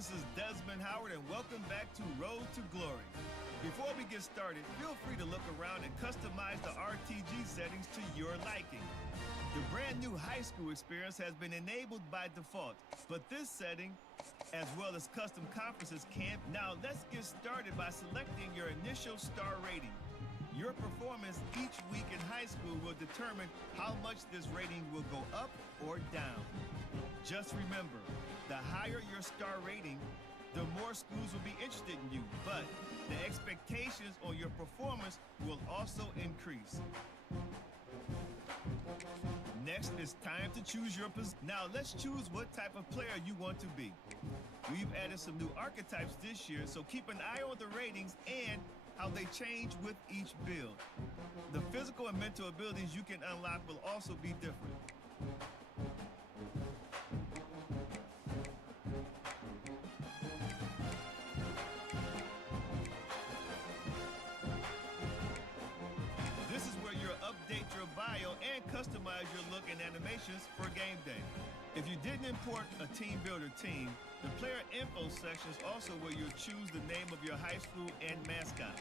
this is Desmond Howard, and welcome back to Road to Glory. Before we get started, feel free to look around and customize the RTG settings to your liking. The brand new high school experience has been enabled by default, but this setting, as well as custom conferences, can't. Now let's get started by selecting your initial star rating. Your performance each week in high school will determine how much this rating will go up or down. Just remember, the higher your star rating, the more schools will be interested in you, but the expectations on your performance will also increase. Next, it's time to choose your position. Now let's choose what type of player you want to be. We've added some new archetypes this year, so keep an eye on the ratings and how they change with each build. The physical and mental abilities you can unlock will also be different. This is where you'll update your bio and customize your look and animations for game day. If you didn't import a team builder team, the player info section is also where you'll choose the name of your high school and mascot.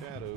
Shadow.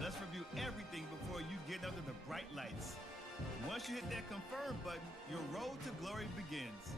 Let's review everything before you get under the bright lights. Once you hit that confirm button, your road to glory begins.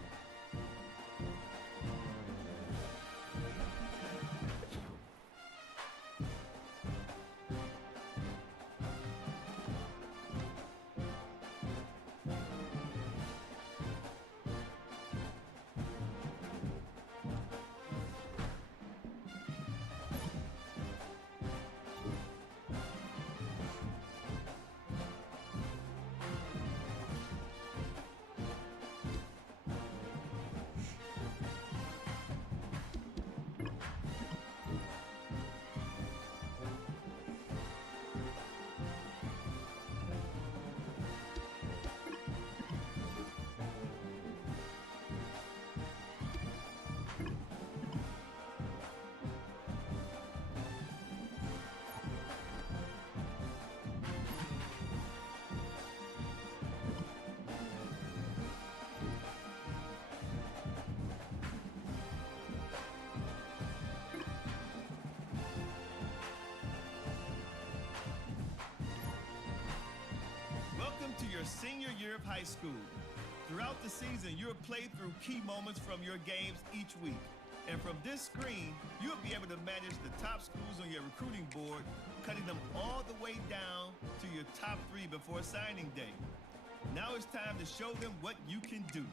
To your senior year of high school. Throughout the season, you'll play through key moments from your games each week. And from this screen, you'll be able to manage the top schools on your recruiting board, cutting them all the way down to your top 3 before signing day. Now it's time to show them what you can do.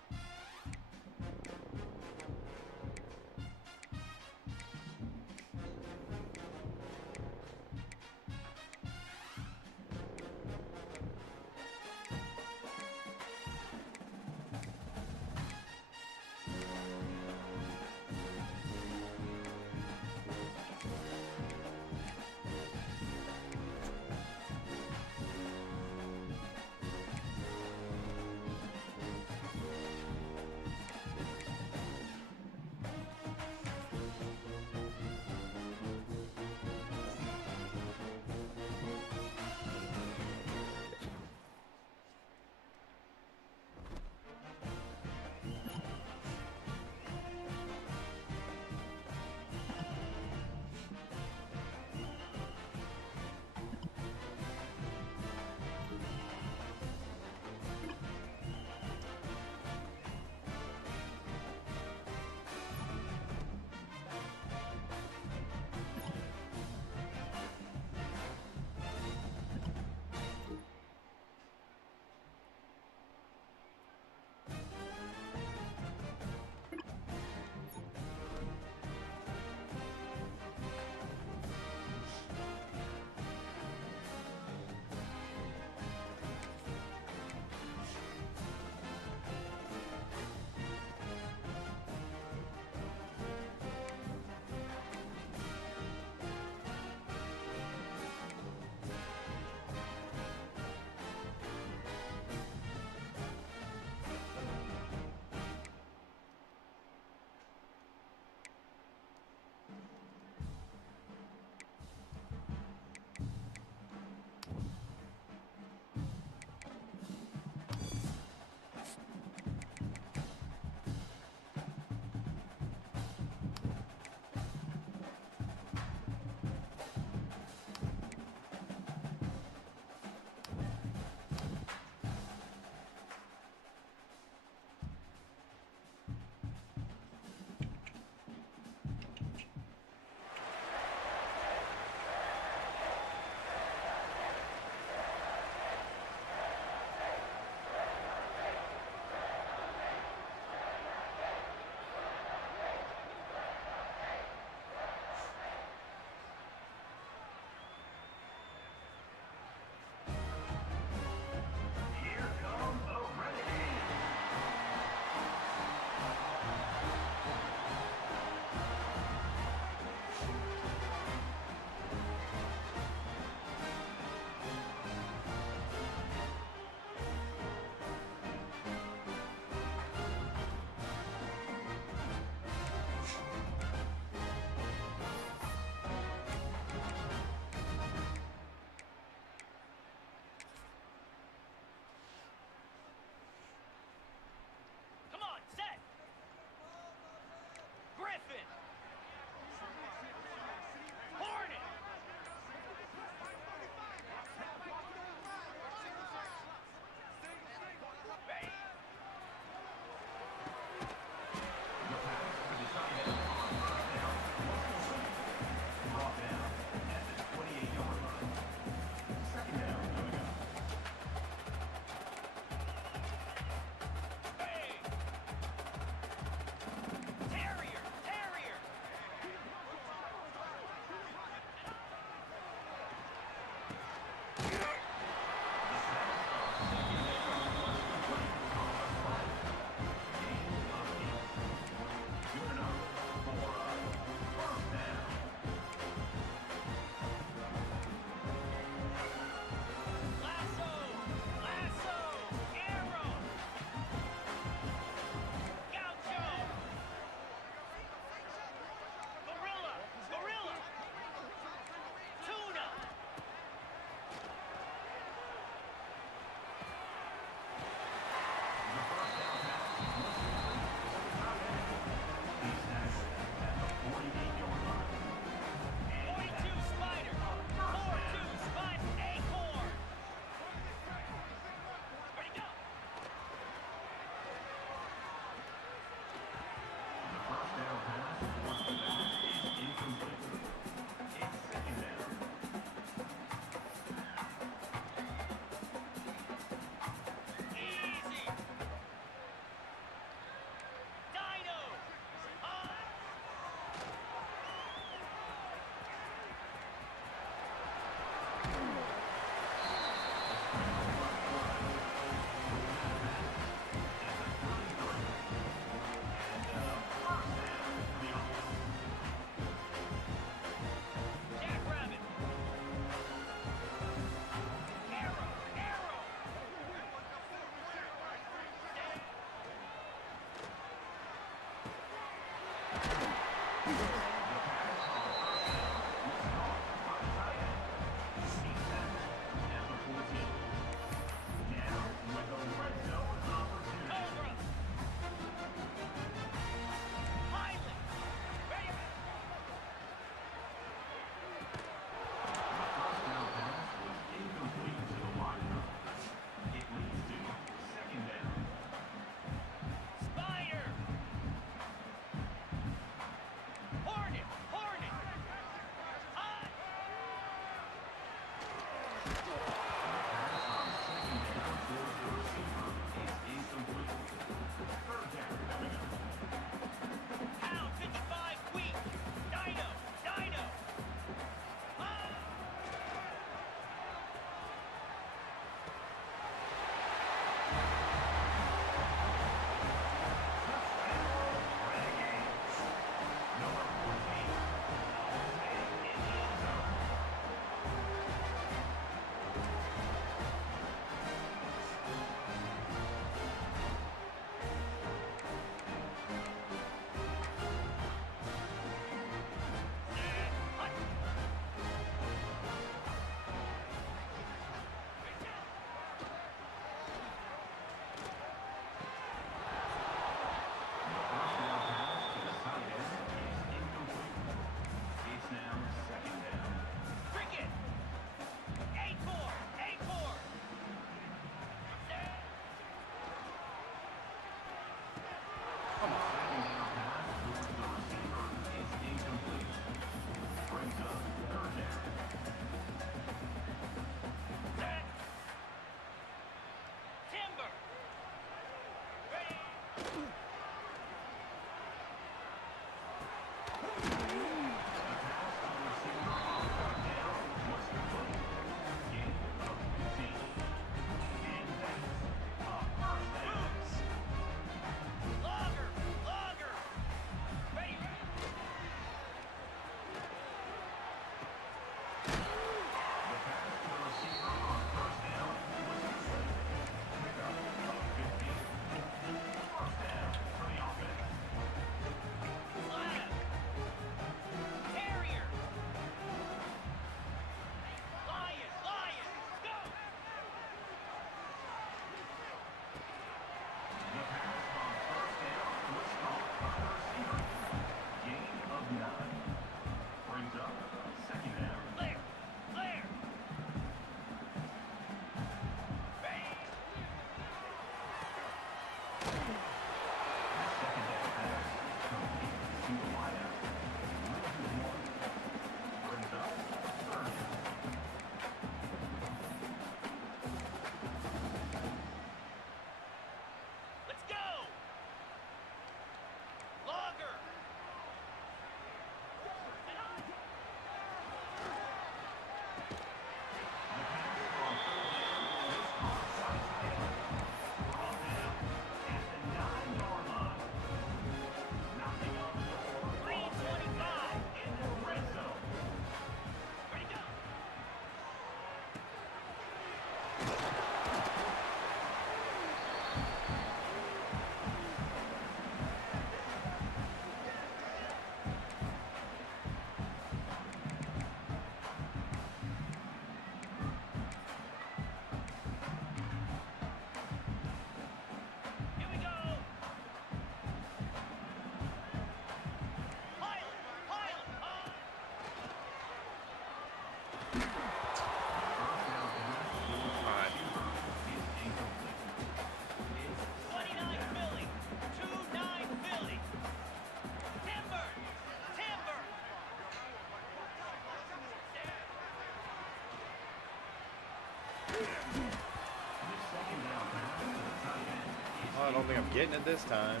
I don't think I'm getting it this time.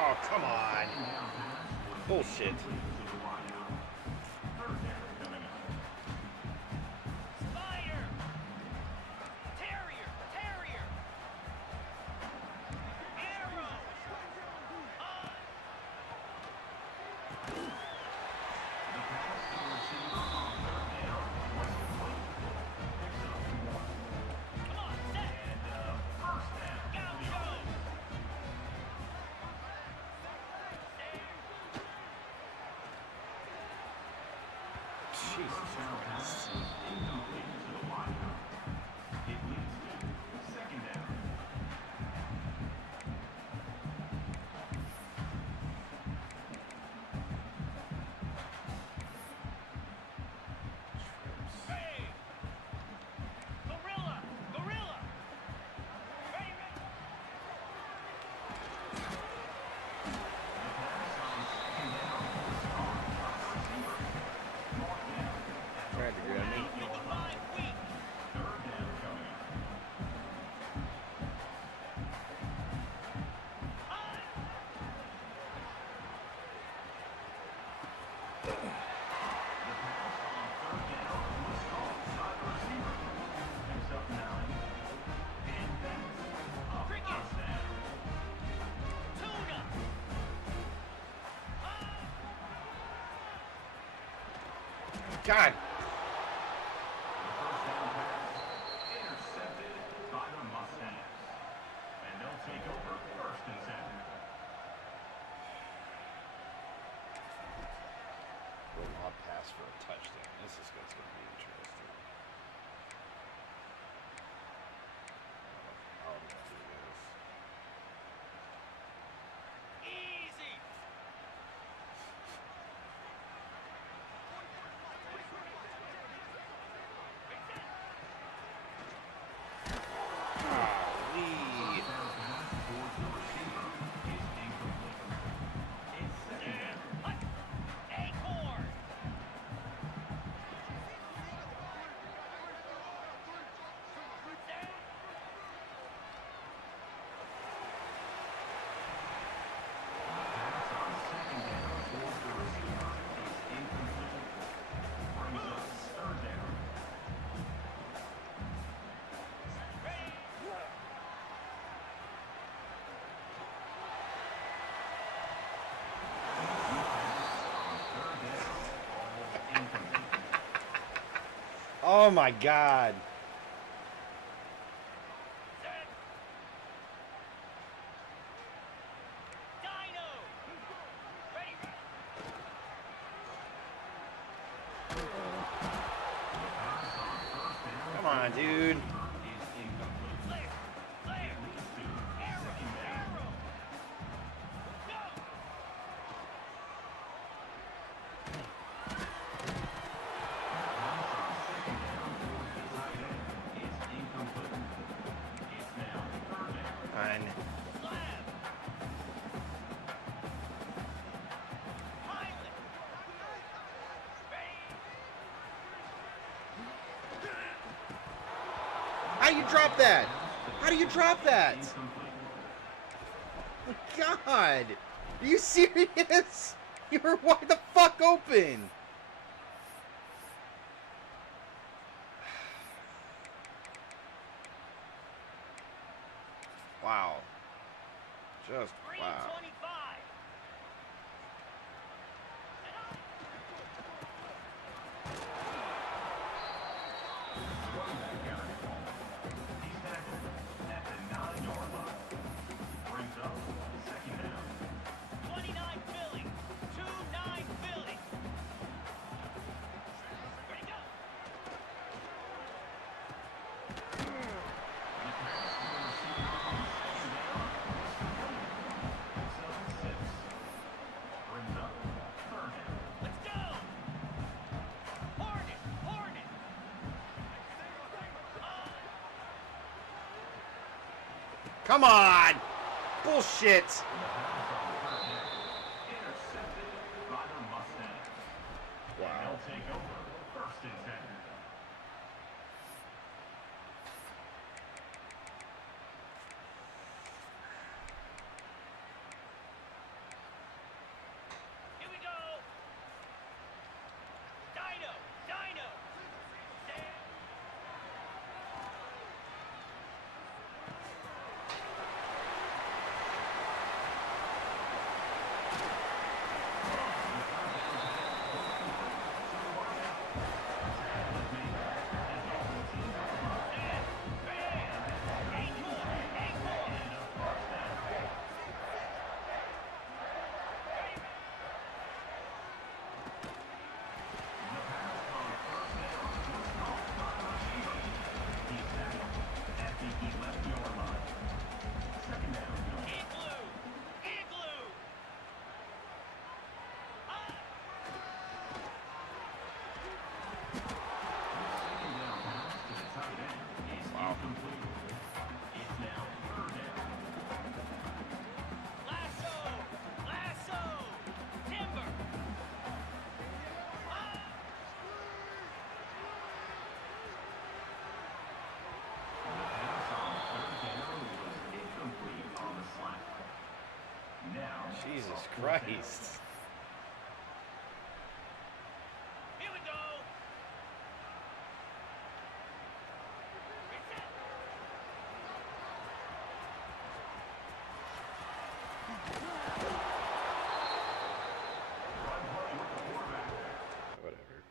Oh, come on. Bullshit. God. Intercepted by the Mustangs. And they'll take over first and 10. I'll pass for a touchdown. This is going to be interesting. I'll do this. Oh my God. Come on, dude. Fine. How do you drop that? How do you drop that? Oh God! Are you serious? You were wide the fuck open! Wow. Just wow. Come on! Bullshit! Wow. Christ. Here we go. Whatever.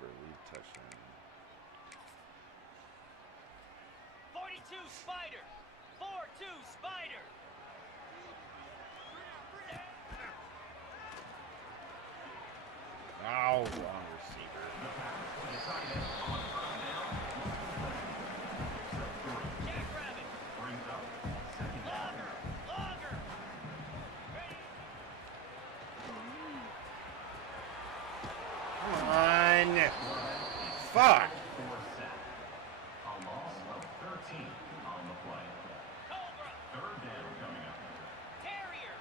For a lead touchdown. 42 Spider. 4-2 Spider. Oh, wrong receiver. Jackrabbit. Brings up second down. Logger. Ready. Come on. Fuck. Four set. A loss of 13 on the play. Cobra. Third down coming up. Terrier.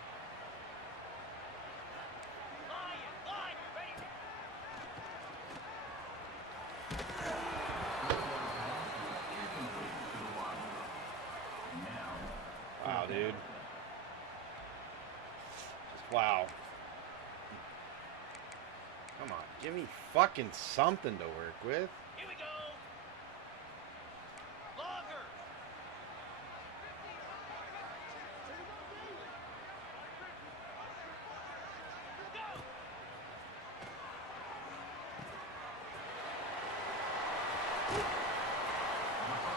Lion. Lion. Ready. Incomplete to the wide. Now, Wow, dude. Just wow. Come on, give me fucking something to work with. Here we go. Logger. Go.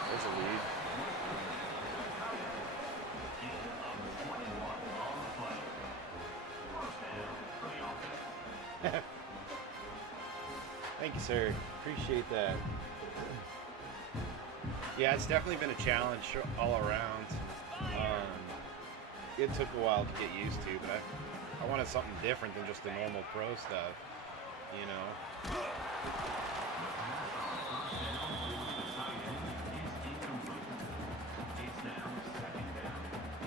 There's a lead. gain of 21 on the play. First down for the offense. Thank you, sir. Appreciate that. Yeah, it's definitely been a challenge all around. It took a while to get used to, but I wanted something different than just the normal pro stuff, you know?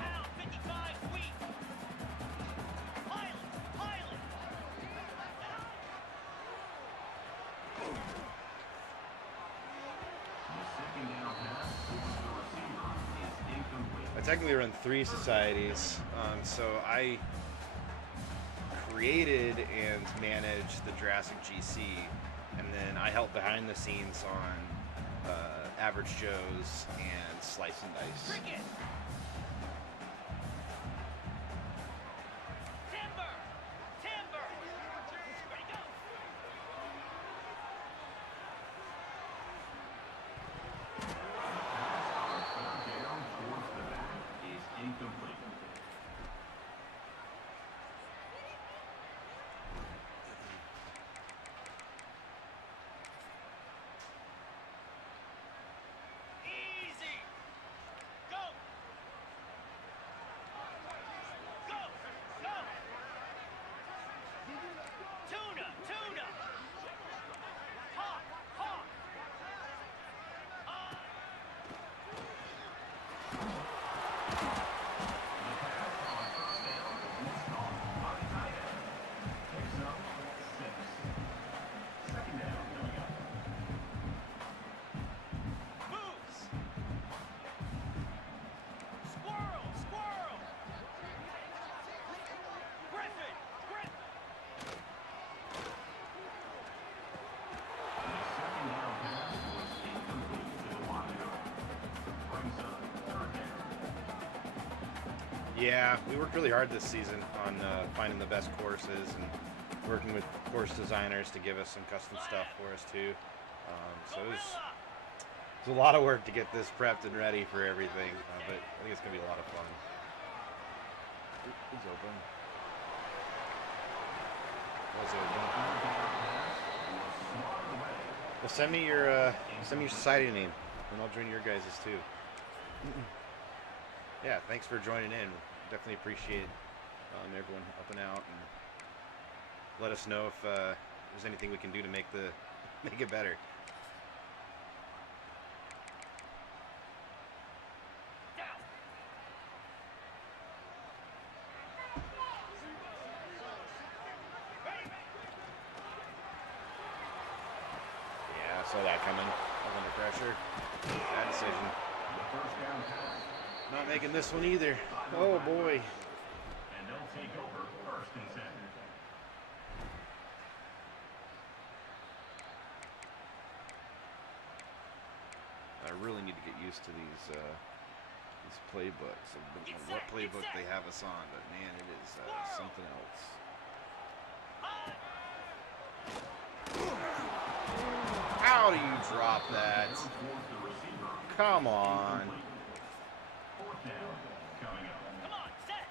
Pound 55 sweep. Pilot. Pilot. I technically run 3 societies, so I created and managed the Jurassic GC, and then I help behind the scenes on Average Joe's and Slice and Dice. Cricket. Timber. Timber. Ready, go. Yeah, we worked really hard this season on finding the best courses and working with course designers to give us some custom stuff for us too. So it was a lot of work to get this prepped and ready for everything, but I think it's gonna be a lot of fun. It's open. Was open. Well, send me your society name, and I'll join your guys' too. Yeah, thanks for joining in. Definitely appreciate everyone helping out, and let us know if there's anything we can do to make it better. Yeah, I saw that coming. I was under pressure. Bad decision. Not making this one either. Oh boy. And they'll take over first and second. I really need to get used to these playbooks. I don't know what playbook they have us on, but man, it is something else. How do you drop that? Come on. Fourth down coming up. Come on, set.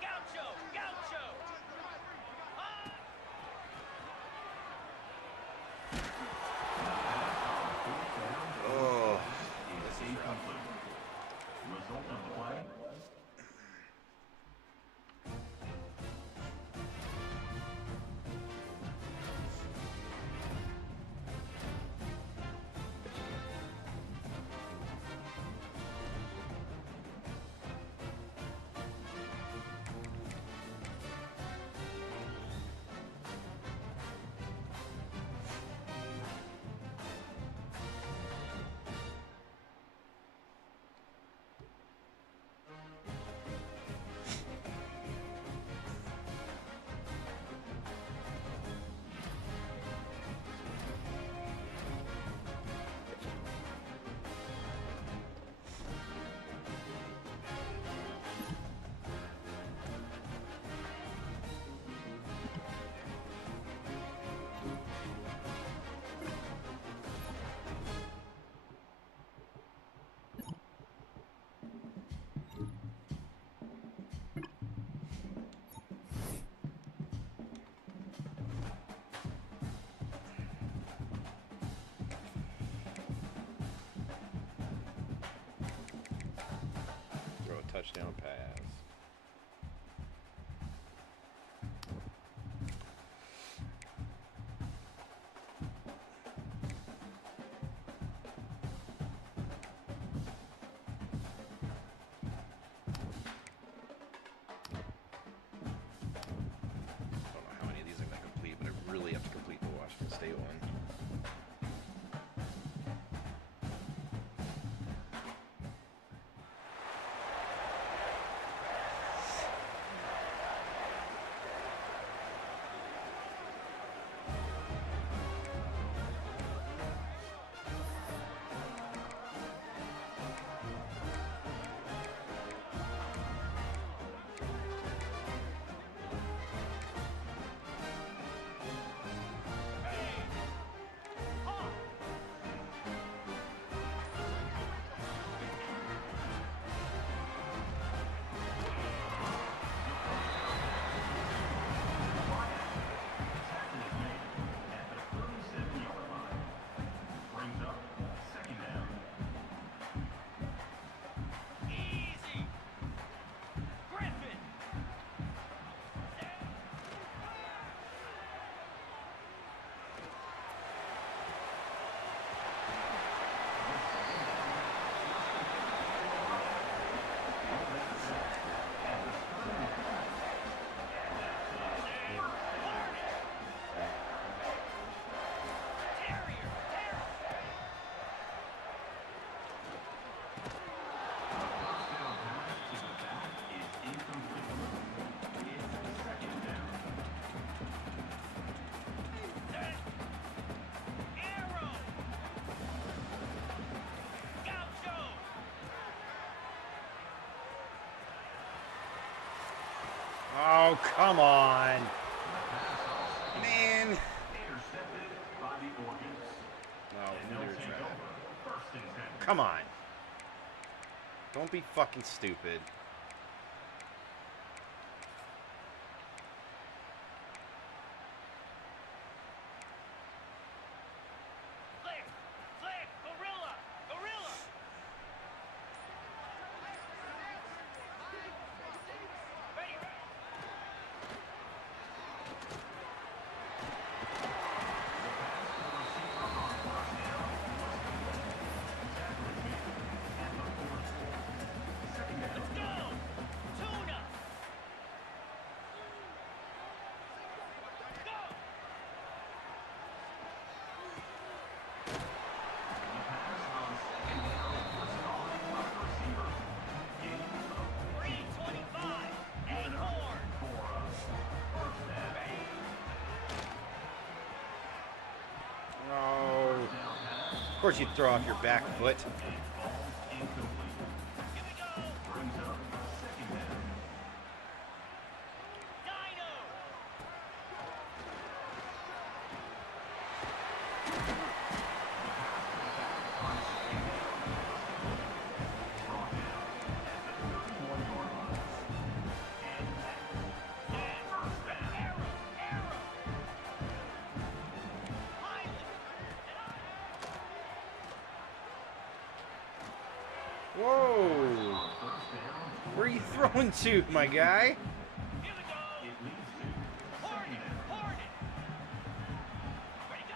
Gaucho, gaucho. Oh, this is rough. Result of the play. Throw a touchdown pass. I don't know how many of these I'm going to complete, but I really have to complete the Washington State one. Oh, come on. Man. Intercepted by the Organs. No, And they'll neither take try. over. First and 10. Come on. Don't be fucking stupid. Flick! Flick! Gorilla! Gorilla! Ready! Let's go! Tuna! Go! Gain of 325! Acorn! for first down. No. Of course you'd throw off your back foot. Ball incomplete. Here we go! Brings up second down. Dino! Brought down at the 31-yard line. And that's first down. Arrow! Arrow! Pilot! Whoa. First down. Where are you throwing to, my guy? Here we go! It leads to second Hornet! down. Hornet! Ready, go!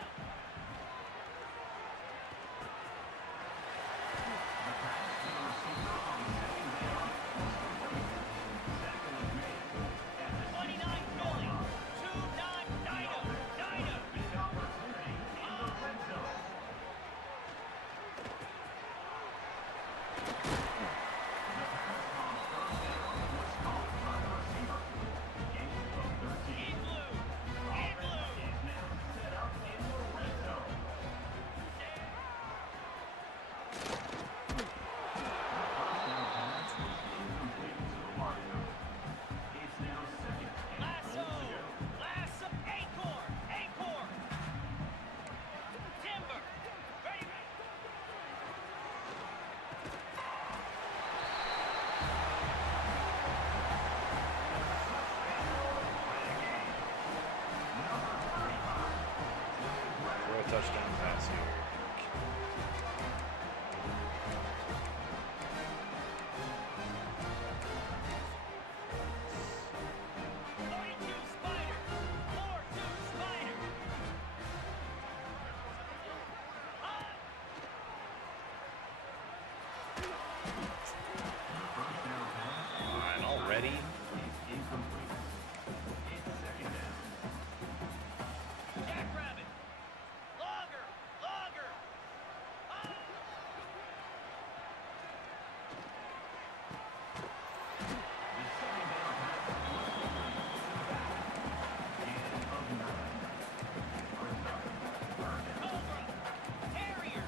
The pass to the receiver on second down. Tackle is made at the 29 Philly! 2-9 Dino! Dino! big opportunity in the red zone. The pass on first down was caught by the receiver. Gain of 13. In blue! In Offense blue! is now set up in the red zone. First down pass was incomplete to the wide zone. It's now second and Lasso! goal to go. Lasso! Acorn! Acorn! Timber! Ready, ready! Throw a touchdown pass here. 42 Spider! 4-2 Spider! First down pass Come on, already? is incomplete. It's second down. Jackrabbit! Logger! Logger! The second down pass was complete to the back. Gain of 9. Brings up third down. Cobra! Terrier!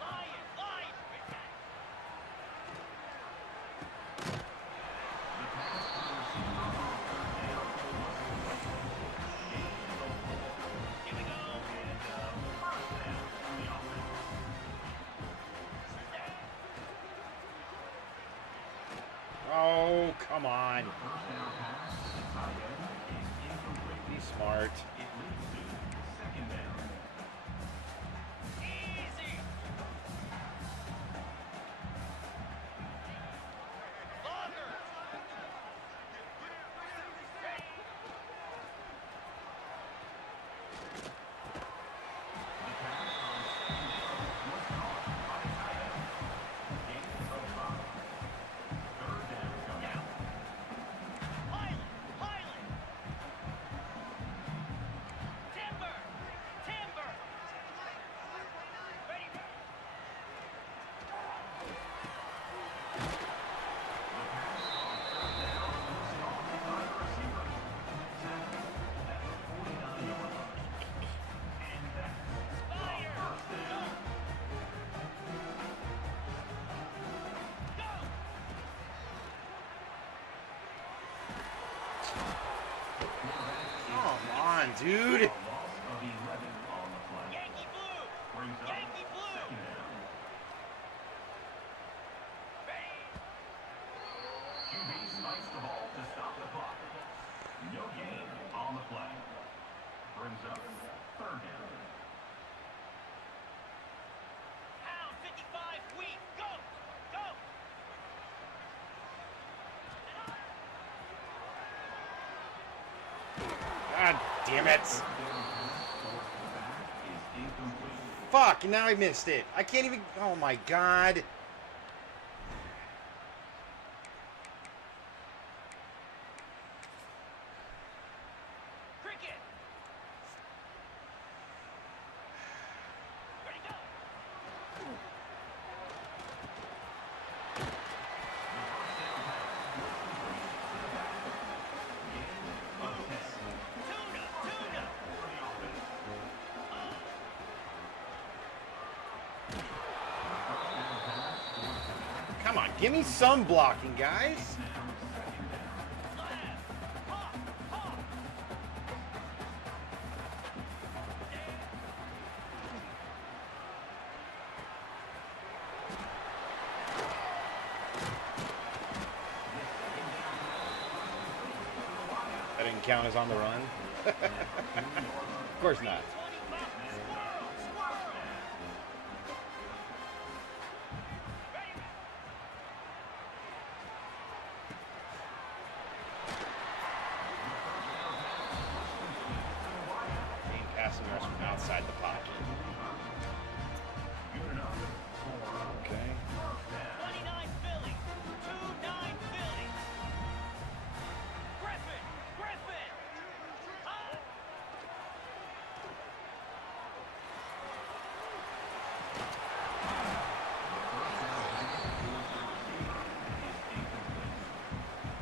Lion! Lion! The pass to the receiver on third down was complete. Gain of 4. Here we go! And first down on the offense. Oh, come on. The first down pass to the tight end is incomplete. Be smart. It leads to second down. Easy! Logger! The pass on second down was caught by the tight end. Gain of 5. Third down coming. Pilot! Pilot! Timber! Timber! on, dude. A loss of 11 on the play. Yankee Blue! Brings up Yankee Blue! second down. Ready? QB spikes the ball to stop the clock. No gain on the play. Brings up third down. Pound 55, weak, go! Go! God damn it. Third down pass towards the back is incomplete. Fuck, now I missed it. I can't even. Oh my god. Cricket! Ready, go! Tuna! Tuna! Come on, give me some blocking, guys. Slab! Hop! Hop! That didn't count as on the run. Of course not. 25, squirrel! Squirrel! Ready? Main passing rush from outside the pocket. Good enough for Okay. 29 Philly! 2-9 Philly! Griffin! Griffin! Up!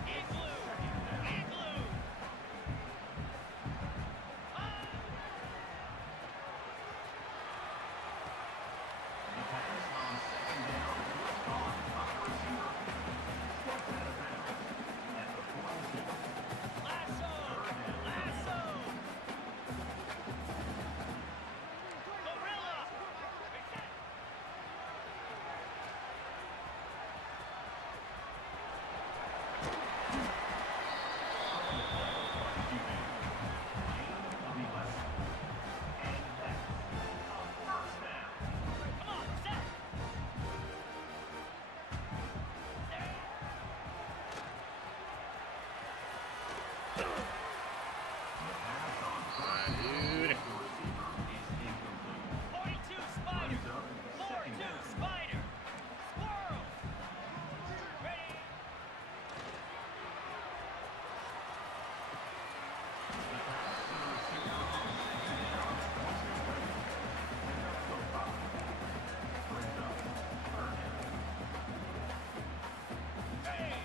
Igloo! Igloo! the pass on second down was caught by the receiver. Steps out of bounds at the 42. Lasso! Lasso! Gorilla! Come on, set! Dude. 42 Spider! 4-2 Spider! Squirrel! Ready? Ready!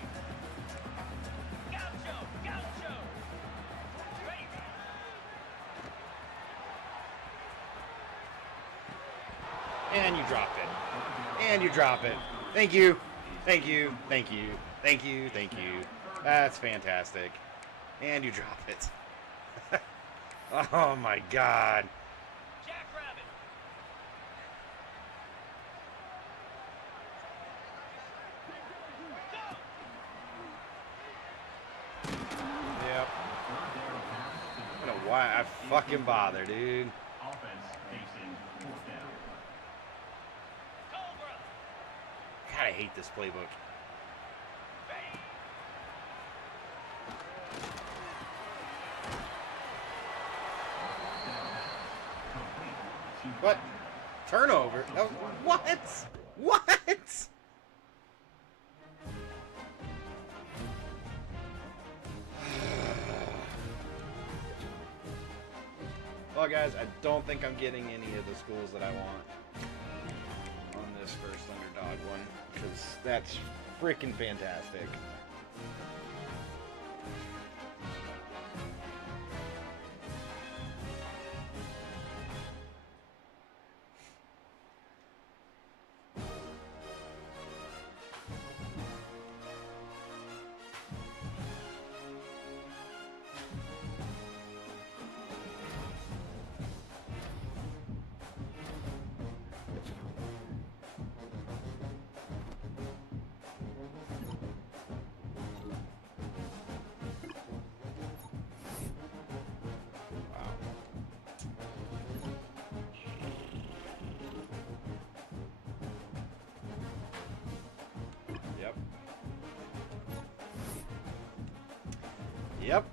Gaucho! Gaucho! Ready? And you drop it. And you drop it. Thank you. Thank you. Thank you. Thank you. Thank you. That's fantastic. And you drop it. Oh my god. Jackrabbit! Go! Yep. I don't know why I fucking bother, dude. Offense facing fourth down. Cobra! God, I hate this playbook. Ready? What? Turnover? Oh, what? What? Well, guys, I don't think I'm getting any of the schools that I want on this first underdog one, because that's freaking fantastic. Yep.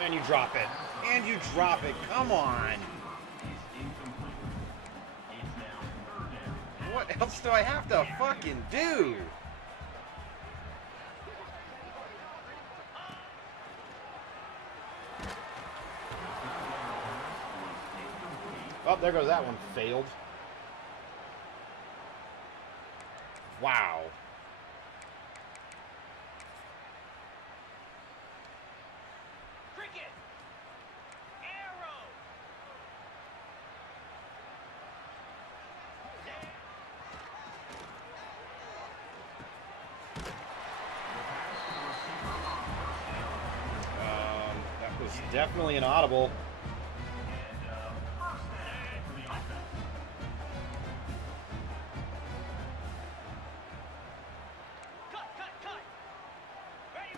And you drop it. And you drop it. Come on. What else do I have to fucking do? Oh, there goes that one. Failed. Wow. Cricket. Arrow. That was definitely an audible. Cut. Ready.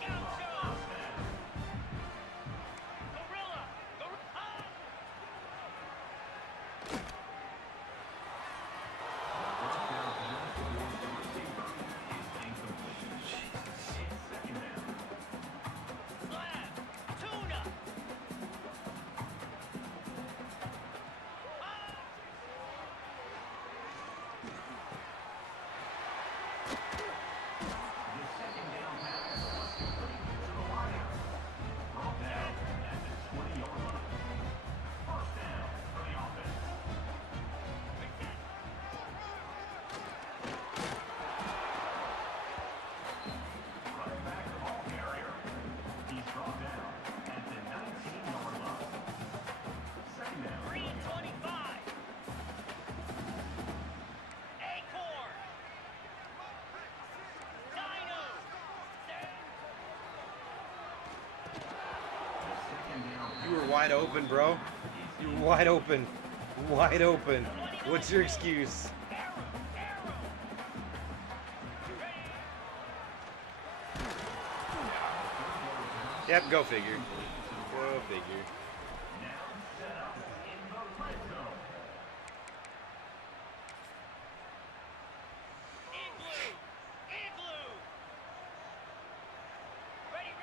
Gaucho. Gorilla. Slab. Tuna. Green 25. Acorn. Dino. You were wide open, bro. You were wide open. Wide open. What's your excuse? Yep, go figure. Go figure. Igloo. Ready.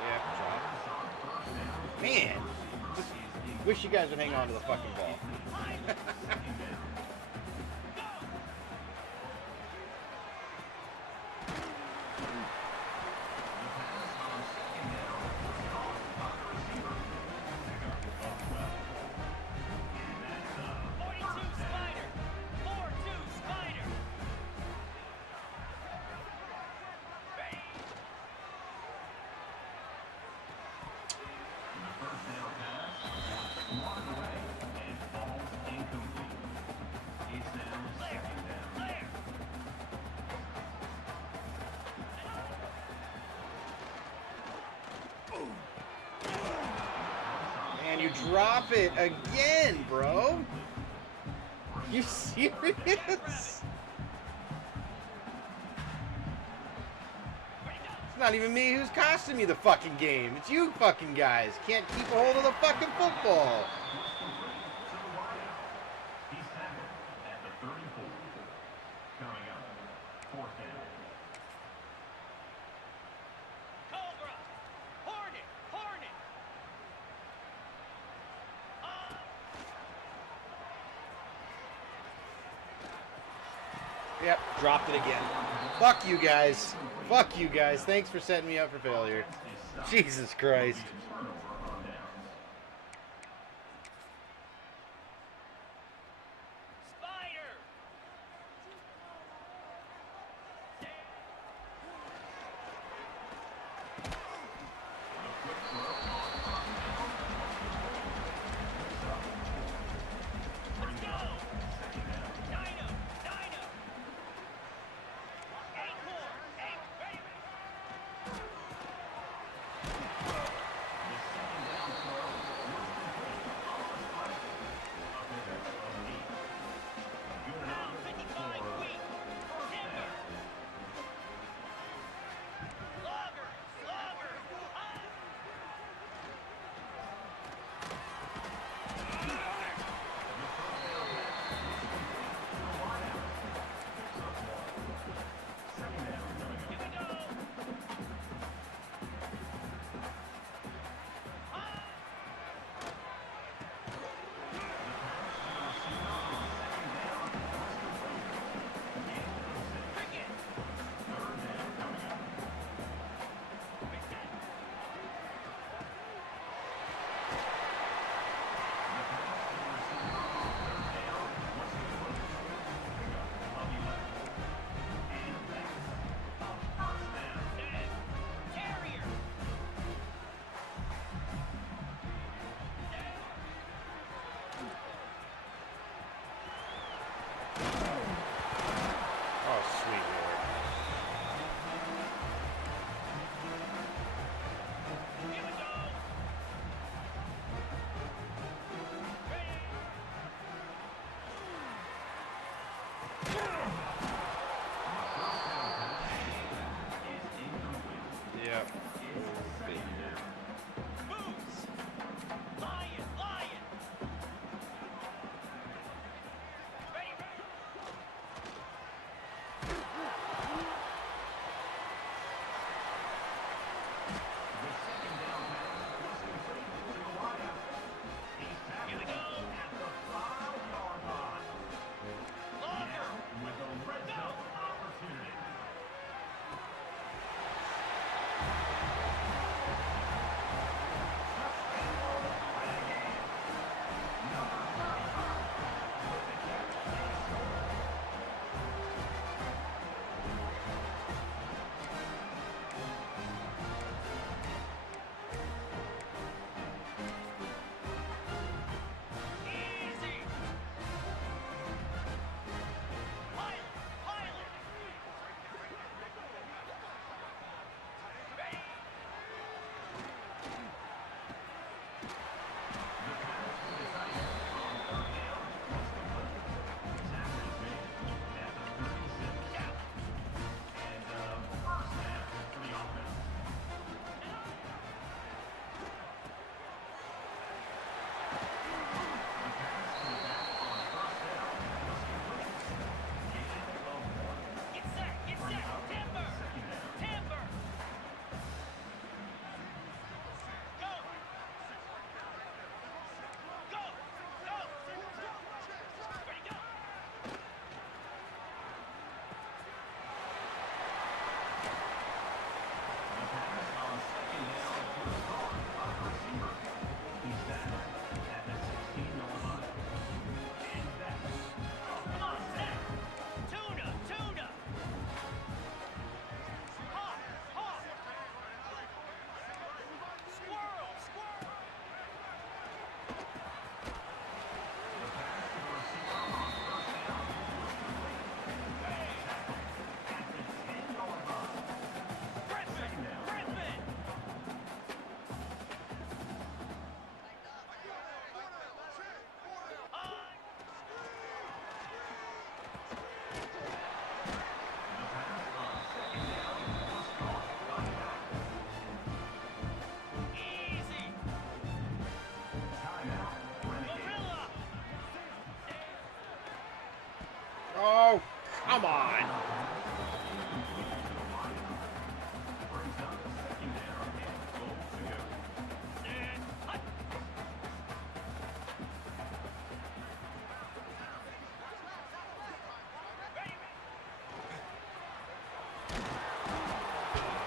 Yeah, drop. Man, just wish you guys would hang on to the fucking ball. Spider. 4-2 Spider. Ready. Clear. And you drop it again, bro. You serious? It's not even me who's costing me the fucking game. It's you fucking guys. Can't keep a hold of the fucking football. He's tackled at the 34. Coming up, fourth down. Cobra. Hornet. Yep, dropped it again. Fuck you guys. Fuck you guys. Thanks for setting me up for failure. Jesus Christ. Spider. Let's go. Dino. Acorn. Ready. Come on. Brings down the second down and goal to go. And hut. Ready, ready.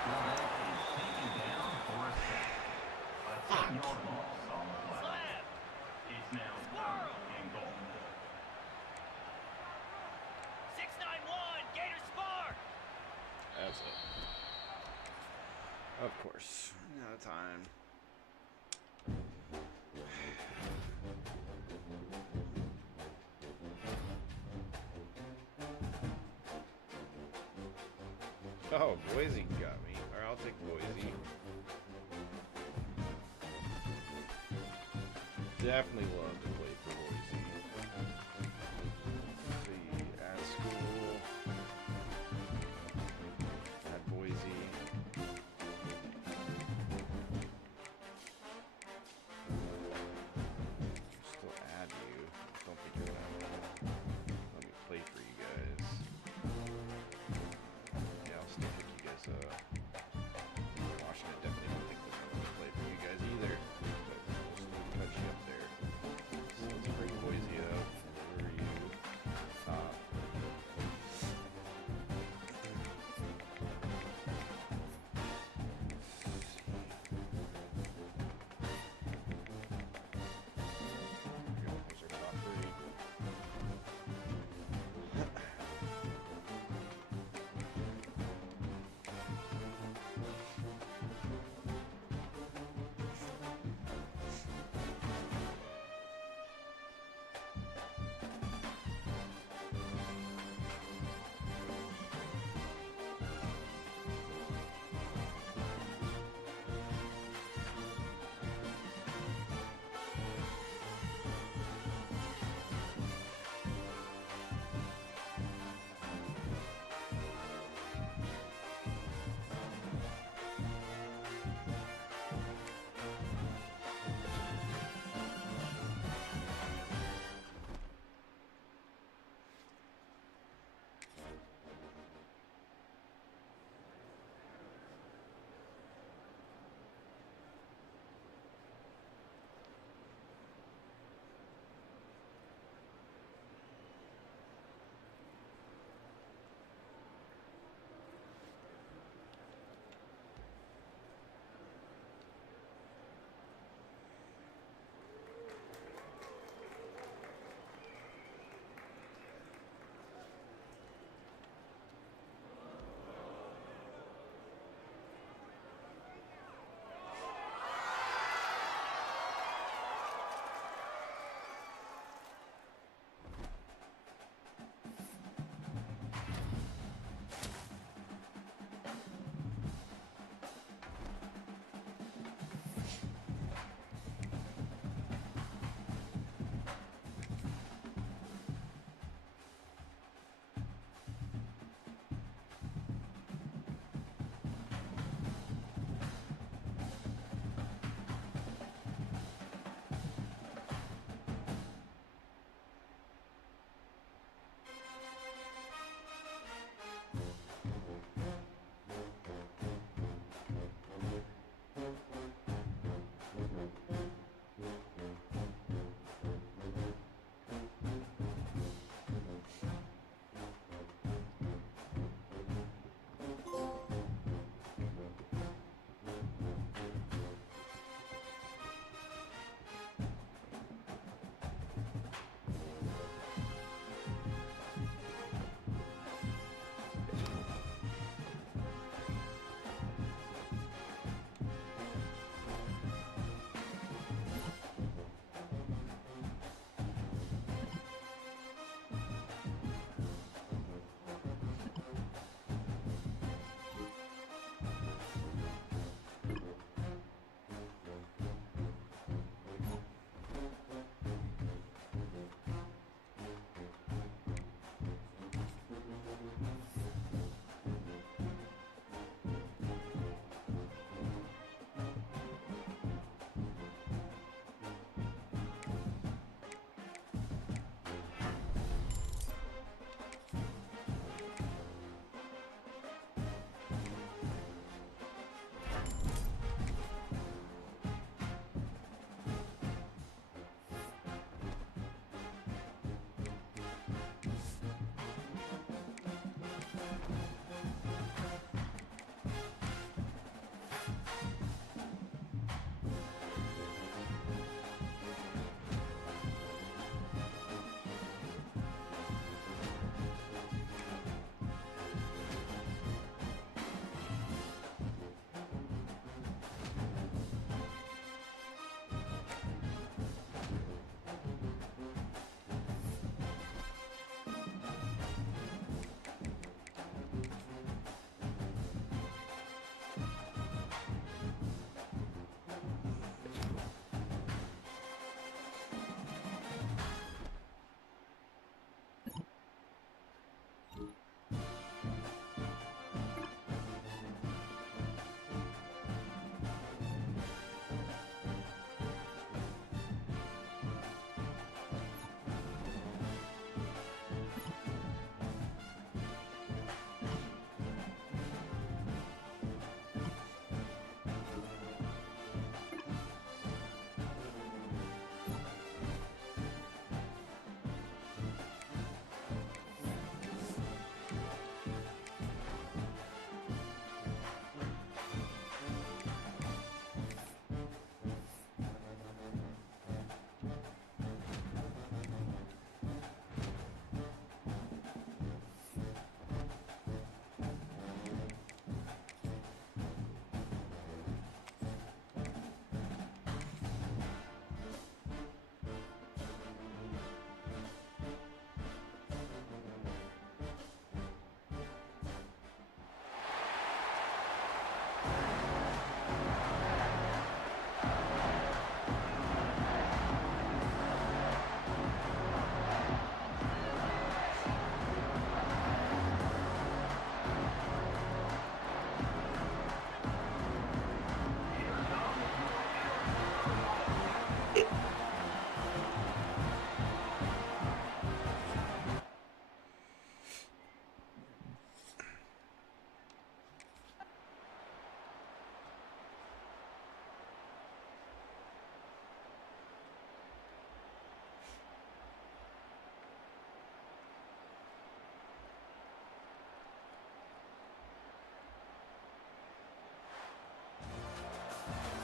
Roulette is taken down for a sack. A 10-yard loss on the play. Slab. It's now 3rd and goal. 691. Gator Spark. That's it. Of course. Running out of time. Oh, Boise got me. Or I'll take Boise. Definitely love to play for Boise. Let's see, at school. At Boise. Still add you. I don't think you're gonna let me play for you guys. Yeah, I'll still pick you guys up. Washington definitely don't think they're gonna let me play for you guys either. But we'll still touch you up there.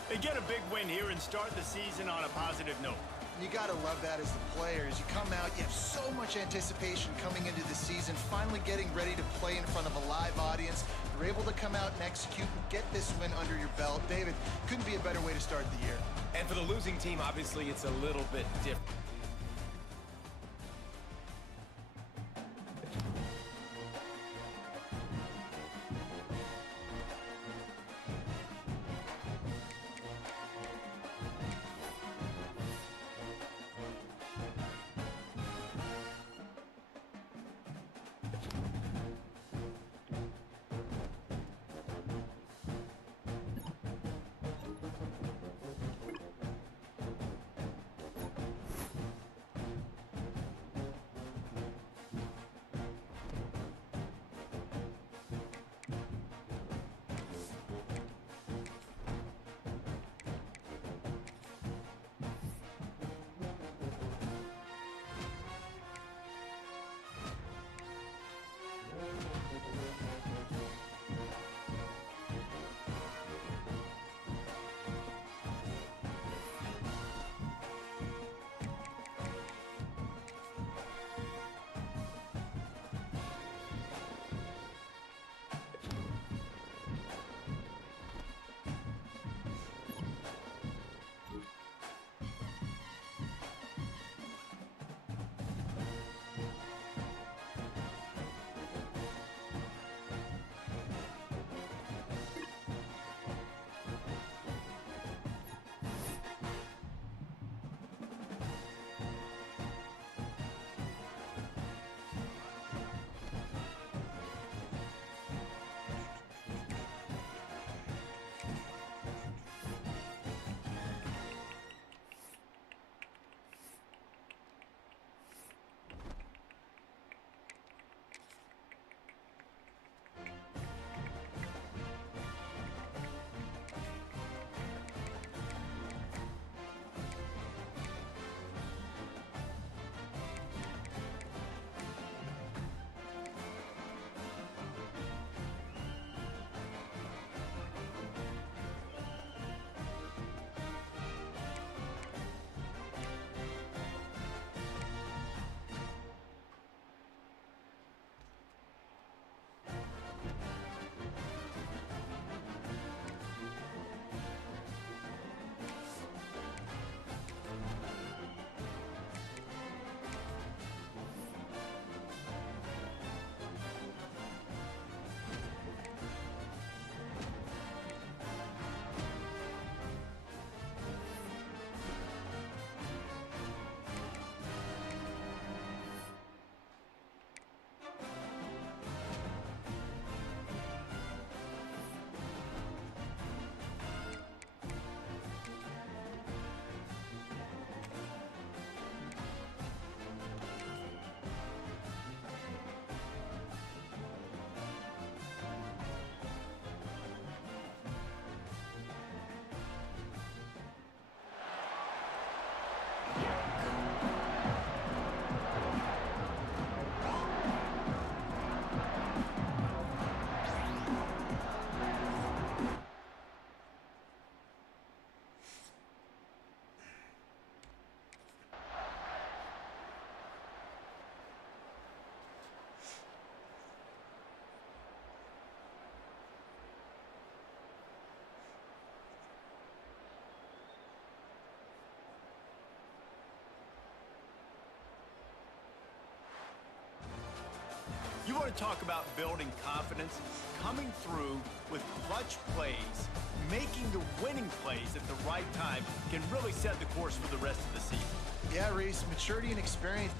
They get a big win here and start the season on a positive note. You gotta love that as the players. You come out, you have so much anticipation coming into the season, finally getting ready to play in front of a live audience. You're able to come out and execute and get this win under your belt. David, couldn't be a better way to start the year. And for the losing team, obviously, it's a little bit different. You want to talk about building confidence? Coming through with clutch plays, making the winning plays at the right time can really set the course for the rest of the season. Yeah, Reese, maturity and experience.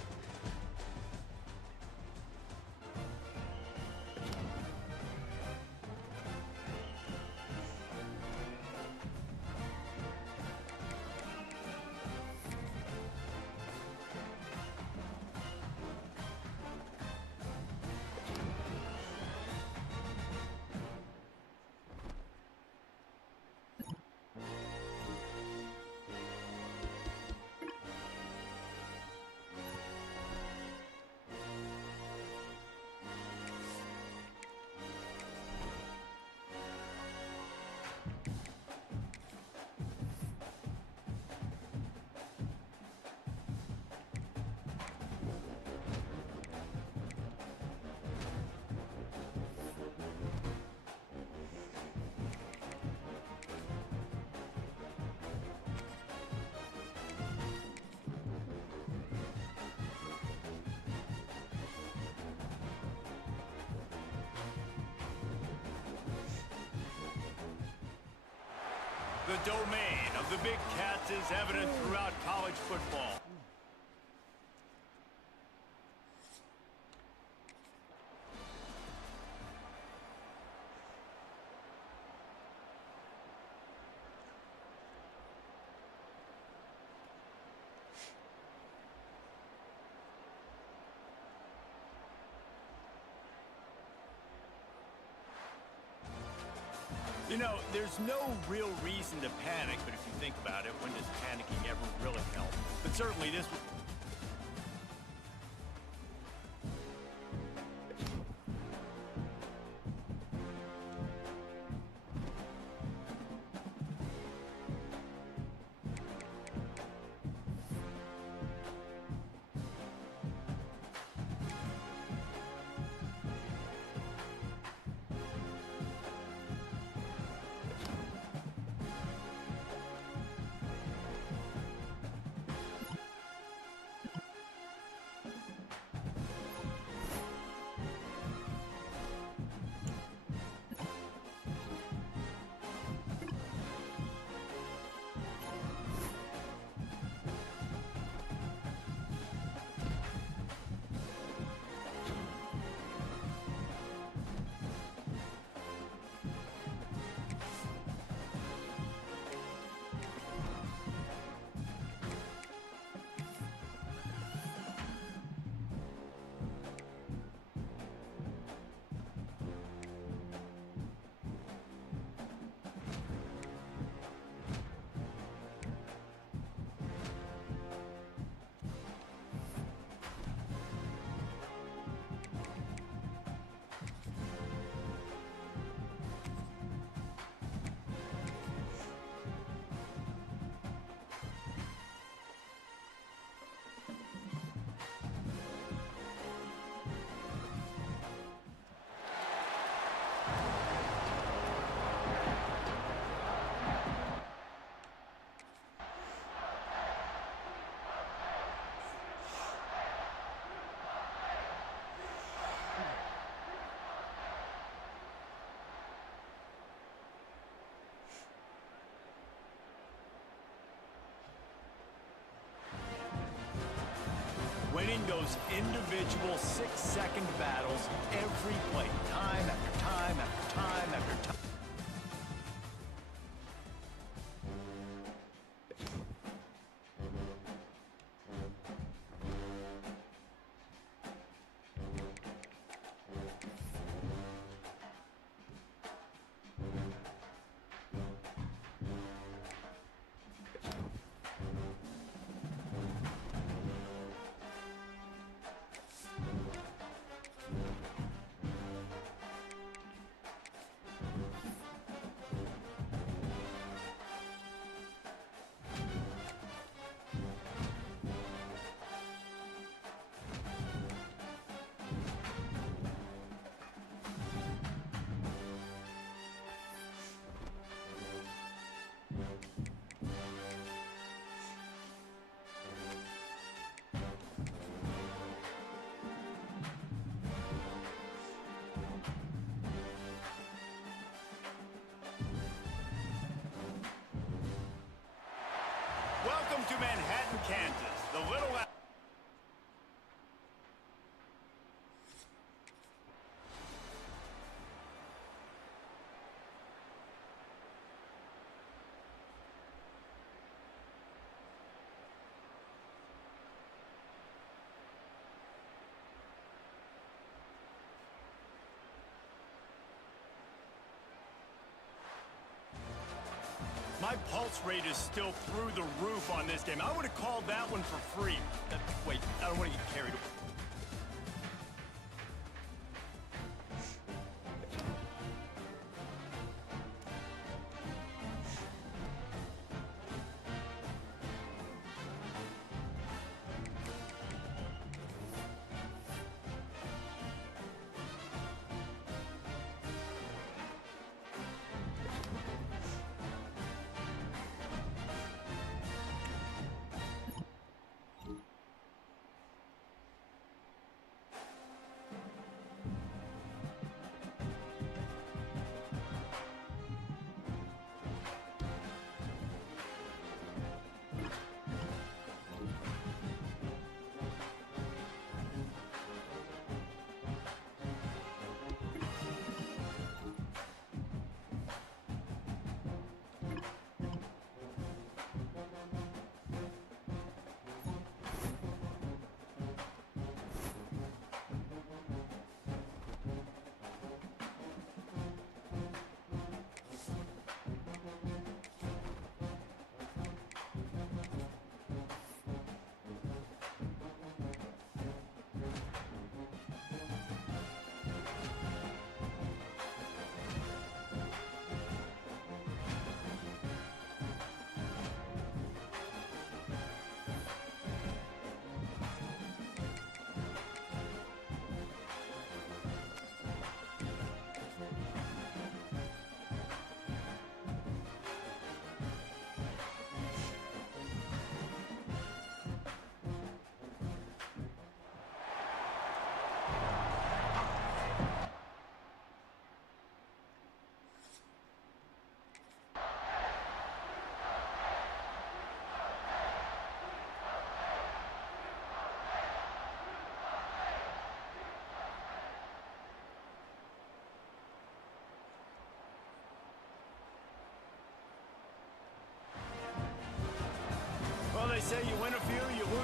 The domain of the big cats is evident throughout college football. You know, there's no real reason to panic, but if you think about it, when does panicking ever really help? But certainly this would... Winning those individual 6-second battles every play, time after time after time after time. Welcome to Manhattan, Kansas, the little... My pulse rate is still through the roof on this game. I would have called that one for free. Wait, I don't want to get carried away.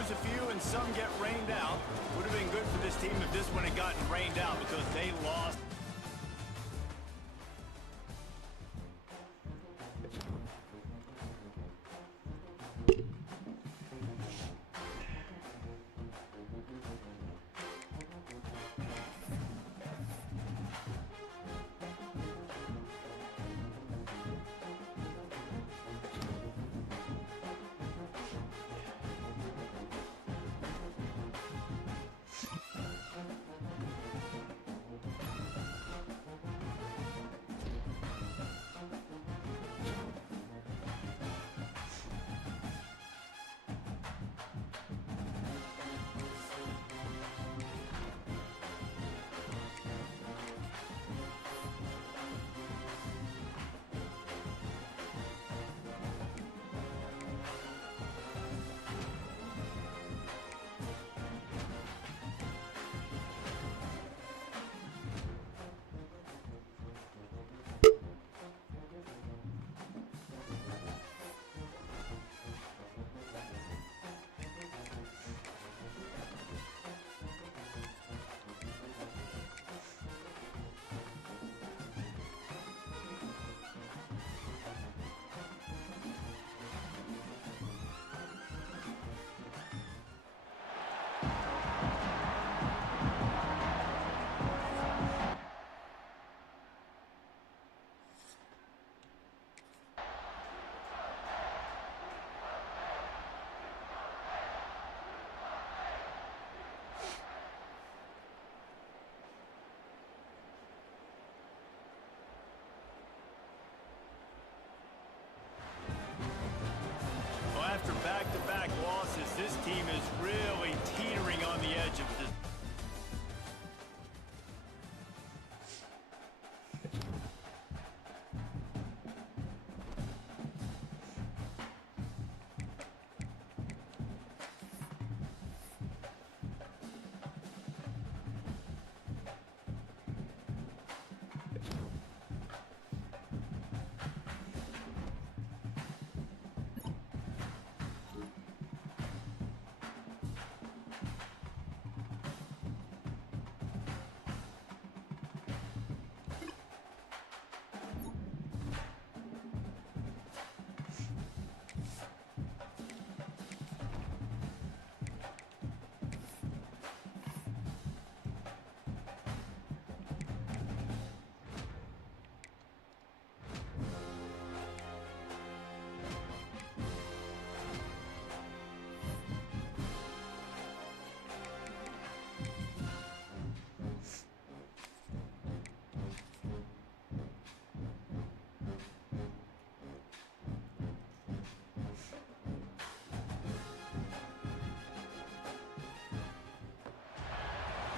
lose a few and some get rained out. Would have been good for this team if this one had gotten rained out because they lost. After back-to-back losses, this team is really teetering on the edge of this.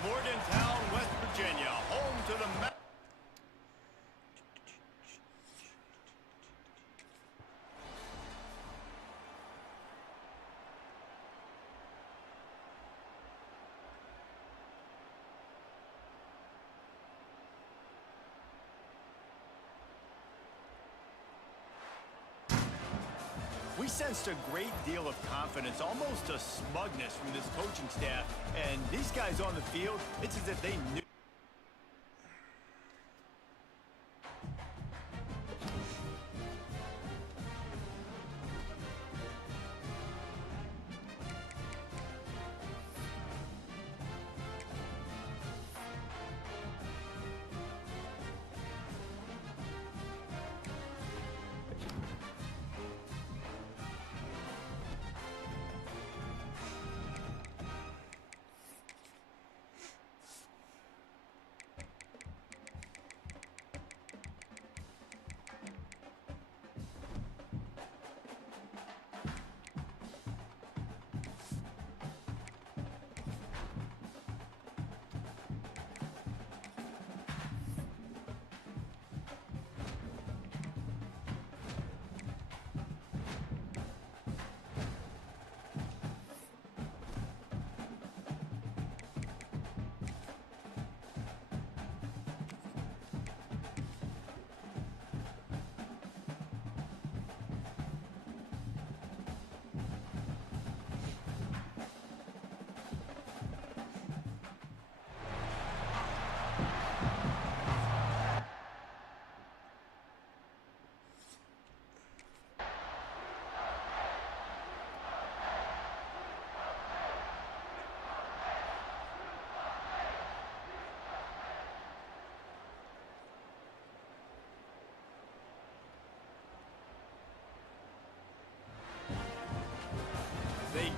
Morgantown, West Virginia, home to the... We sensed a great deal of confidence, almost a smugness from this coaching staff. And these guys on the field, it's as if they knew.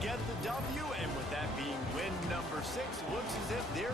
get the W, and with that being win number 6, looks as if they're...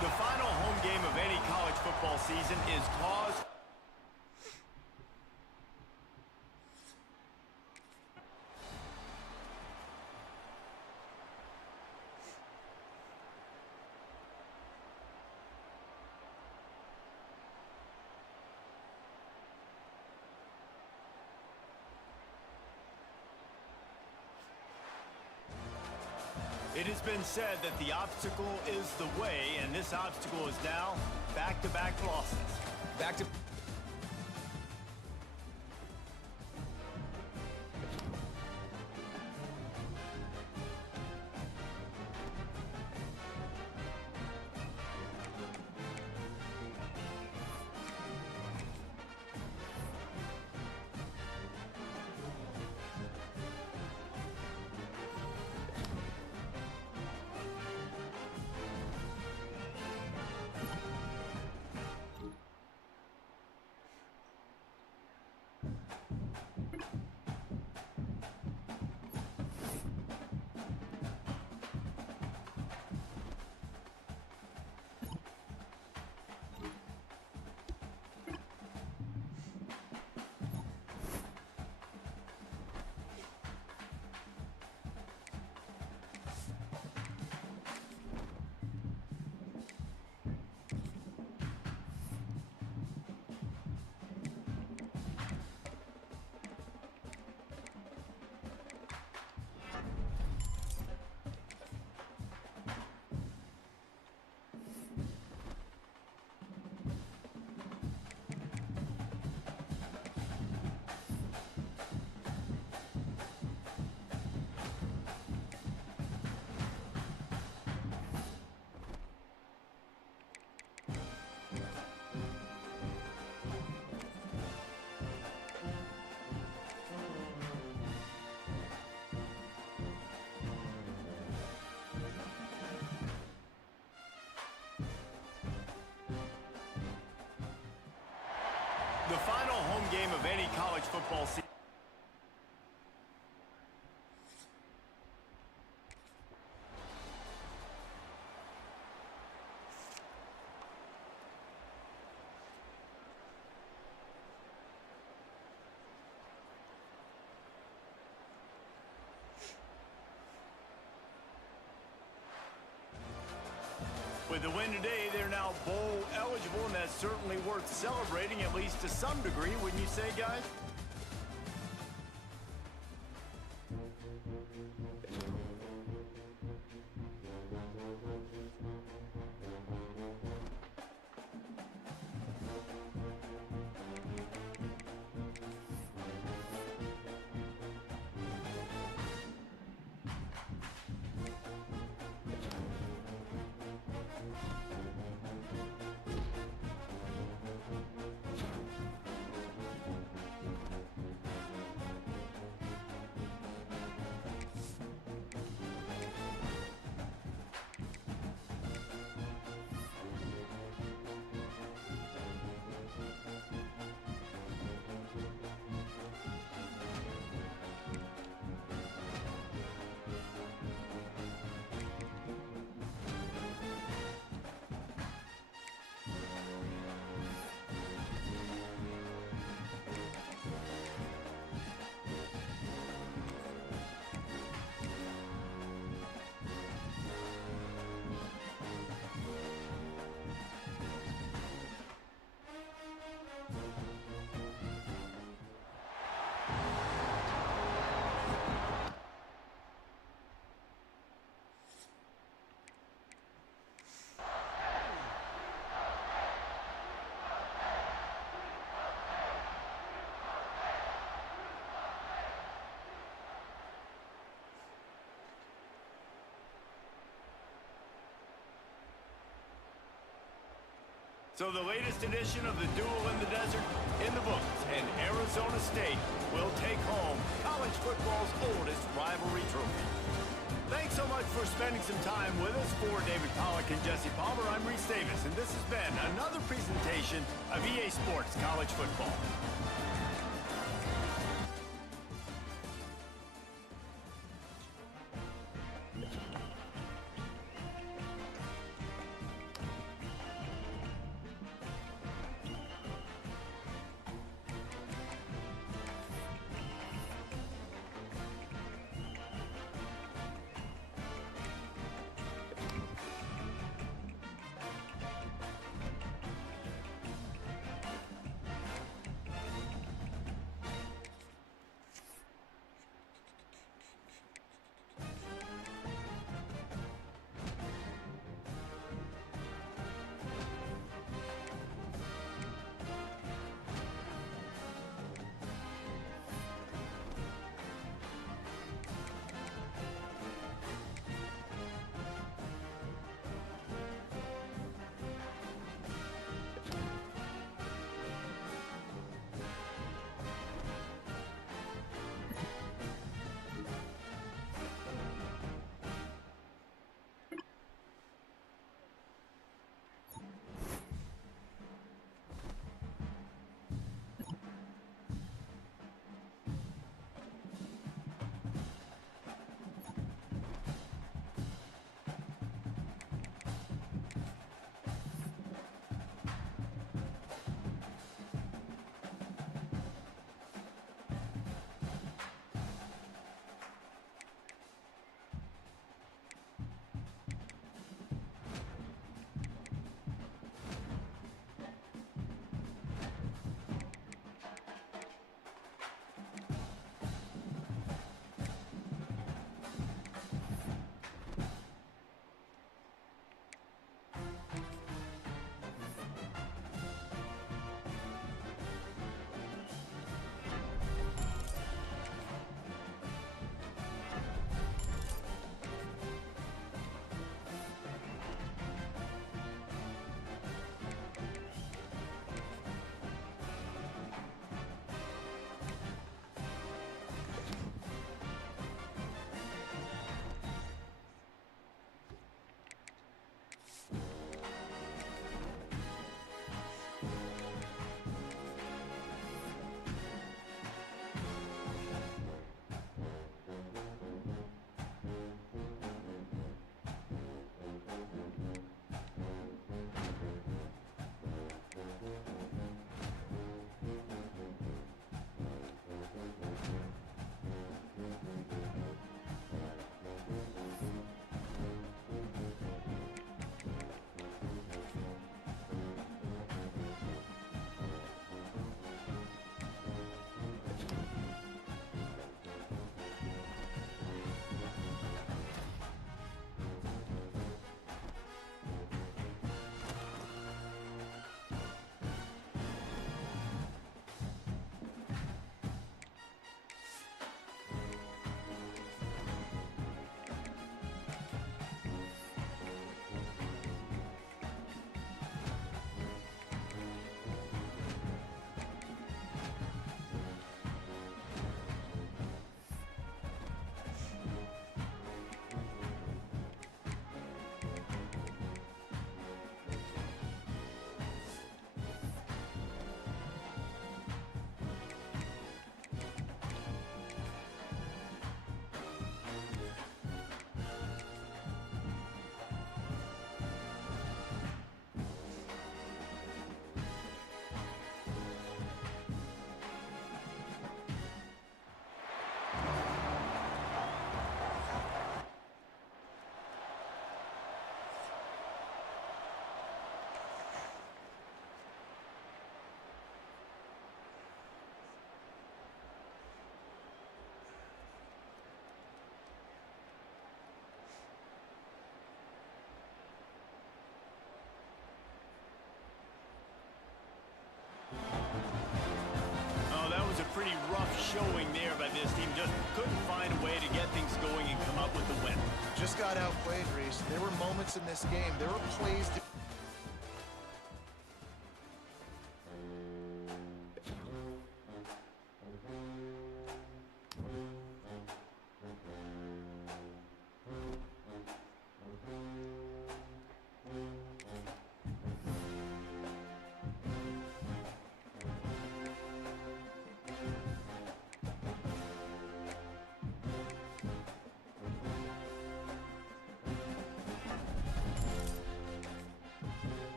The final home game of any college football season is Choas. It has been said that the obstacle is the way, and this obstacle is now back-to-back losses. Back to... The final home game of any college football season. With the win today, they're now bowl eligible, and that's certainly worth celebrating, at least to some degree, wouldn't you say, guys? So the latest edition of the Duel in the Desert in the books, and Arizona State will take home college football's oldest rivalry trophy. Thanks so much for spending some time with us. For David Pollack and Jesse Palmer, I'm Reese Davis, and this has been another presentation of EA Sports College Football. pretty rough showing there by this team. Just couldn't find a way to get things going and come up with the win. Just got outplayed, Reese. There were moments in this game. There were plays to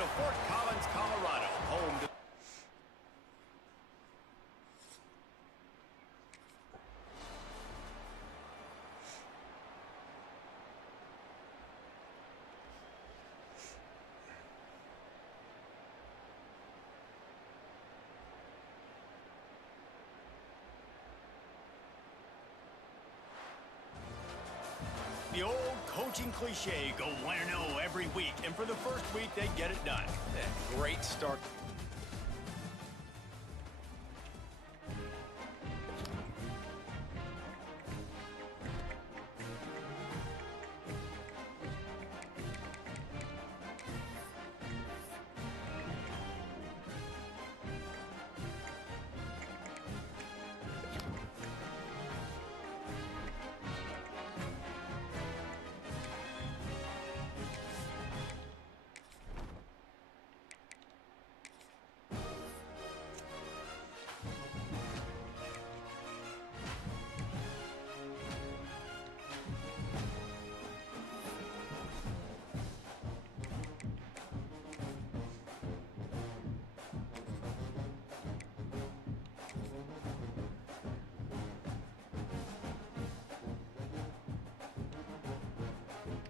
to Fort Collins, Colorado, home to... The old coaching cliche, go 1-0 every week, and for the first week, they get it done. Great start.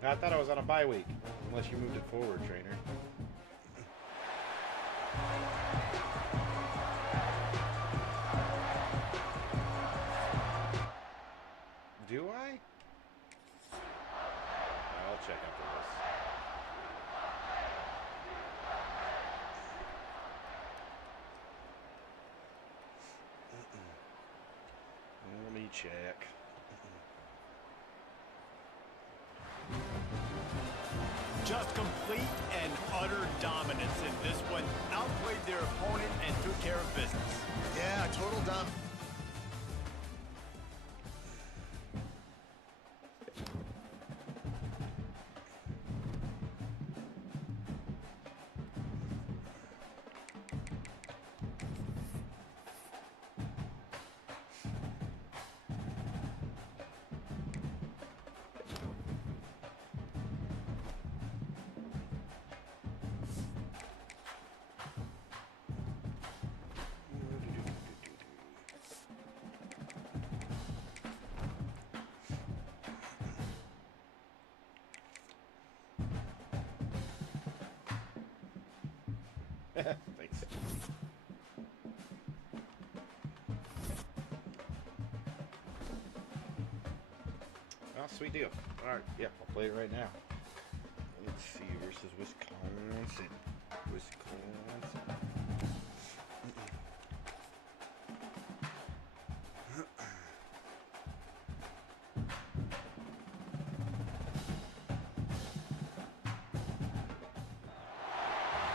I thought I was on a bye week, unless you moved it forward, trainer. Do I? I'll check after this. Let me check. Just complete and utter dominance in this one. Outplayed their opponent and took care of business. Yeah, total dominance. Thanks. Oh, sweet deal. All right, yeah, I'll play it right now. Let's see, versus Wisconsin.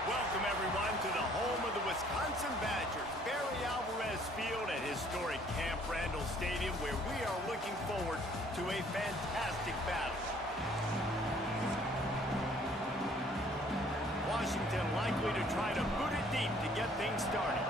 Welcome, everyone, to the home of the Wisconsin Badgers, Barry Alvarez Field at historic Camp Randall Stadium, where we are looking forward to a fantastic battle. Washington likely to try to boot it deep to get things started.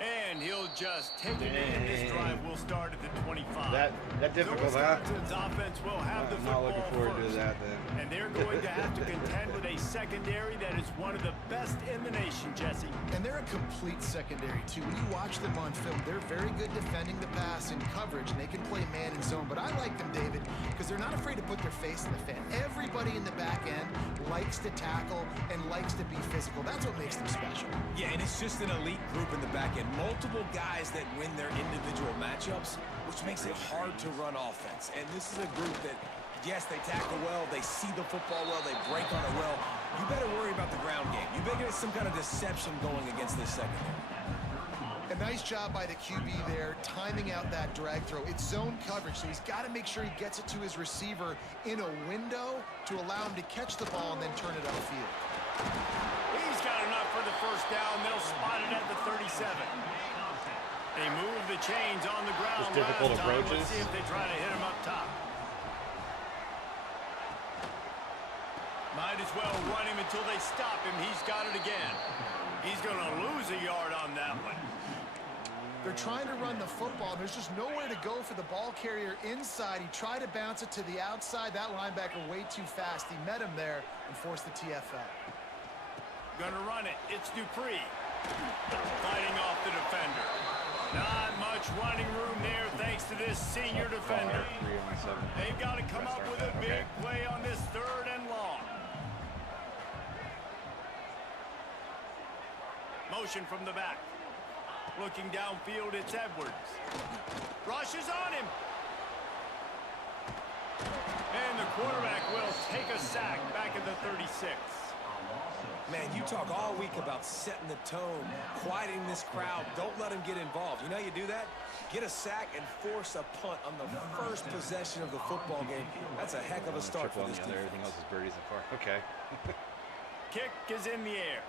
And he'll just take it in. This drive will start at the 25. That difficult, huh? Wisconsin's offense will have the I'm not football looking forward first. to that then. And they're going to have to contend with a secondary that is one of the best in the nation, Jesse. And they're a complete secondary, too. When you watch them on film, they're very good defending the pass in coverage, and they can play man and zone. But I like them, David, because they're not afraid to put their face in the fan. Everybody in the back end likes to tackle and likes to be physical. That's what makes them special. Yeah, and it's just an elite group in the back end. Multiple guys that win their individual matchups, which makes it hard to run offense. And this is a group that, yes, they tackle well, they see the football well, they break on it well. You better worry about the ground game. You better get some kind of deception going against this secondary. A nice job by the QB there, timing out that drag throw. It's zone coverage, so he's got to make sure he gets it to his receiver in a window to allow him to catch the ball and then turn it upfield. He's got enough for the first down. They'll spot it at the 37. They move the chains on the ground. Just difficult last time. approaches. Let's see if they try to hit him up top. Might as well run him until they stop him. He's got it again. He's going to lose a yard on that one. They're trying to run the football, and there's just nowhere to go for the ball carrier inside. He tried to bounce it to the outside. That linebacker way too fast. He met him there and forced the TFL. Gonna run it. It's Dupree. Fighting off the defender. Not much running room there thanks to this senior defender. They've got to come up with a big play on this 3rd and long. Motion from the back. Looking downfield, it's Edwards. Rushes on him. And the quarterback will take a sack back at the 36. Man, you talk all week about setting the tone, quieting this crowd. Don't let them get involved. You know how you do that? Get a sack and force a punt on the first possession of the football game. That's a heck of a start for this defense. Everything else is birdies and par. Okay. Kick is in the air.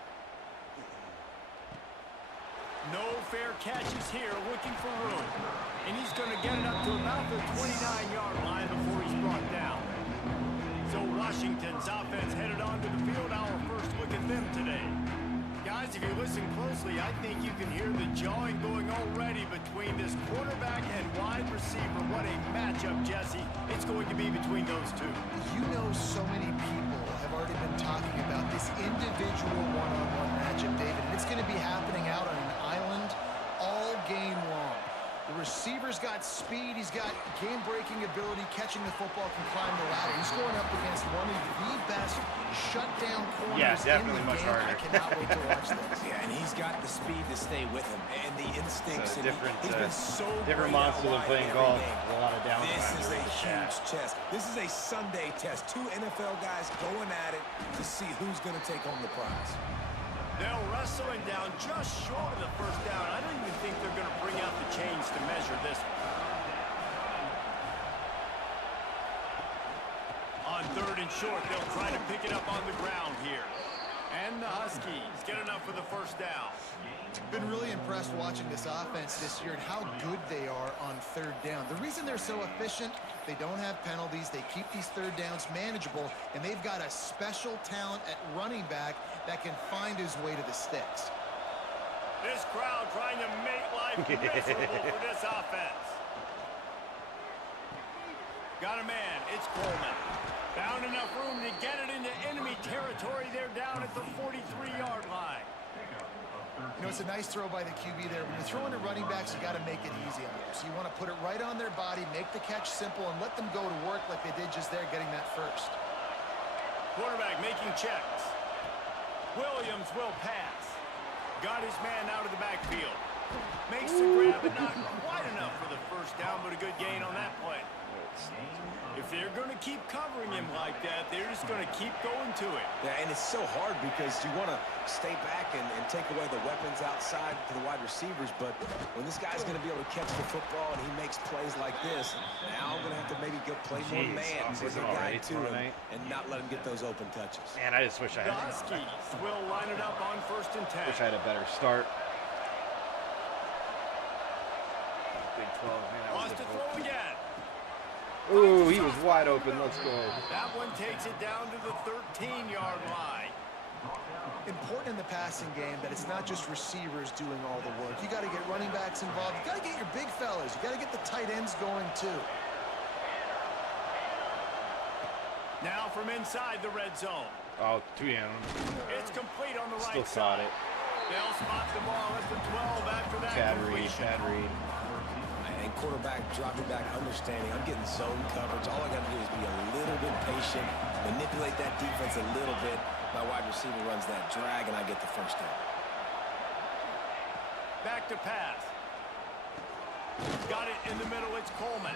No fair catches here, looking for room. And he's going to get it up to about the 29-yard line before he's brought down. So Washington's offense headed onto the field. Our first look at them today. Guys, if you listen closely, I think you can hear the jawing going already between this quarterback and wide receiver. What a matchup, Jesse. It's going to be between those two. You know, so many people have already been talking about this individual one-on-one matchup, David, and it's going to be happening out on an island all game long. The receiver's got speed, he's got game-breaking ability, catching the football, can climb the ladder. He's going up against one of the best shutdown corners definitely in the much game. harder. I cannot wait to watch this. Yeah, and he's got the speed to stay with him and the instincts. So and different, he's been so different great monster than out playing wide golf. every game. A lot of downtime. This is a huge Yeah. test. This is a Sunday test. 2 NFL guys going at it to see who's going to take home the prize. They'll wrestle him down just short of the first down. I don't even think they're going to bring out the chains to measure this one. On 3rd and short, they'll try to pick it up on the ground here. And the Huskies get enough for the first down. Been really impressed watching this offense this year and how good they are on 3rd down. The reason they're so efficient, they don't have penalties, they keep these 3rd downs manageable, and they've got a special talent at running back that can find his way to the sticks. This crowd trying to make life miserable for this offense. Got a man, it's Coleman. Found enough room to get it into enemy territory. They're down at the 43-yard line. You know, it's a nice throw by the QB there. When you're throwing to running backs, you got to make it easy on them. So you want to put it right on their body, make the catch simple, and let them go to work like they did just there, getting that first. Quarterback making checks. Williams will pass. Got his man out of the backfield. Makes the grab, but not quite enough for the first down, but a good gain on that play. If they're going to keep covering him like that, they're just going to keep going to it. Yeah, and it's so hard because you want to stay back and take away the weapons outside to the wide receivers, but when this guy's going to be able to catch the football and he makes plays like this, now I'm going to have to maybe go play more man with the guy to him and not let him get those open touches. Man, I just wish I The had. Huskies will line it up on 1st and 10. Wish I had a better start. Big 12, man. That was Wants to difficult. throw again. Ooh, he was wide open. Let's go. That one takes it down to the 13-yard line. Important in the passing game that it's not just receivers doing all the work. You got to get running backs involved. You got to get your big fellas. You got to get the tight ends going too. Now from inside the red zone. Oh, 2 down. It's complete on the Still right caught side. it. They'll spot the ball at the 12 after that Bad read. completion. Bad read. And quarterback dropping back, understanding I'm getting zone coverage. All I got to do is be a little bit patient, manipulate that defense a little bit. My wide receiver runs that drag, and I get the first down. Back to pass. Got it in the middle. It's Coleman.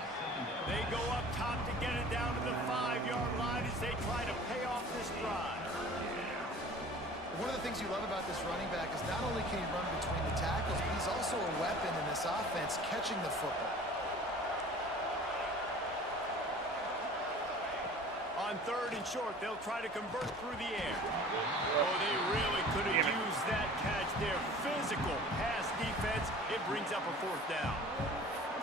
They go up top to get it down to the 5-yard line as they try to pay off this drive. One of the things you love about this running back is not only can he run between the tackles, but he's also a weapon in this offense catching the football. On 3rd and short, they'll try to convert through the air. Oh, they really could have used that catch there. Physical pass defense. It brings up a 4th down.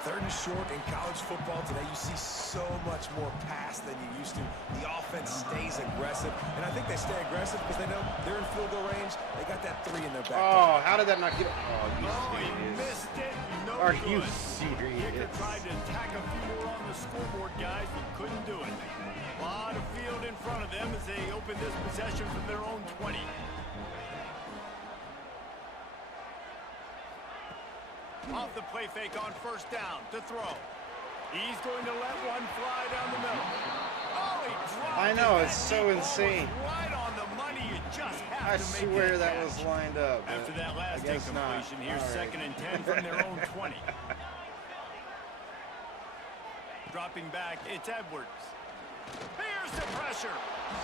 3rd and short in college football today, you see so much more pass than you used to. The offense stays aggressive, and I think they stay aggressive because they know they're in field goal range. They got that 3 in their back. Oh, how did that not get? Oh, you Oh, he serious? missed it. No Are good. you Kicker serious? tried to tack a few more on the scoreboard, guys, but couldn't do it. A lot of field in front of them as they open this possession from their own 20. Off the play fake on first down to throw. He's going to let one fly down the middle. Oh, he dropped I know, it. it's That so deep ball insane. was right on the money. You just have I to make swear that catch. was lined up. but After that last I guess not. incompletion, here's All right. 2nd and 10 from their own 20. Dropping back, it's Edwards. Here's the pressure.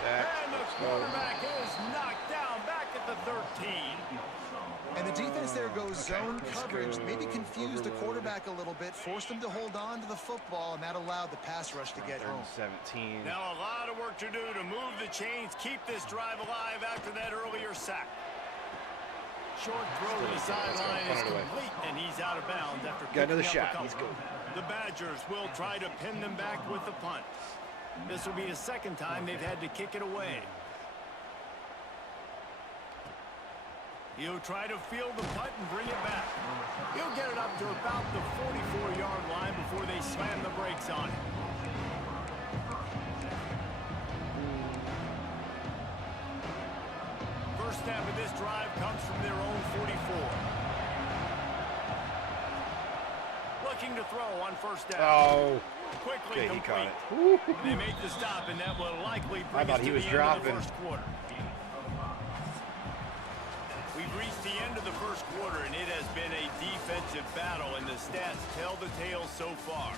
Sack. And the Let's go. quarterback is knocked down back at the 13. And the defense there goes zone let's coverage, go maybe confused the overload. quarterback a little bit, forced him to hold on to the football, and that allowed the pass rush to get home. 17. Now a lot of work to do to move the chains, keep this drive alive after that earlier sack. Short throw to the sideline is Punt it away. complete, and he's out of bounds after Got another picking up a shot. couple. He's good. The Badgers will try to pin them back with the punt. This will be the 2nd time they've had to kick it away. He'll try to field the punt and bring it back. He'll get it up to about the 44-yard line before they slam the brakes on it. First snap of this drive comes from their own 44. Looking to throw on first down. Oh. Quickly Okay, he caught complete. it. They make the stop, and that will likely I bring thought us he to was the dropping. end of the first quarter. We've reached the end of the first quarter, and it has been a defensive battle, and the stats tell the tale so far.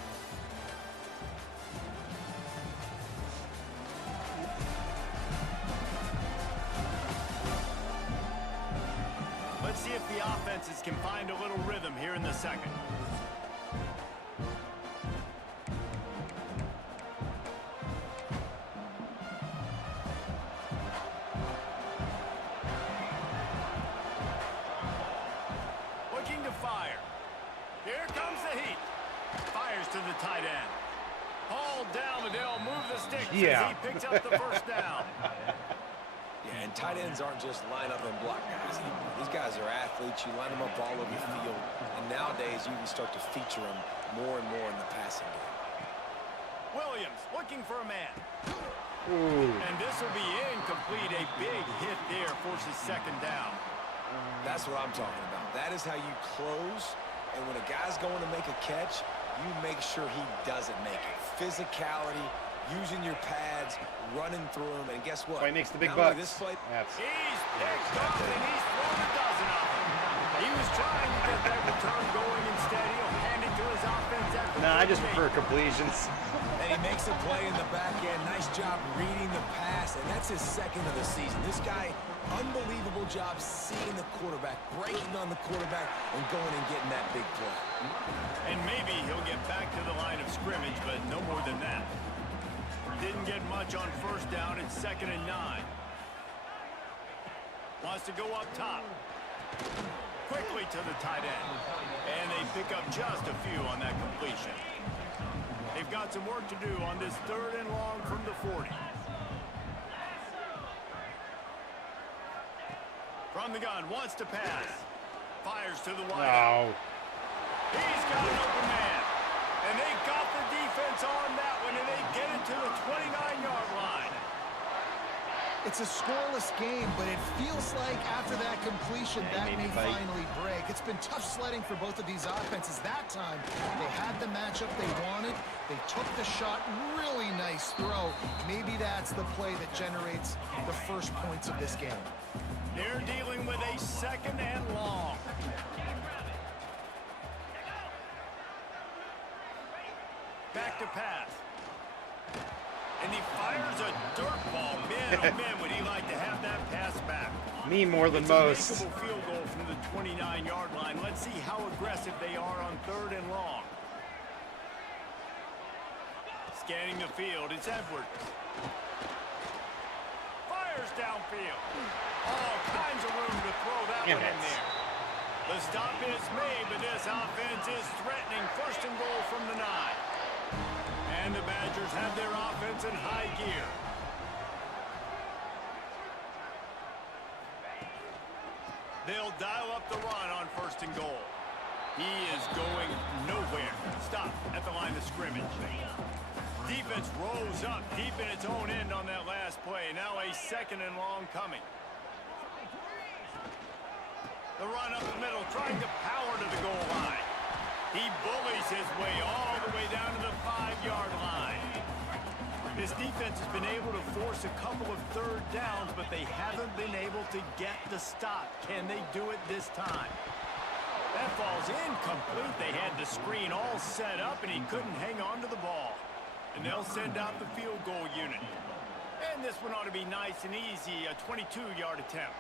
Let's see if the offenses can find a little rhythm here in the second. Looking to fire. Here comes the heat. Fires to the tight end. Hauled down, and they'll move the sticks Yeah. as he picks up the first down. Yeah, and tight ends aren't just line up and block guys anymore. These guys are athletes. You line them up all over the field. And nowadays, you can start to feature them more and more in the passing game. Williams looking for a man. Ooh. And this will be incomplete. A big hit there forces 2nd down. That's what I'm talking about. That is how you close. And when a guy's going to make a catch, you make sure he doesn't make it. Physicality, using your pads, running through them, and guess what? So he makes the big Not only bucks. This play, That's He's picked off, and he's thrown a dozen of them. He was trying to get that return going. Instead, he'll hand it to his offense at the no, I just 38. prefer completions. and he makes a play in the back end. Nice job reading the pass, and that's his 2nd of the season. This guy, unbelievable job seeing the quarterback, breaking on the quarterback, and going and getting that big play. And maybe he'll get back to the line of scrimmage, but no more than that. Didn't get much on first down. It's 2nd and 9. Wants to go up top. Quickly to the tight end. And they pick up just a few on that completion. They've got some work to do on this 3rd and long from the 40. From the gun, wants to pass. Fires to the wide. Oh. He's got an open man. And they got the defense on that one, and they get it to the 29-yard line. It's a scoreless game, but it feels like after that completion, that maybe may bite. finally break. It's been tough sledding for both of these offenses. That time, they had the matchup they wanted. They took the shot. Really nice throw. Maybe that's the play that generates the first points of this game. They're dealing with a 2nd and long. Back to pass. And he fires a dirt ball. Man, oh man, would he like to have that pass back. Me more than It's most. a makeable field goal from the 29-yard line. Let's see how aggressive they are on 3rd and long. Scanning the field, it's Edwards. Fires downfield. All kinds of room to throw that Damn one in it. there. The stop is made, but this offense is threatening 1st and goal from the 9. And the Badgers have their offense in high gear. They'll dial up the run on 1st and goal. He is going nowhere. Stop at the line of scrimmage. Defense rose up deep in its own end on that last play. Now a 2nd and long coming. The run up the middle, trying to power to the goal line. He bullies his way all the way down to the 5-yard line. This defense has been able to force a couple of 3rd downs, but they haven't been able to get the stop. Can they do it this time? That falls incomplete. They had the screen all set up, and he couldn't hang on to the ball. And they'll send out the field goal unit. And this one ought to be nice and easy, a 22-yard attempt.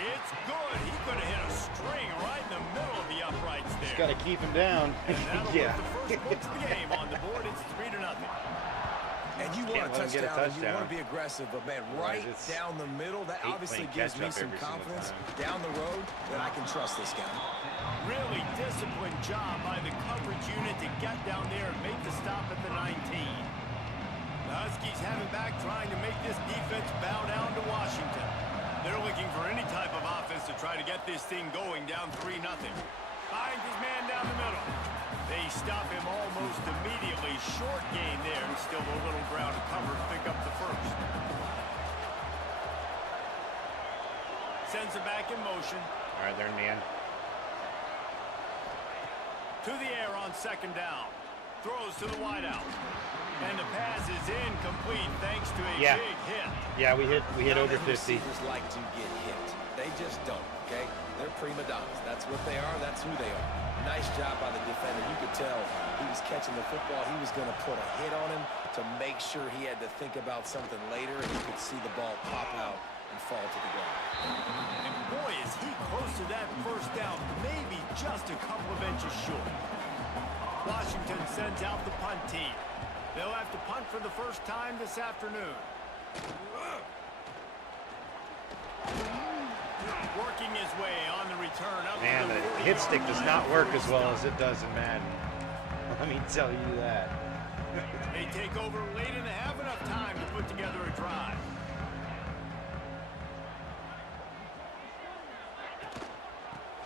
It's good. He could have hit a string right in the middle of the uprights there. Just got to keep him down. And that'll Yeah. put the first points of the game on the board. It's 3-0. And you want a touchdown, and you want to be aggressive, but man, right down the middle, that obviously gives me some confidence down the road that I can trust this guy. Really disciplined job by the coverage unit to get down there and make the stop at the 19. The Huskies have it back, trying to make this defense bow down to Washington. They're looking for any type of offense to try to get this thing going, down 3-0. Finds his man down the middle. They stop him almost immediately. Short gain there, and still a little ground to cover to pick up the first. Sends it back in motion. All right, there, man. To the air on 2nd down. Throws to the wideout. And the pass is incomplete thanks to a big hit. Yeah, we hit over 50. Receivers like to get hit. They just don't, okay? They're prima donnas. That's what they are. That's who they are. Nice job by the defender. You could tell he was catching the football. He was going to put a hit on him to make sure he had to think about something later, and you could see the ball pop out and fall to the ground. And boy, is he close to that first down, maybe just a couple of inches short. Washington sends out the punt team. They'll have to punt for the first time this afternoon. Working his way on the return. Up Man, the hit stick does not work as well as it does in Madden. Let me tell you that. They take over late and have enough time to put together a drive.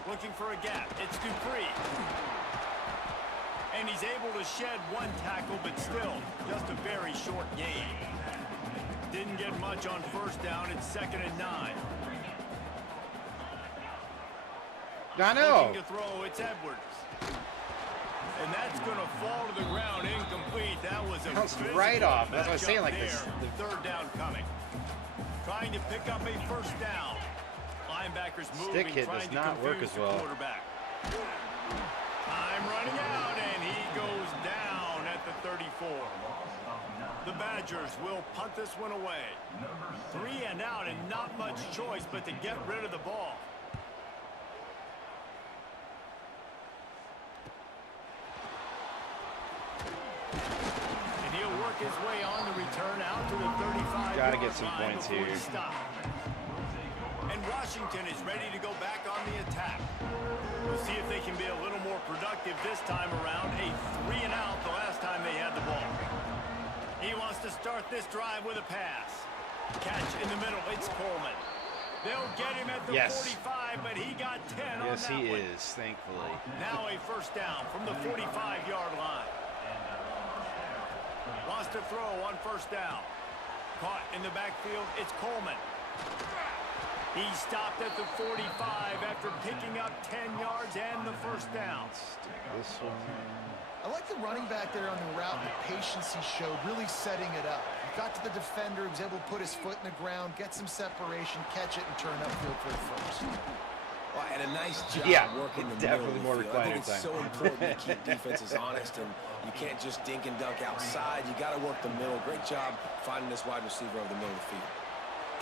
Looking for a gap. It's Dupree. And he's able to shed one tackle, but still just a very short gain. Didn't get much on first down. It's 2nd and 9. I know. Looking to throw, it's Edwards. And that's going to fall to the ground, incomplete. That was a Bounced right off. That's what I was saying, matchup like this. there. 3rd down coming. Trying to pick up a first down. Linebackers moving, Stick hit does not work as well. Time running out, and he goes down at the 34. The Badgers will punt this one away. 3 and out, and not much choice but to get rid of the ball. And he'll work his way on the return out to the 35. Gotta get some points here. And Washington is ready to go back on the attack. We'll see if they can be a little more productive this time around. A 3 and out the last time they had the ball. He wants to start this drive with a pass. Catch in the middle. It's Coleman. They'll get him at the 45, but he got 10 on that one. Yes, he is, thankfully. Now a first down from the 45-yard line. Wants to throw on first down. Caught in the backfield. It's Coleman. He stopped at the 45 after picking up 10 yards and the first down. This one. I like the running back there on the route, the patience he showed, really setting it up. He got to the defender, he was able to put his foot in the ground, get some separation, catch it, and turn upfield for the first. Well, and a nice job working the definitely middle more of the field. I think recliner it's time. so important to keep defenses honest, and you can't just dink and dunk outside. You got to work the middle. Great job finding this wide receiver over the middle of the field.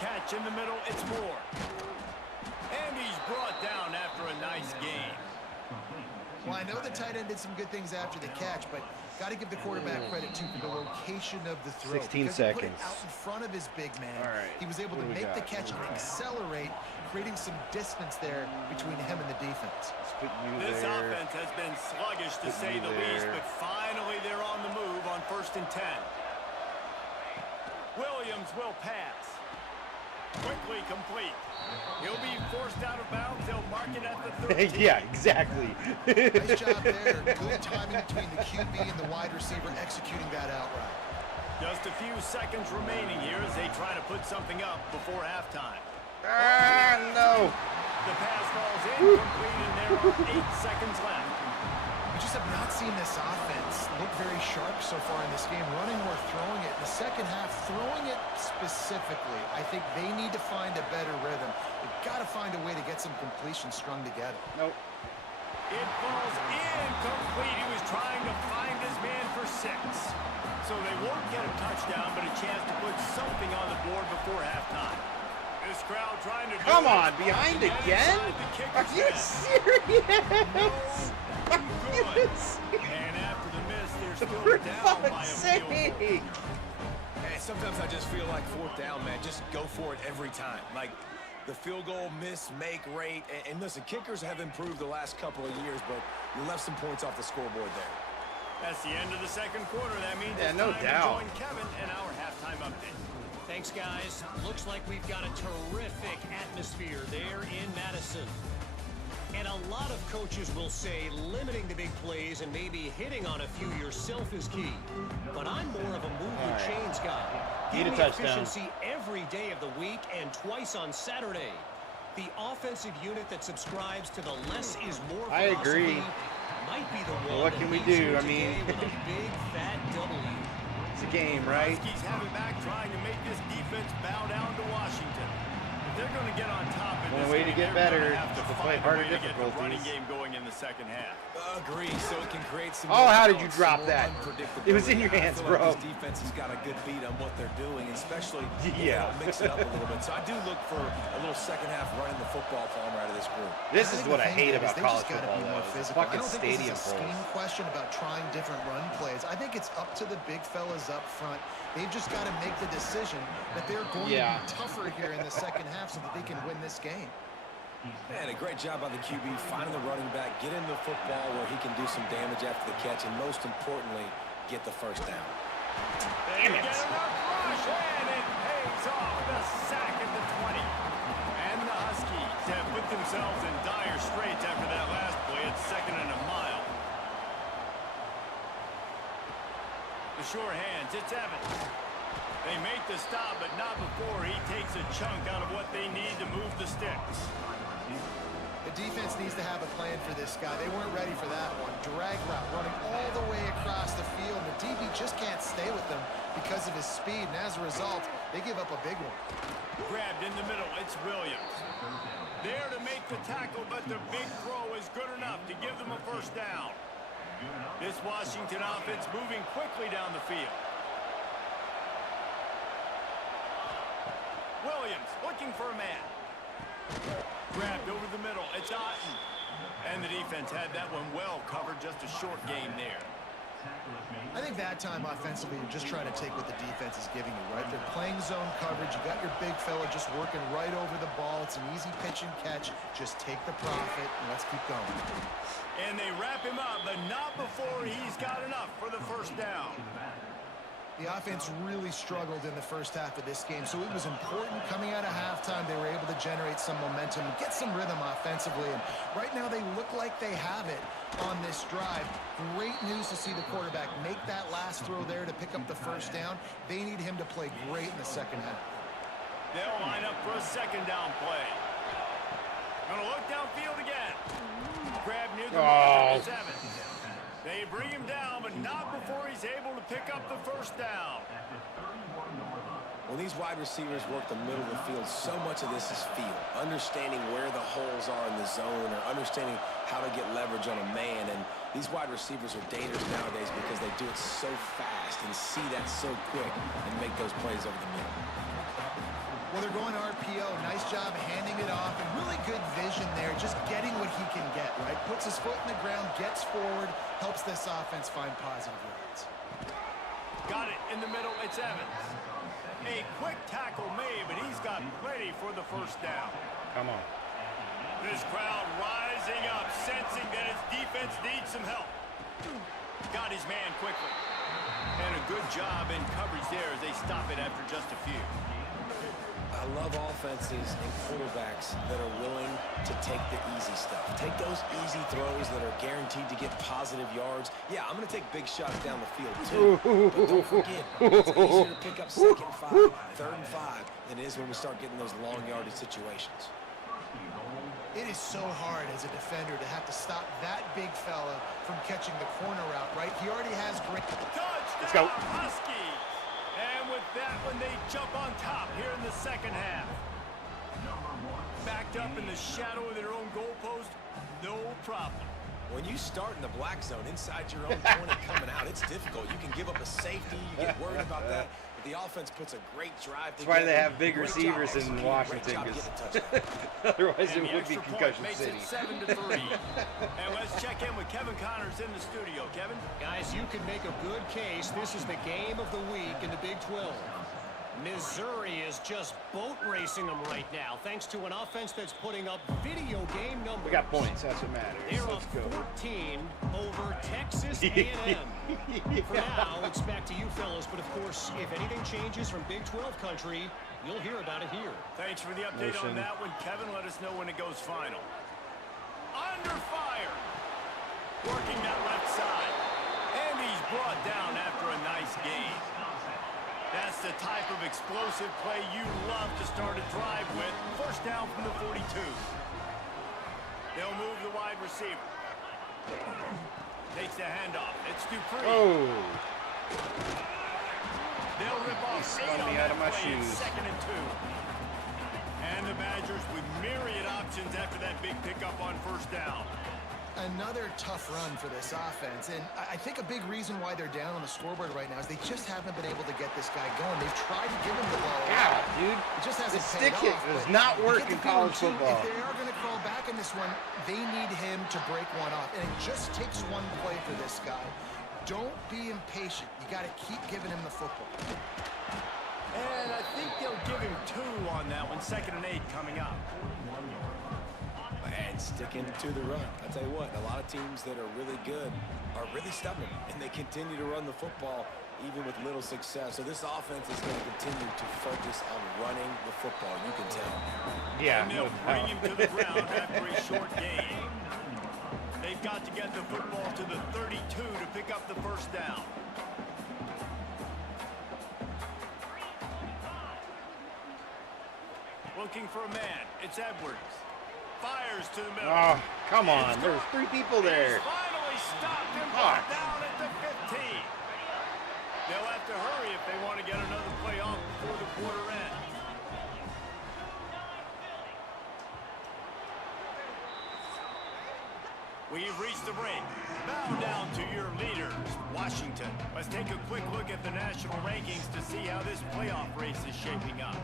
Catch in the middle, it's Moore. And he's brought down after a nice gain. Well, I know the tight end did some good things after the catch, but got to give the quarterback credit, too, for the location of the throw. 16 because seconds. He put it out in front of his big man. All right. He was able to make the catch and accelerate, creating some distance there between him and the defense. This offense has been sluggish, to say the least, but finally they're on the move on 1st and 10. Williams will pass. Quickly complete. He'll be forced out of bounds. They'll mark it at the 13. Yeah, exactly. Nice job there. Good timing between the QB and the wide receiver executing that outright. Just a few seconds remaining here as they try to put something up before halftime. Ah, no. The pass falls incomplete, and there are 8 seconds left. We just have not seen this offense look very sharp so far in this game, running or throwing it. In the second half, throwing it specifically, I think they need to find a better rhythm. They've got to find a way to get some completions strung together. Nope. It falls incomplete. He was trying to find his man for 6. So they won't get a touchdown, but a chance to put something on the board before halftime. This crowd trying to Come on, behind again? Are you serious? And after the miss, they're still For down by a fuck's field goal. sake! Hey, sometimes I just feel like 4th down, man. Just go for it every time. Like the field goal miss, make rate. And listen, kickers have improved the last couple of years, but you left some points off the scoreboard there. That's the end of the second quarter. That means Yeah, it's no time doubt. to join Kevin and our halftime update. Thanks, guys. Looks like we've got a terrific atmosphere there in Madison. And a lot of coaches will say limiting the big plays and maybe hitting on a few yourself is key. But I'm more of a move the chains guy. Need Give a me touchdown. efficiency every day of the week and twice on Saturday. The offensive unit that subscribes to the less is more I agree. philosophy might be the one What that can we leaves do? here I mean, today with a big fat W. it's a game, right? Huskies have it back, trying to make this defense bow down to Washington. If they're going to get on top of One this way to game, get they're better gonna have is to find play a harder way to get the running difficulties. game going in the second half. Agree, so it can create some. Oh, more how did you balance, drop some more that? unpredictability. It was in your I hands, feel like bro. This defense has got a good beat on what they're doing, especially if Yeah. they don't mix it up a little bit. So I do look for a little second half running the football farm out of this group. This is think what I the thing hate is about they college just gotta football, be more though. It's physical. I fucking don't think stadium this is a scheme pulls. question about trying different run plays. I think it's up to the big fellas up front. They've just got to make the decision that they're going to be tougher here in the second half so that they can win this game. Man, a great job by the QB finding the running back, get him the football where he can do some damage after the catch, and most importantly, get the first down. Damn it. Get enough rush, and it pays off. The sack at the 20. And the Huskies have put themselves in dire straits after that last play. It's 2nd and a mile. The sure hands, it's Evans. They make the stop, but not before he takes a chunk out of what they need to move the sticks. The defense needs to have a plan for this guy. They weren't ready for that one. Drag route running all the way across the field. The DB just can't stay with them because of his speed, and as a result, they give up a big one. Grabbed in the middle, it's Williams. There to make the tackle, but the big throw is good enough to give them a first down. This Washington offense moving quickly down the field. Williams looking for a man. Grabbed over the middle. It's Otten. And the defense had that one well covered. Just a short game there. I think that time offensively, you're just trying to take what the defense is giving you, right? They're playing zone coverage. You got your big fella just working right over the ball. It's an easy pitch and catch. Just take the profit and let's keep going. And they wrap him up, but not before he's got enough for the first down. The offense really struggled in the first half of this game, so it was important coming out of halftime. They were able to generate some momentum and get some rhythm offensively, and right now they look like they have it on this drive. Great news to see the quarterback make that last throw there to pick up the first down. They need him to play great in the second half. They'll line up for a second down play. Gonna look downfield again. Grab near the mark of 7. They bring him down, but not before he's able to pick up the first down. When these wide receivers work the middle of the field, so much of this is feel. Understanding where the holes are in the zone or understanding how to get leverage on a man. And these wide receivers are dangerous nowadays because they do it so fast and see that so quick and make those plays over the middle. Well, they're going RPO. Nice job handing it off, and really good vision there, just getting what he can get, right? Puts his foot in the ground, gets forward, helps this offense find positive yards. Got it in the middle, it's Evans. A quick tackle made, but he's got plenty for the first down. Come on. This crowd rising up, sensing that its defense needs some help. Got his man quickly. And a good job in coverage there as they stop it after just a few. I love offenses and quarterbacks that are willing to take the easy stuff. Take those easy throws that are guaranteed to get positive yards. Yeah, I'm going to take big shots down the field too. But don't forget, it's easier to pick up 2nd and 5, 3rd and 5 than it is when we start getting those long yardage situations. It is so hard as a defender to have to stop that big fella from catching the corner route, right? He already has great... Touchdown, Let's go. Huskies! And with that one, they jump on top here in the second half. Backed up in the shadow of their own goalpost, no problem. When you start in the black zone inside your own 20 coming out, it's difficult. You can give up a safety. You get worried about that. But the offense puts a great drive That's why together. they have big Great receivers job in executing. Washington, Great job because getting a touchdown. otherwise And it the would be extra point concussion makes city. it 7-3. And let's check in with Kevin Connors in the studio. Kevin? Guys, you could make a good case. This is the game of the week in the Big 12. Missouri is just boat racing them right now, thanks to an offense that's putting up video game numbers. We got points. That's what matters. They're Let's up go. 14 over Texas A&M. For now, it's back to you fellas, but of course, if anything changes from Big 12 country, you'll hear about it here. Thanks for the update on that one, Kevin. Let us know when it goes final. Under fire. Working that left side. And he's brought down after a nice game. That's the type of explosive play you love to start a drive with. First down from the 42. They'll move the wide receiver. Takes the handoff. It's Dupree. Oh, They'll rip off spun 8 on me that out of my play. shoes. It's 2nd and 2. And the Badgers with myriad options after that big pickup on first down. Another tough run for this offense, and I think a big reason why they're down on the scoreboard right now is they just haven't been able to get this guy going. They've tried to give him the ball. God, dude. It just hasn't The paid stick hit off, does but not you work get the in college feeling, too, football. If they are going to crawl back in this one, they need him to break one off, and it just takes one play for this guy. Don't be impatient. You got to keep giving him the football. And I think they'll give him 2 on that one. 2nd and 8 coming up. And sticking to the run. I'll tell you what, a lot of teams that are really good are really stubborn, and they continue to run the football even with little success. So this offense is going to continue to focus on running the football, you can tell. Yeah, And no they'll bring doubt. him to the ground after a short gain. They've got to get the football to the 32 to pick up the first down. Looking for a man. It's Edwards. Fires to the middle. Oh, come on. There's 3 people there. He's finally stopped and brought down at the 15. They'll have to hurry if they want to get another play off before the quarter ends. We've reached the break. Bow down to your leaders, Washington. Let's take a quick look at the national rankings to see how this playoff race is shaping up.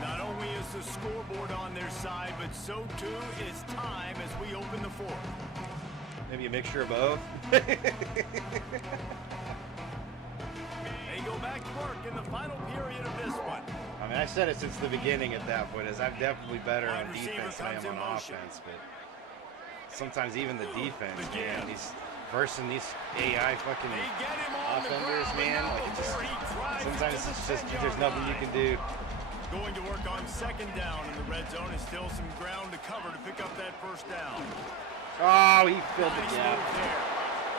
Not only is the scoreboard on their side, but so too is time as we open the 4th. Maybe a mixture of both. They go back to work in the final period of this one. I mean, I said it since the beginning at that point, is I'm definitely better on Wide receiver defense than I am comes in on motion. offense, but sometimes even the defense, Again. man, he's versing these AI fucking They get him on the offenders, ground, man. and now Like, it just, before he drives sometimes it to it's the just, 10-yard there's nothing you line. can do. Going to work on 2nd down in the red zone is still some ground to cover to pick up that first down. Oh, he filled the Nice gap. move there.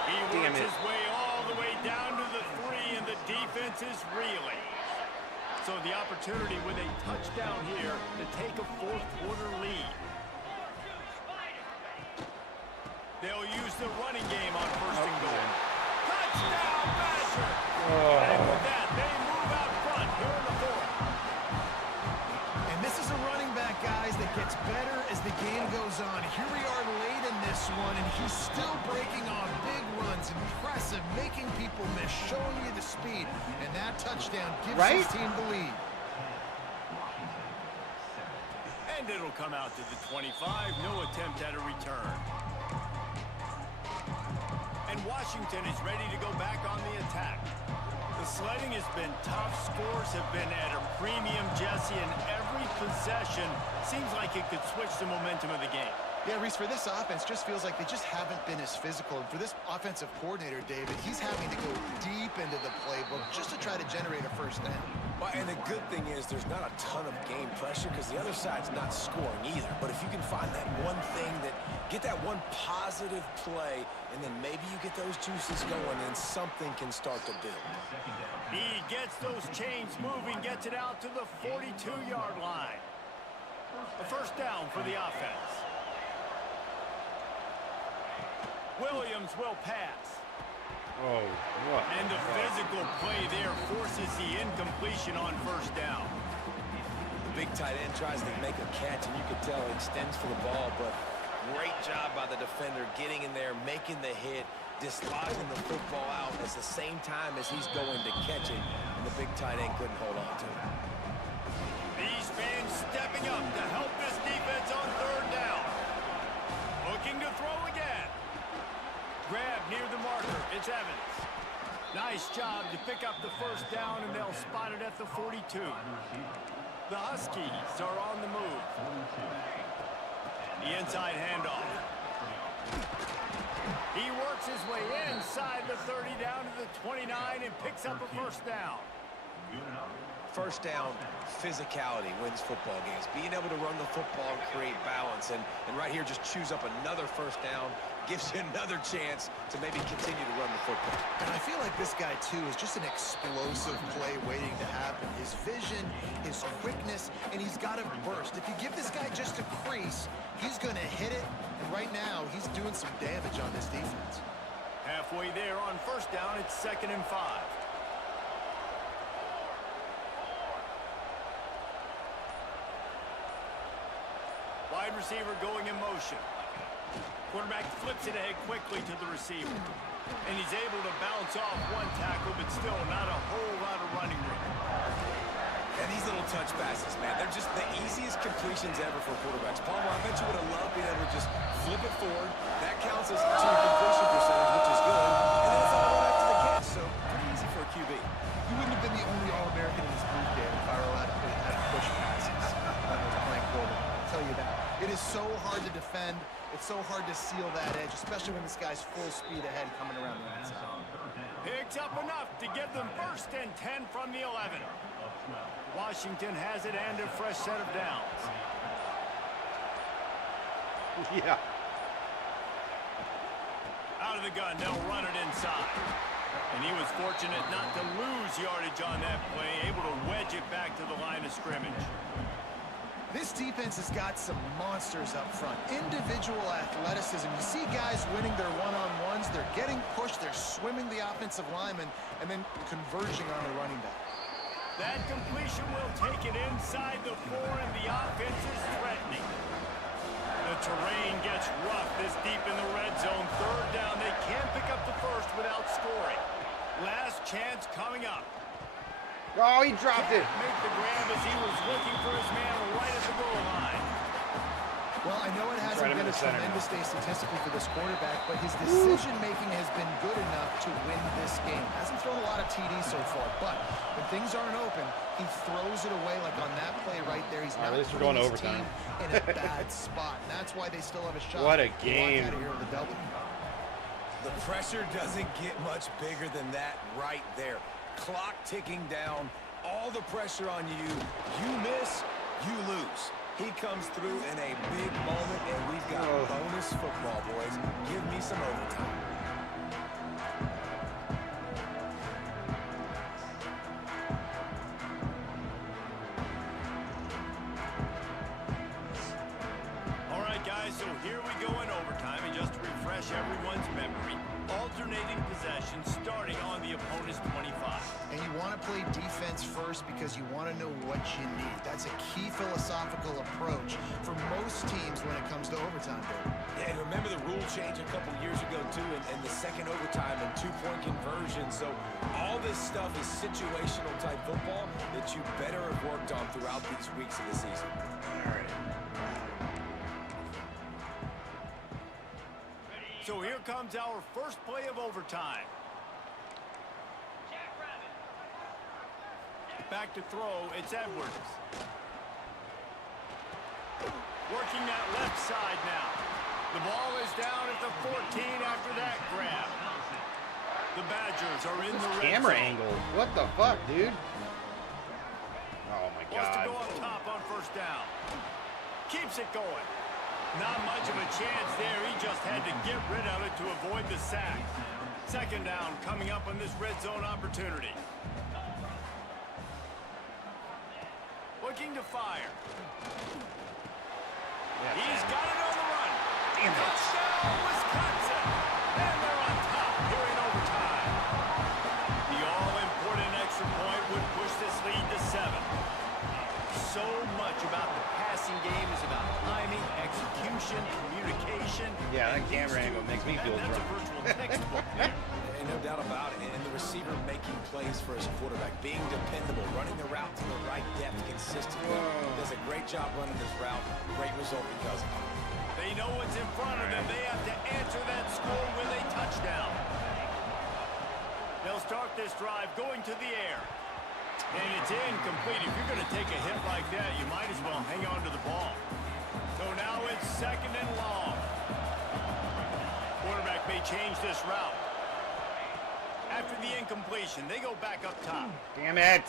He Damn works it. his way all the way down to the 3, and the defense is reeling. So the opportunity with a touchdown here to take a 4th quarter lead. They'll use the running game on 1st and goal. Touchdown, Badger! And with that, they move out front here in the 4th. And this is a running back, guys, that gets better as the game goes on. Here we are late in this one, and he's still breaking on big runs. Impressive, making people miss, showing you the speed. And that touchdown gives his team the lead. And it'll come out to the 25. No attempt at a return. And Washington is ready to go back on the attack. The sledding has been tough. Scores have been at a premium, Jesse, and every possession seems like it could switch the momentum of the game. Yeah, Reese, for this offense, just feels like they just haven't been as physical. And for this offensive coordinator, David, he's having to go deep into the playbook just to try to generate a first down. Well, and the good thing is there's not a ton of game pressure because the other side's not scoring either. But if you can find that one thing get that one positive play, and then maybe you get those juices going, and something can start to build. He gets those chains moving, gets it out to the 42-yard line. A first down for the offense. Williams will pass. Oh, what? And the physical play there forces the incompletion on first down. The big tight end tries to make a catch, and you can tell he extends for the ball, but great job by the defender getting in there, making the hit, dislodging the football out at the same time as he's going to catch it, and the big tight end couldn't hold on to it. These fans stepping up to help this defense on third down. Looking to throw again. Grab near the marker. It's Evans. Nice job to pick up the first down, and they'll spot it at the 42. The Huskies are on the move. The inside handoff. He works his way inside the 30 down to the 29 and picks up a first down. First down, physicality wins football games. Being able to run the football and create balance. And right here, just choose up another first down. Gives you another chance to maybe continue to run the football. And I feel like this guy, too, is just an explosive play waiting to happen. His vision, his quickness, and he's got to burst. If you give this guy just a crease, he's going to hit it. And right now, he's doing some damage on this defense. Halfway there on first down, it's 2nd and 5. Wide receiver going in motion. Quarterback flips it ahead quickly to the receiver. And he's able to bounce off one tackle, but still not a whole lot of running room. And these little touch passes, man, they're just the easiest completions ever for quarterbacks. Palmer, I bet you would have loved being able to just flip it forward. That counts as a team completion percentage, which is good. And then it's all right after the catch, so pretty easy for a QB. You wouldn't have been the only All-American in this booth, Dave, if I were allowed to have push passes when I was playing quarterback. I'll tell you that. It is so hard to defend. It's so hard to seal that edge, especially when this guy's full speed ahead coming around the outside. Picks up enough to give them 1st and 10 from the 11. Washington has it and a fresh set of downs. Yeah. Out of the gun, they'll run it inside. And he was fortunate not to lose yardage on that play, able to wedge it back to the line of scrimmage. This defense has got some monsters up front. Individual athleticism. You see guys winning their one-on-ones. They're getting pushed. They're swimming the offensive lineman and then converging on the running back. That completion will take it inside the 4, and the offense is threatening. The terrain gets rough this deep in the red zone. 3rd down. They can't pick up the first without scoring. Last chance coming up. Oh, he dropped it. Make the grab as he was looking for his man right at the goal line. Well, I know it hasn't been a tremendous day statistically for this quarterback, but his decision-making has been good enough to win this game. Hasn't thrown a lot of TDs so far, but when things aren't open, he throws it away like on that play right there. He's not putting his team in a bad spot. And that's why they still have a shot. What a game. To walk out of here with a W. The pressure doesn't get much bigger than that right there. Clock ticking down, all the pressure on you. You miss, you lose. He comes through in a big moment, and we've got bonus football, boys. Give me some overtime. All right, guys, so here we go in overtime, and just to refresh everyone's memory, alternating possession starting on the opponent's 25. And you want to play defense first because you want to know what you need. That's a key philosophical approach for most teams when it comes to overtime, David. Yeah, and remember the rule change a couple years ago, too, and the second overtime and two-point conversion. So all this stuff is situational type football that you better have worked on throughout these weeks of the season. All right. So here comes our first play of overtime. Back to throw, it's Edwards. working that left side now. The ball is down at the 14 after that grab. The Badgers are in the red Camera zone. angle. What the fuck, dude? Oh my Wants to god. go up top on first down. Keeps it going. Not much of a chance there. He just had to get rid of it to avoid the sack. Second down coming up on this red zone opportunity. Looking to fire. Yeah, He's got it on the run. Damn it. Touchdown, Wisconsin. And they're on top here in overtime. The all-important extra point would push this lead to 7. So much about the passing game is about timing, execution, communication. Yeah, that camera angle makes me feel That's a drunk. virtual textbook there. And no doubt about it. And the receiver making plays for his quarterback, being dependable, running the route to the right depth consistently. Does a great job running this route. Great result because of it. They know what's in front of them. They have to answer that score with a touchdown. They'll start this drive going to the air. And it's incomplete. If you're going to take a hit like that, you might as well hang on to the ball. So now it's second and long. Quarterback may change this route. After the incompletion, they go back up top. Damn it.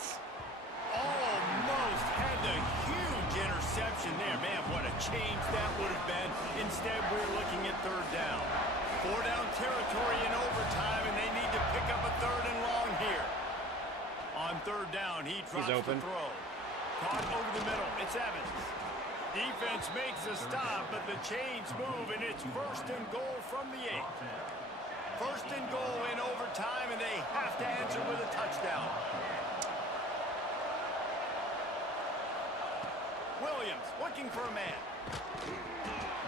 Almost had the huge interception there. Man, what a change that would have been. Instead, we're looking at third down. 4-down territory in overtime, and they need to pick up a third and long here. On third down, he drops open. the throw. Caught over the middle. It's Evans. Defense makes a stop, but the chains move, and it's first and goal from the 8. First and goal in overtime, and they have to answer with a touchdown. Williams looking for a man.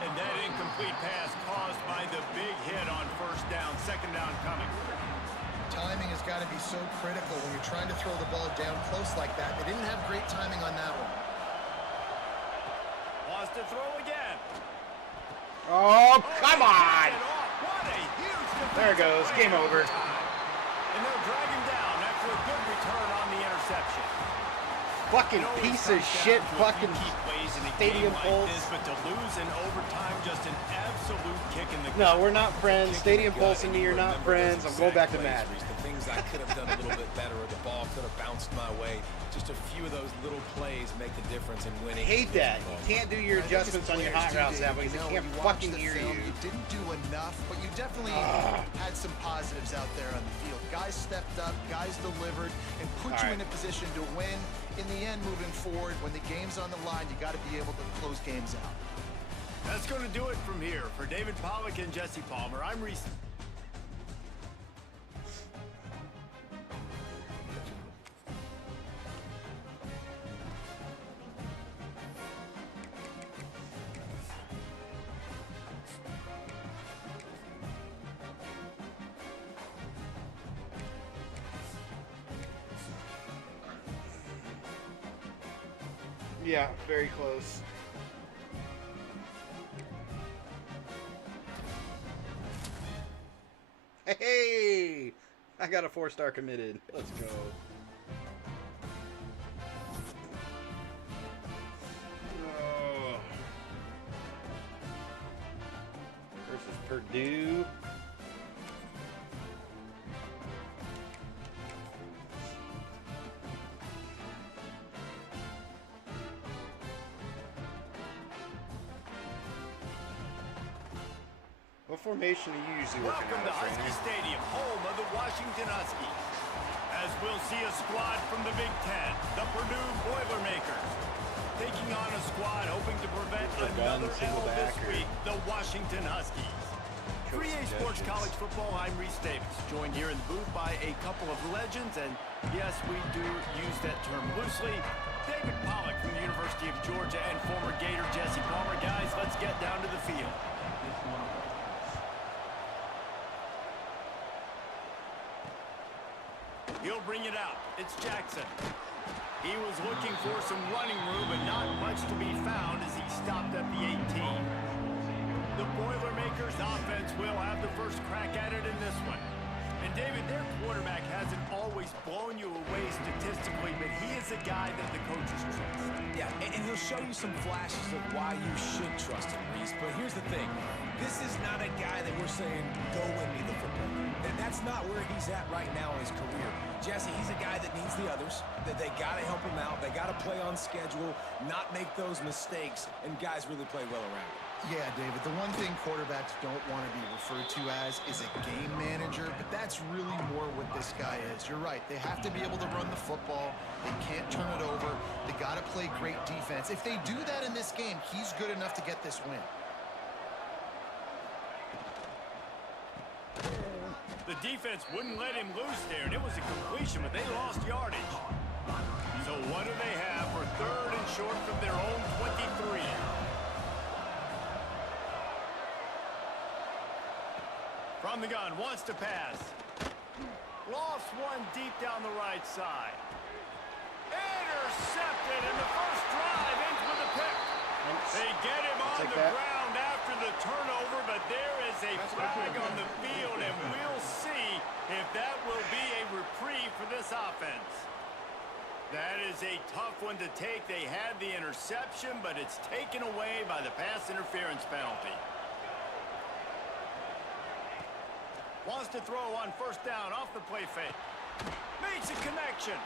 And that incomplete pass caused by the big hit on first down. Second down coming. Timing has got to be so critical when you're trying to throw the ball down close like that. They didn't have great timing on that one. Wants to throw again. Oh, come on. What a huge defensive There it goes. play Game in over. overtime. And they'll drag him down after a good return on the interception. Fucking piece of shit. Fucking stadium pulse. But to lose in overtime, just an absolute kick in the gut. No, we're not friends. Stadium Pulse and me are not friends. I'm going back to Matt. The things I could have done a little bit better, or the ball could have bounced my way. Just a few of those little plays make the difference in winning. Hate that. You can't do your adjustments on your hot routes that way because they can't fucking hear you. You didn't do enough, but you definitely had some positives out there on the field. Guys stepped up, guys delivered, and put you in a position to win. In the end, moving forward, when the game's on the line, you got to be able to close games out. That's going to do it from here. For David Pollack and Jesse Palmer, I'm Reese. Yeah, very close. Hey! I got a 4-star committed. Let's go. Oh. Versus Purdue. What formation are you usually working Welcome to out of, Husky Trainer? Stadium, home of the Washington Huskies. As we'll see a squad from the Big Ten, the Purdue Boilermakers, taking on a squad hoping to prevent another L this week, the Washington Huskies. For EA Sports College Football, I'm Reese Davis, joined here in the booth by a couple of legends, and yes, we do use that term loosely. David Pollack from the University of Georgia and former Gator Jesse Palmer. Guys, let's get down to the field. He'll bring it out. It's Jackson. He was looking for some running room, but not much to be found as he stopped at the 18. The Boilermakers offense will have the first crack at it in this one. And David, their quarterback hasn't always blown you away statistically, but he is a guy that the coaches trust. Yeah, and he'll show you some flashes of why you should trust him, Reese. But here's the thing. This is not a guy that we're saying, go win me the football game. That's not where he's at right now in his career. Jesse, he's a guy that needs the others, that they got to help him out. They got to play on schedule, not make those mistakes, and guys really play well around him. Yeah, David, the one thing quarterbacks don't want to be referred to as is a game manager, but that's really more what this guy is. You're right. They have to be able to run the football. They can't turn it over. They got to play great defense. If they do that in this game, he's good enough to get this win. The defense wouldn't let him loose there, and it was a completion, but they lost yardage. So what do they have for 3rd and short from their own 23? From the gun, wants to pass. Lost one deep down the right side. Intercepted, and the first drive ends with a pick. They get him on the ground after the turnover, but there is a flag on the field, and we'll see if that will be a reprieve for this offense. That is a tough one to take. They had the interception, but it's taken away by the pass interference penalty. Wants to throw on 1st down off the play fake. Makes a connection.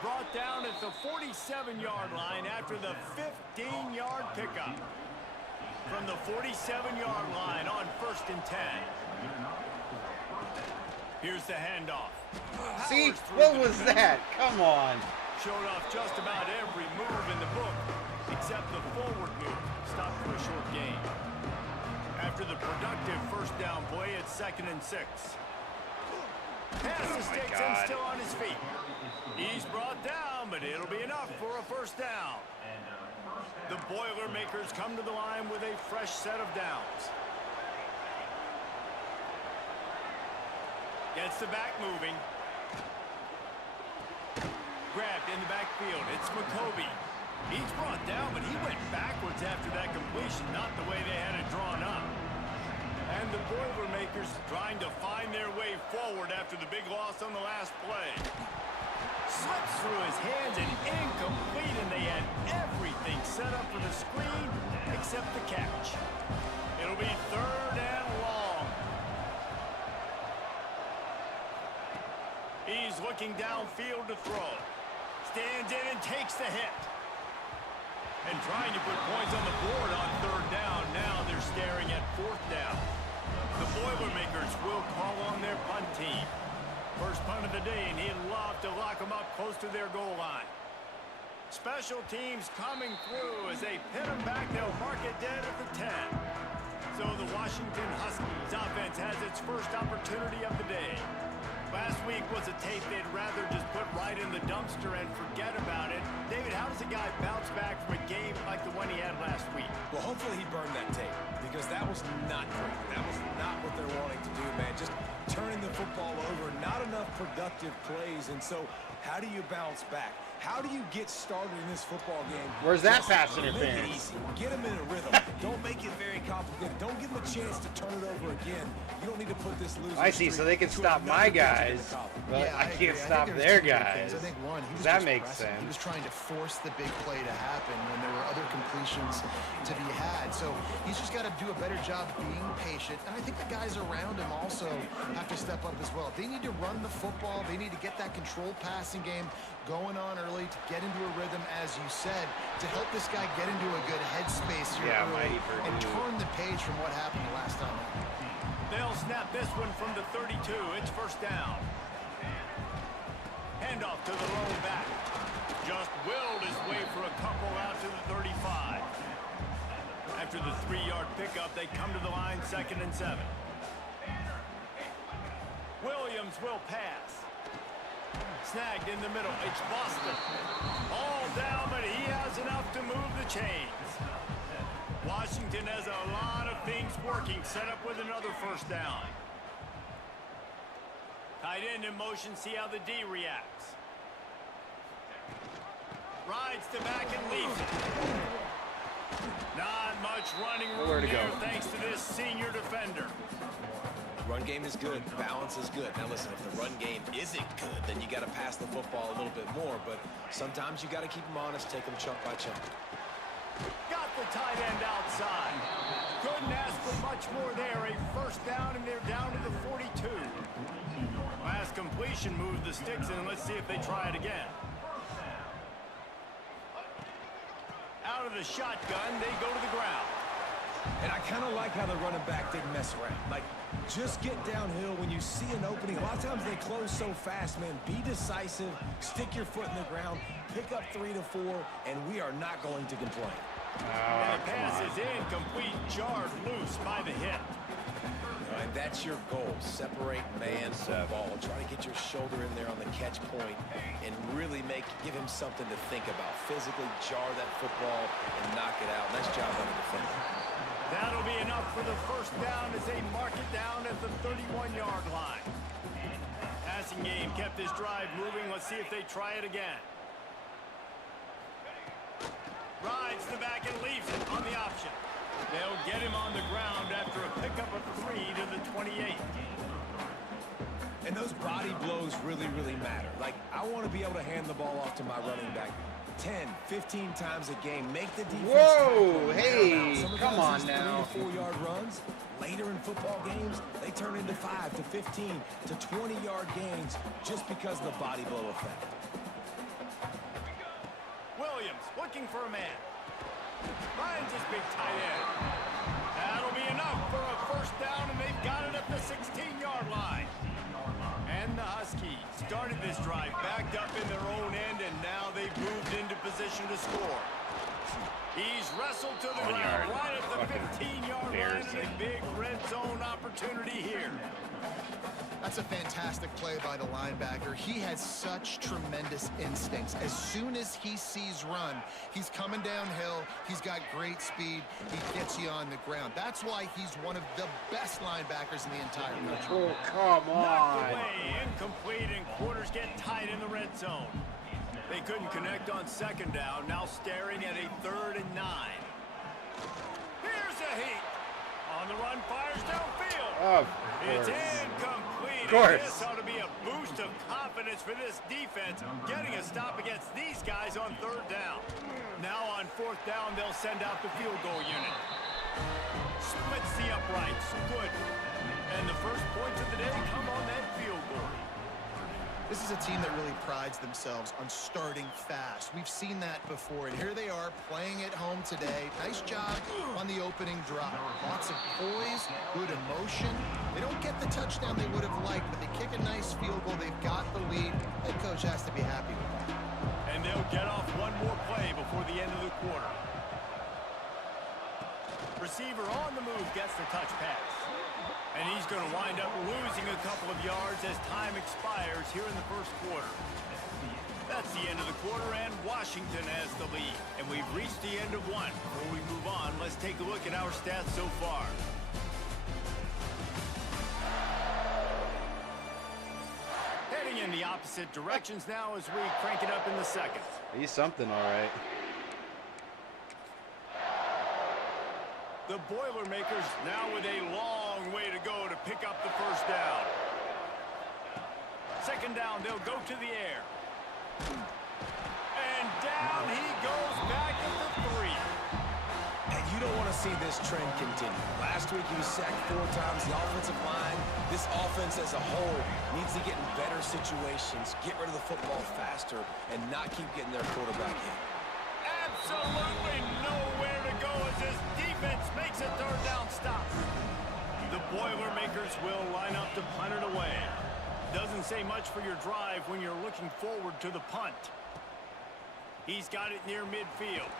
Brought down at the 47-yard line after the 15-yard pickup. From the 47-yard line on 1st and 10. Here's the handoff. See? What was that? Come on. Showed off just about every move in the book, except the forward move. Stopped for a short gain. After the productive 1st down play, it's 2nd and 6. Pass mistakes him still on his feet. He's brought down, but it'll be enough for a 1st down. The Boilermakers come to the line with a fresh set of downs. Gets the back moving. Grabbed in the backfield. It's McCoby. He's brought down, but he went backwards after that completion, not the way they had it drawn up. And the Boilermakers trying to find their way forward after the big loss on the last play. Slips through his hands and incomplete, and they had everything set up for the screen except the catch. It'll be 3rd and long. He's looking downfield to throw. Stands in and takes the hit. And trying to put points on the board on 3rd down. Now they're staring at 4th down. The Boilermakers will call on their punt team. First punt of the day, and he'd love to lock them up close to their goal line. Special teams coming through as they pin them back. They'll mark it dead at the 10. So the Washington Huskies offense has its first opportunity of the day. Last week was a tape they'd rather just put right in the dumpster and forget about it. David, how does a guy bounce back from a game like the one he had last week? Well, hopefully he burned that tape, because that was not great. That was not what they're wanting to do, man. Just turning the football over, not enough productive plays. And so how do you bounce back? How do you get started in this football game? Where's that pass Make it interference? easy. Get them in a rhythm. Don't make it very complicated. Don't give them a chance to turn it over again. You don't need to put this loser. I see, so they can stop my guys, but Yeah, I agree. can't think stop there's their two big guys. things. I think one, he was That just makes pressing. He sense. was trying to force the big play to happen when there were other completions to be had. So he's just got to do a better job being patient. And I think the guys around him also have to step up as well. They need to run the football. They need to get that controlled passing game going on early to get into a rhythm, as you said, to help this guy get into a good headspace here early and turn the page from what happened the last time out. They'll snap this one from the 32. It's 1st down. Handoff to the lone back. Just willed his way for a couple out to the 35. After the 3-yard pickup, they come to the line 2nd and 7. Williams will pass. Snagged in the middle. It's Boston. All down, but he has enough to move the chains. Washington has a lot of things working. Set up with another 1st down. Tight end in motion. See how the D reacts. Rides to back and leaves it. Not much running room Nowhere to there go. thanks to this senior defender. Run game is good. Balance is good. Now listen, if the run game isn't good, then you got to pass the football a little bit more. But sometimes you got to keep them honest, take them chunk by chunk. Got the tight end outside. Couldn't ask for much more there. A first down, and they're down to the 42. Last completion moved the sticks in. Let's see if they try it again. Out of the shotgun, they go to the ground. And I kind of like how the running back didn't mess around. Like, just get downhill when you see an opening. A lot of times they close so fast, man. Be decisive, stick your foot in the ground, pick up 3 to 4, and we are not going to complain. And the pass is incomplete, jarred loose by the hit. And that's your goal. Separate man from ball. Try to get your shoulder in there on the catch point and really give him something to think about. Physically jar that football and knock it out. Nice job on the defender. That'll be enough for the first down as they mark it down at the 31-yard line. Passing game kept this drive moving. Let's see if they try it again. Rides the back and leaves it on the option. They'll get him on the ground after a pickup of 3 to the 28. And those body blows really, really matter. Like, I want to be able to hand the ball off to my running back 10, 15 times a game. Make the defense. Whoa, hey, come on now. 3 to 4 yard runs. Later in football games, they turn into 5 to 15 to 20-yard gains just because of the body blow effect. Williams looking for a man. Finds his big tight end. That'll be enough for a first down, and they've got it at the 16-yard line. And the Huskies started this drive backed up in their own end, and now they've moved into position to score. He's wrestled to the ground right at the 15-yard line, and a big red zone opportunity here. That's a fantastic play by the linebacker. He has such tremendous instincts. As soon as he sees run, he's coming downhill. He's got great speed. He gets you on the ground. That's why he's one of the best linebackers in the entire country. Oh, come Knocked on. away, incomplete, and quarters get tight in the red zone. They couldn't connect on second down, now staring at a 3rd and 9. Here's a heat. On the run, fires downfield. Of It's course. incomplete. Of course. This ought to be a boost of confidence for this defense, getting a stop against these guys on 3rd down. Now on 4th down, they'll send out the field goal unit. Splits the uprights. Good. And the first points of the day come on that field goal. This is a team that really prides themselves on starting fast. We've seen that before, and here they are playing at home today. Nice job on the opening drive. Lots of poise, good emotion. They don't get the touchdown they would have liked, but they kick a nice field goal. They've got the lead. Head coach has to be happy with that. And they'll get off one more play before the end of the quarter. Receiver on the move gets the touch pass. And he's going to wind up losing a couple of yards as time expires here in the first quarter. That's the end of the quarter, and Washington has the lead. And we've reached the end of one. Before we move on, let's take a look at our stats so far. Heading in the opposite directions now as we crank it up in the second. He's something, all right. The Boilermakers now with a long way to go to pick up the first down. Second down, they'll go to the air. And down he goes back at the 3. And you don't want to see this trend continue. Last week he was sacked 4 times. The offensive line, this offense as a whole, needs to get in better situations, get rid of the football faster, and not keep getting their quarterback in. Absolutely nowhere to go as this defense makes a 3rd down stop. The Boilermakers will line up to punt it away. Doesn't say much for your drive when you're looking forward to the punt. He's got it near midfield.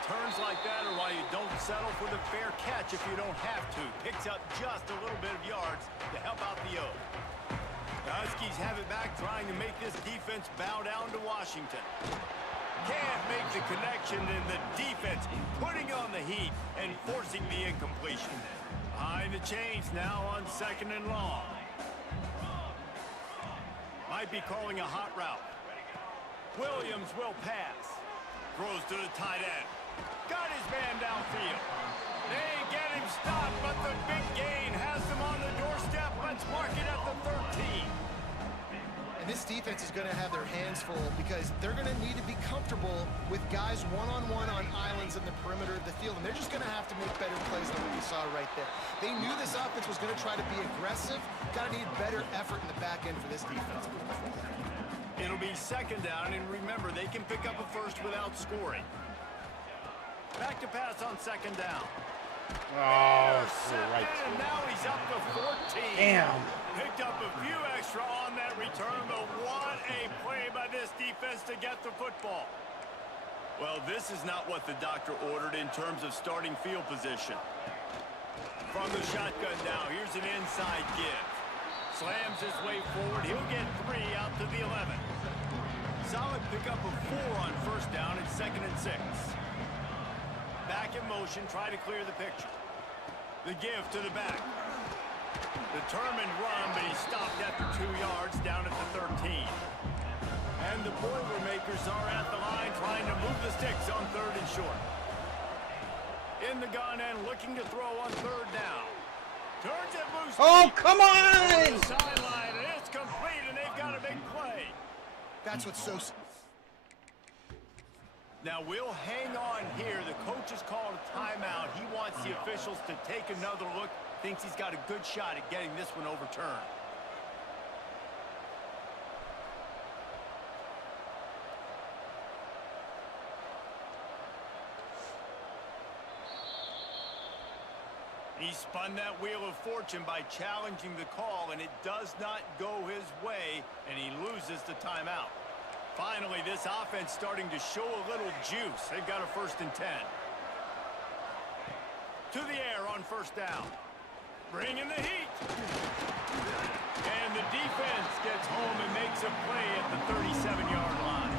Returns like that are why you don't settle for the fair catch if you don't have to. Picks up just a little bit of yards to help out the O. The Huskies have it back, trying to make this defense bow down to Washington. Can't make the connection, and the defense putting on the heat and forcing the incompletion. Behind the chains now on 2nd and long. Might be calling a hot route. Williams will pass. Throws to the tight end. Got his man downfield. They get him stopped, but the big gain has them on the doorstep. Let's mark it at the 13. And this defense is going to have their hands full because they're going to need to be comfortable with guys one-on-one on islands in the perimeter of the field, and they're just going to have to make better plays than what we saw right there. They knew this offense was going to try to be aggressive. Got to need better effort in the back end for this defense moving forward. It'll be second down, and remember, they can pick up a first without scoring. Back to pass on second down. Oh, so right. And now he's up to 14. Damn. Picked up a few extra on that return, but what a play by this defense to get the football. Well, this is not what the doctor ordered in terms of starting field position. From the shotgun now, here's an inside give. Slams his way forward. He'll get 3 out to the 11. Solid pickup of 4 on first down and 2nd and 6. Back in motion, try to clear the picture. The give to the back. Determined run, but he stopped after 2 yards down at the 13. And the Boilermakers are at the line trying to move the sticks on 3rd and short. In the gun and looking to throw on 3rd down. Turns it loose. Oh, come on! Sideline, and it's complete, and they've got a big play. That's what's so... Now we'll hang on here. The coach has called a timeout. He wants the officials to take another look. Thinks he's got a good shot at getting this one overturned. He spun that wheel of fortune by challenging the call, and it does not go his way, and he loses the timeout. Finally, this offense starting to show a little juice. They've got a 1st and 10. To the air on first down. Bring in the heat. And the defense gets home and makes a play at the 37-yard line.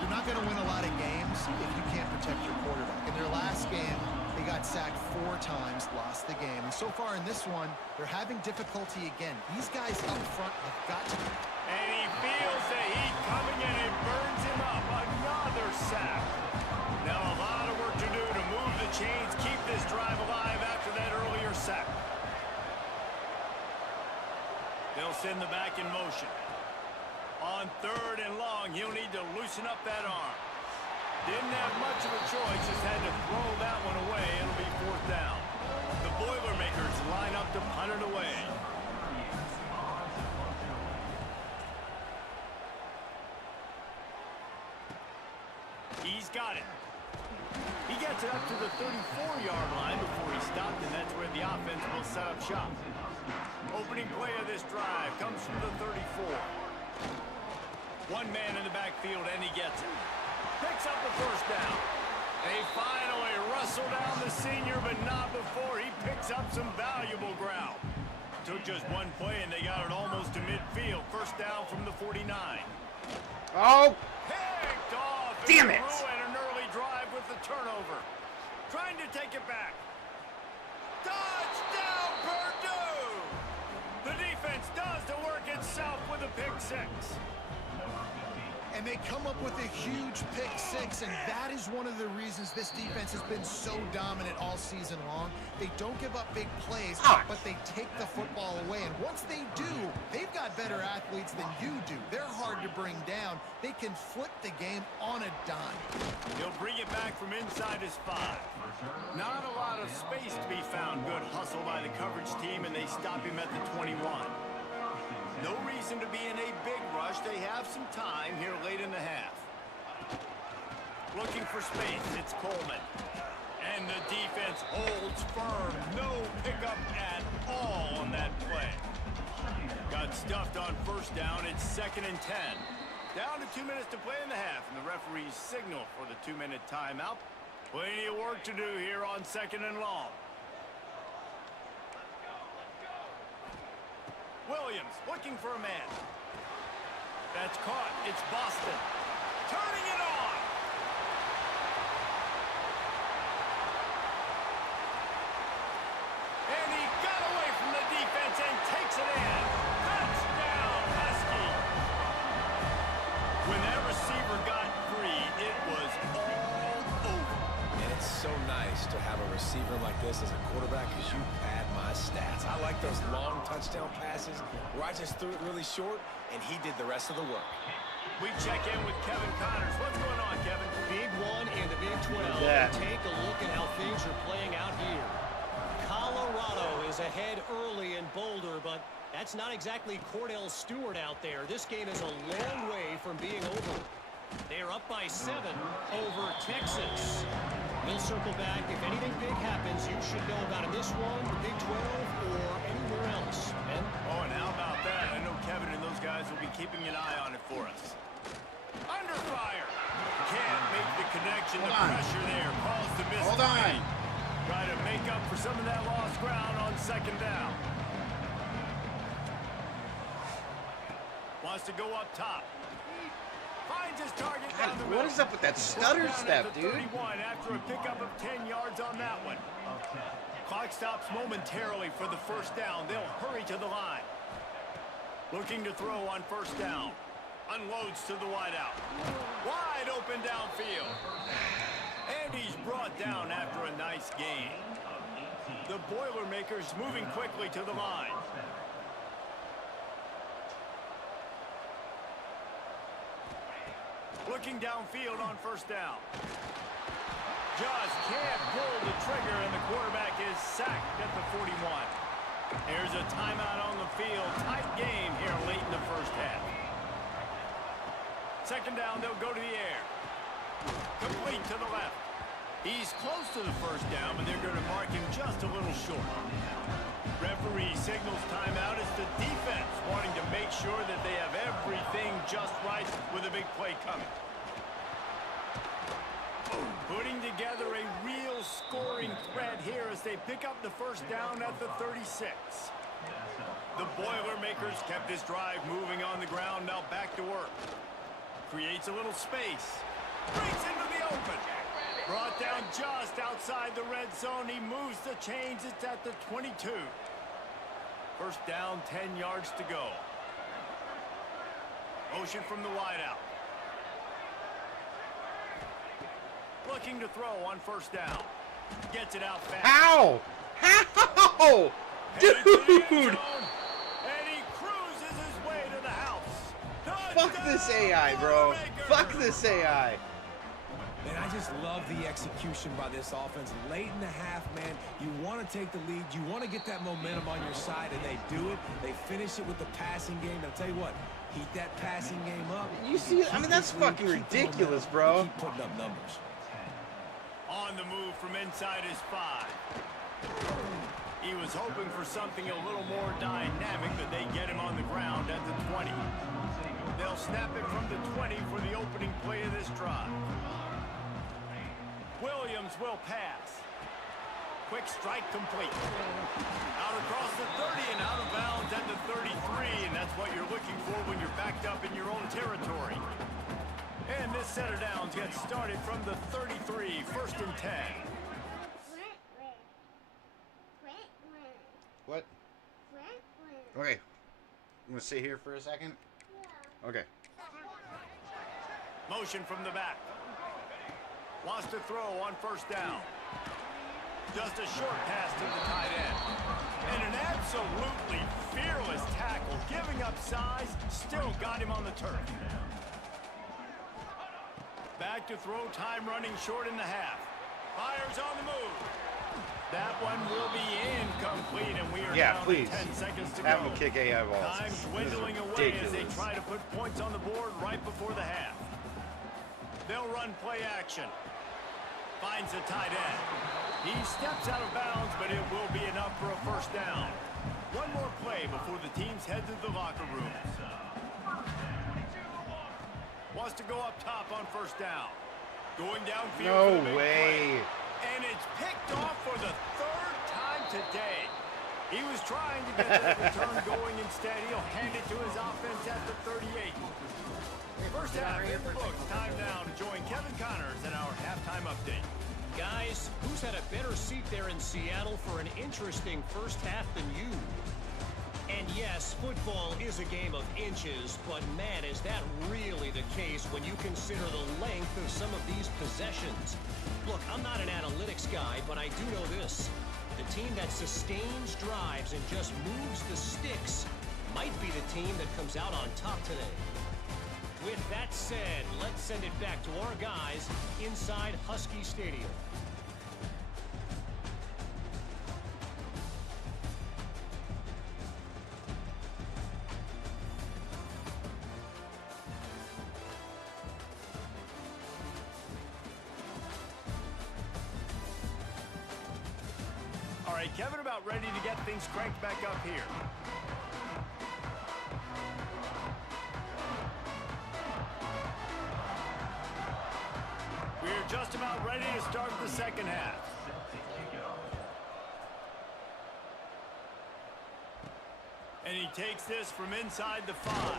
You're not going to win a lot of games if you can't protect your quarterback. In their last game, they got sacked 4 times, lost the game. And so far in this one, they're having difficulty again. These guys up front have got to... And he feels the heat coming and it burns him up. Another sack. Now a lot of work to do to move the chains, keep this drive alive after that earlier sack. They'll send the back in motion. On 3rd and long, he'll need to loosen up that arm. Didn't have much of a choice, just had to throw that one away. It'll be 4th down. The Boilermakers line up to punt it away. He's got it. He gets it up to the 34-yard line before he stopped, and that's where the offense will set up shop. Opening play of this drive comes from the 34. One man in the backfield, and he gets it. Picks up the 1st down. They finally wrestle down the senior, but not before he picks up some valuable ground. Took just one play, and they got it almost to midfield. 1st down from the 49. Oh! Picked off. Damn it! And an early drive with the turnover. Trying to take it back. Touchdown, Purdue! The defense does the work itself with a pick 6. And they come up with a huge pick 6, and that is one of the reasons this defense has been so dominant all season long. They don't give up big plays, but they take the football away. And once they do, they've got better athletes than you do. They're hard to bring down. They can flip the game on a dime. He'll bring it back from inside his 5. Not a lot of space to be found. Good hustle by the coverage team, and they stop him at the 21. No reason to be in a big rush. They have some time here late in the half. Looking for space, it's Coleman. And the defense holds firm. No pickup at all on that play. Got stuffed on 1st down. It's 2nd and 10. Down to 2 minutes to play in the half, and the referees signal for the 2-minute timeout. Plenty of work to do here on 2nd and long. Williams looking for a man. That's caught. It's Boston. Turning it on. And he got away from the defense and takes it in. Touchdown, Husky. When that receiver got free, it was all over. And it's so nice to have a receiver receiver like this as a quarterback because you pad my stats. I like those long touchdown passes where I just threw it really short, and he did the rest of the work. We check in with Kevin Connors. What's going on, Kevin? Big one in the Big 12. Yeah. Take a look at how things are playing out here. Colorado is ahead early in Boulder, but that's not exactly Cordell Stewart out there. This game is a long way from being over. They're up by 7 over Texas. We'll circle back. If anything big happens, you should know about in this one, the Big 12, or anywhere else. Ben? Oh, and how about that? I know Kevin and those guys will be keeping an eye on it for us. Under fire. Can't make the connection. The pressure there caused the miss. Hold on. Try to make up for some of that lost ground on second down. Wants to go up top. Finds his target down the middle. What is up with that stutter step, dude? 31 after a pickup of 10 yards on that one. Clock stops momentarily for the first down. They'll hurry to the line. Looking to throw on first down. Unloads to the wideout. Wide open downfield. And he's brought down after a nice gain. The Boilermakers moving quickly to the line. Looking downfield on first down. Just can't pull the trigger, and the quarterback is sacked at the 41. There's a timeout on the field. Tight game here late in the first half. Second down, they'll go to the air. Complete to the left. He's close to the first down, but they're going to mark him just a little short. Referee signals timeout as the defense wanting to make sure that they have everything just right with a big play coming. Putting together a real scoring threat here as they pick up the first down at the 36. The Boilermakers kept this drive moving on the ground, now back to work. Creates a little space. Breaks into the open. Brought down just outside the red zone. He moves the chains. It's at the 22. First down, 10 yards to go. Motion from the wideout. Looking to throw on first down. Gets it out fast. How? How? Dude! And he cruises his way to the house. Fuck this AI, bro. Fuck this AI. Man, I just love the execution by this offense. Late in the half, man, you want to take the lead. You want to get that momentum on your side, and they do it. They finish it with the passing game. I'll tell you what, heat that passing game up. You see, I mean, that's fucking ridiculous, bro. Keep putting up numbers. On the move from inside his 5. He was hoping for something a little more dynamic, but they get him on the ground at the 20. They'll snap it from the 20 for the opening play of this drive. Williams will pass. Quick strike complete. Out across the 30 and out of bounds at the 33, and that's what you're looking for when you're backed up in your own territory. And this set of downs gets started from the 33, first and 10. What? Okay. I'm gonna sit here for a second. Okay. Motion from the back. Wants to throw on first down. Just a short pass to the tight end. And an absolutely fearless tackle, giving up size, still got him on the turf. Back to throw, time running short in the half. Fires on the move. That one will be incomplete, and we are down to 10 seconds to go. Have him kick AI balls. Time dwindling away as they try to put points on the board right before the half. They'll run play action. Finds a tight end. He steps out of bounds, but it will be enough for a first down. One more play before the teams head to the locker rooms. Wants to go up top on first down. Going downfield. No way. And it's picked off for the 3rd time today. He was trying to get that return going instead. He'll hand it to his offense at the 38. First half in the books. Time now to join Kevin Connors in our halftime update. Guys, who's had a better seat there in Seattle for an interesting first half than you? And yes, football is a game of inches, but man, is that really the case when you consider the length of some of these possessions. Look, I'm not an analytics guy, but I do know this. The team that sustains drives and just moves the sticks might be the team that comes out on top today. With that said, let's send it back to our guys inside Husky Stadium. All right, Kevin, about ready to get things cranked back up here. We're just about ready to start the second half. And he takes this from inside the 5.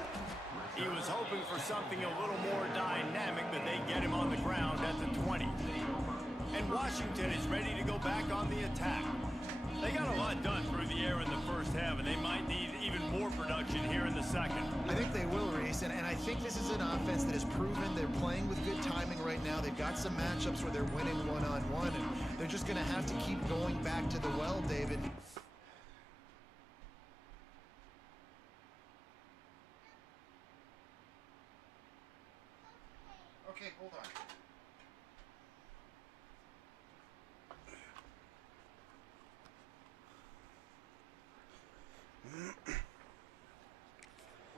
He was hoping for something a little more dynamic, but they get him on the ground at the 20. And Washington is ready to go back on the attack. They got a lot done through the air in the first half, and they might need even more production here in the second. I think they will, Reese, and I think this is an offense that has proven they're playing with good timing right now. They've got some matchups where they're winning one-on-one, and they're just going to have to keep going back to the well, David. Okay, hold on.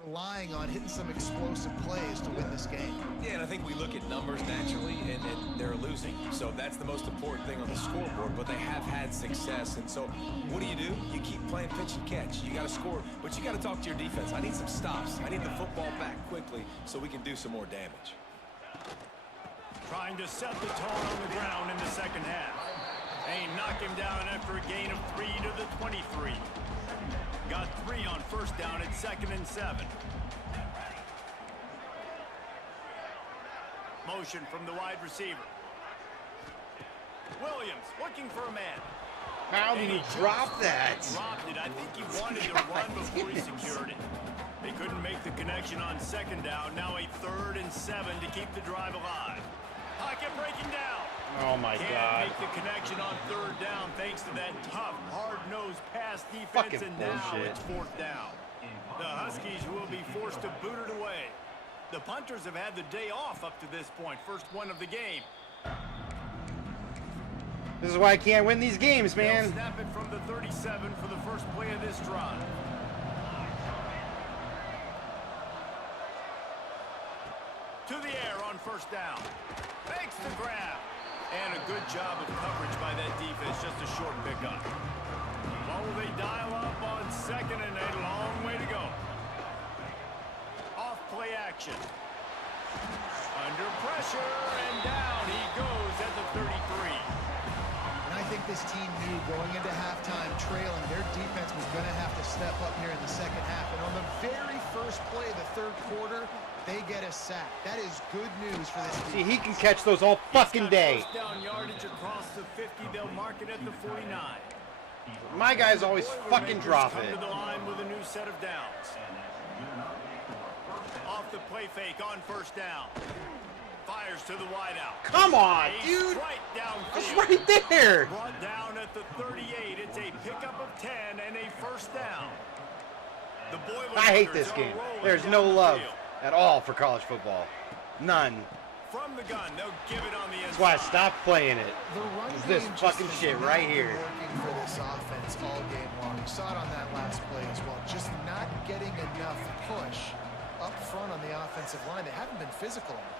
Relying on hitting some explosive plays to win this game. Yeah, and I think we look at numbers naturally, and they're losing. So that's the most important thing on the scoreboard, but they have had success. And so what do? You keep playing pitch and catch. You got to score, but you got to talk to your defense. I need some stops. I need the football back quickly so we can do some more damage. Trying to set the tone on the ground in the second half. They knock him down after a gain of 3 to the 23. Got 3 on first down at 2nd and 7. Motion from the wide receiver. Williams looking for a man. How did he drop that? Dropped it. I think he wanted to run before he secured it. They couldn't make the connection on 2nd down. Now a 3rd and 7 to keep the drive alive. Pocket breaking down. Oh my God. Can't make the connection on 3rd down thanks to that tough, hard-nosed pass defense. Fucking and now bullshit. it's 4th down. The Huskies will be forced to boot it away. The punters have had the day off up to this point. First one of the game. This is why I can't win these games, man. They'll snap it from the 37 for the first play of this drive. To the air on 1st down. Makes the grab. And a good job of coverage by that defense. Just a short pickup. What will they dial up on 2nd and a long way to go? Off play action. Under pressure and down he goes at the 33. And I think this team knew going into halftime trailing, their defense was going to have to step up here in the second half. And on the very first play of the 3rd quarter, they get a sack. That is good news for this team. See, he can catch those all fucking day. First down yardage across the 50. They'll mark it at the 49. My guys always fucking drop it. Come to the line with a new set of downs. Off the play fake on 1st down. Fires to the wideout. Come on, dude. Right downfield. It's right there. Brought down at the 38. It's a pickup of 10 and a 1st down. The I hate this game. There's no love at all for college football. None. From the gun, they'll give it on the inside. That's why I stopped playing it. The run It's this game fucking just shit has right not here. been working for this offense all game long. You saw it on that last play as well. Just not getting enough push up front on the offensive line. They haven't been physical enough.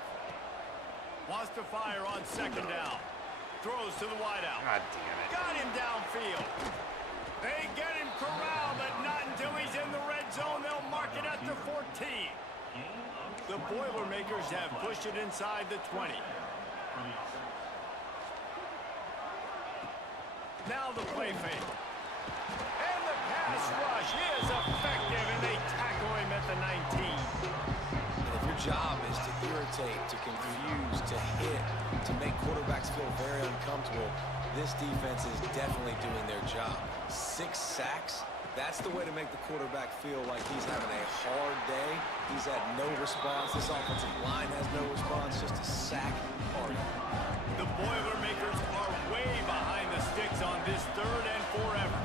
Wants to fire on 2nd down. Throws to the wideout. God damn it. Got him downfield. They get him corralled, but not until he's in the red zone. They'll mark it at the 14. The Boilermakers have pushed it inside the 20. Now the play fake. And the pass rush is effective, and they tackle him at the 19. And if your job is to irritate, to confuse, to hit, to make quarterbacks feel very uncomfortable, this defense is definitely doing their job. 6 sacks, That's the way to make the quarterback feel like he's having a hard day. He's had no response. This offensive line has no response, just a sack party. The Boilermakers are way behind the sticks on this 3rd and forever.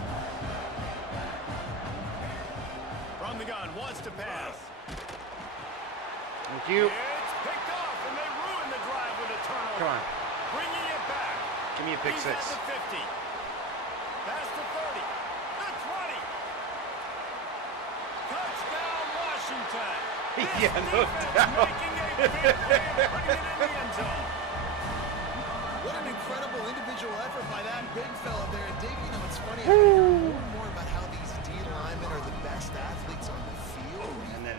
From the gun, wants to pass. Thank you. It's picked off, and they ruin the drive with a turnover. Come on. Bringing it back. Give me a pick He's six. at the 50. Past the 30. The 20. Touchdown, Washington. Yeah, no doubt. Making a big play and putting it in the end zone. What an incredible individual effort by that big fella there. And Dave, you know, it's funny. I hear more and more about how these D linemen are the best athletes on the field. And then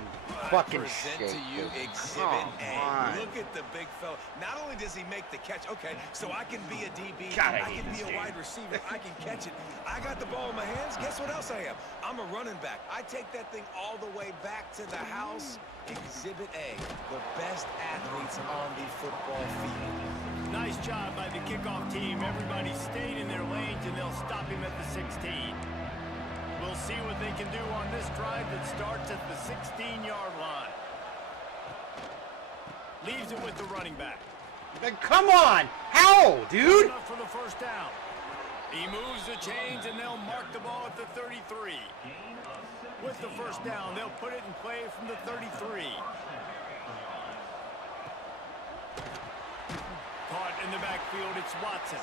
fucking Present shake to you it. Exhibit Come A. on. Look at the big fella. Not only does he make the catch, okay, so I can be a DB, God, I I hate can be this a game. wide receiver, I can catch it. I got the ball in my hands. Guess what else I am? I'm a running back. I take that thing all the way back to the house. Exhibit A, the best athletes on the football field. Nice job by the kickoff team. Everybody stayed in their lanes, and they'll stop him at the 16. We'll see what they can do on this drive that starts at the 16-yard line. Leaves it with the running back. Come on! How, dude? Enough for the first down. He moves the chains, and they'll mark the ball at the 33. With the first down, they'll put it in play from the 33. Caught in the backfield, it's Watson.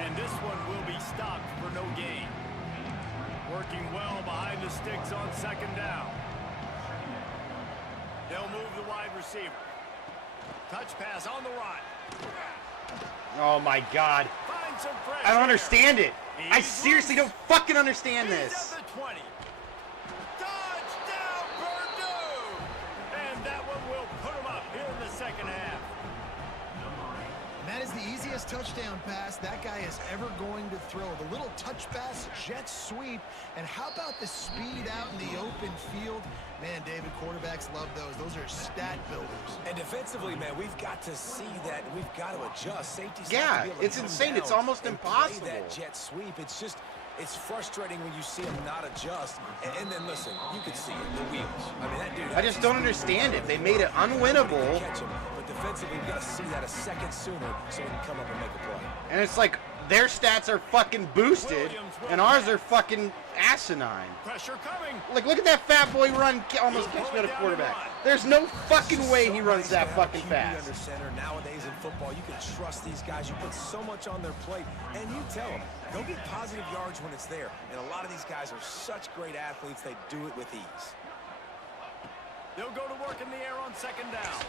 And this one will be stopped for no gain. Working well behind the sticks on 2nd down. They'll move the wide receiver. Touch pass on the run. Oh my God. Find some pressure. I don't understand it. I He's seriously loose. don't fucking understand He's this. at the 20. Touchdown, Purdue! And that one will put him up here in the 2nd half. And that is the easiest touchdown pass that guy is ever going to throw. The little touch pass, jet sweep, and how about the speed out in the open field? Man, David, quarterbacks love those. Those are stat builders. And defensively, man, we've got to see that. We've got to adjust. Safety's Yeah, have to be able to it's come insane. down It's almost and impossible. Play that jet sweep. It's just, it's frustrating when you see him not adjust. And then listen, you can see it, the wheels. I mean, that dude. I just don't understand it. They made it unwinnable. Catch him, but defensively, we've got to see that a second sooner so we can come up and make a play. And it's like their stats are fucking boosted, and ours are fucking asinine. Pressure coming. Like, look at that fat boy run, almost gets me to quarterback. There's no fucking way he runs that fucking fast. Under center nowadays in football, you can trust these guys. You put so much on their plate, and you tell them, go get positive yards when it's there. And a lot of these guys are such great athletes, they do it with ease. They'll go to work in the air on 2nd down.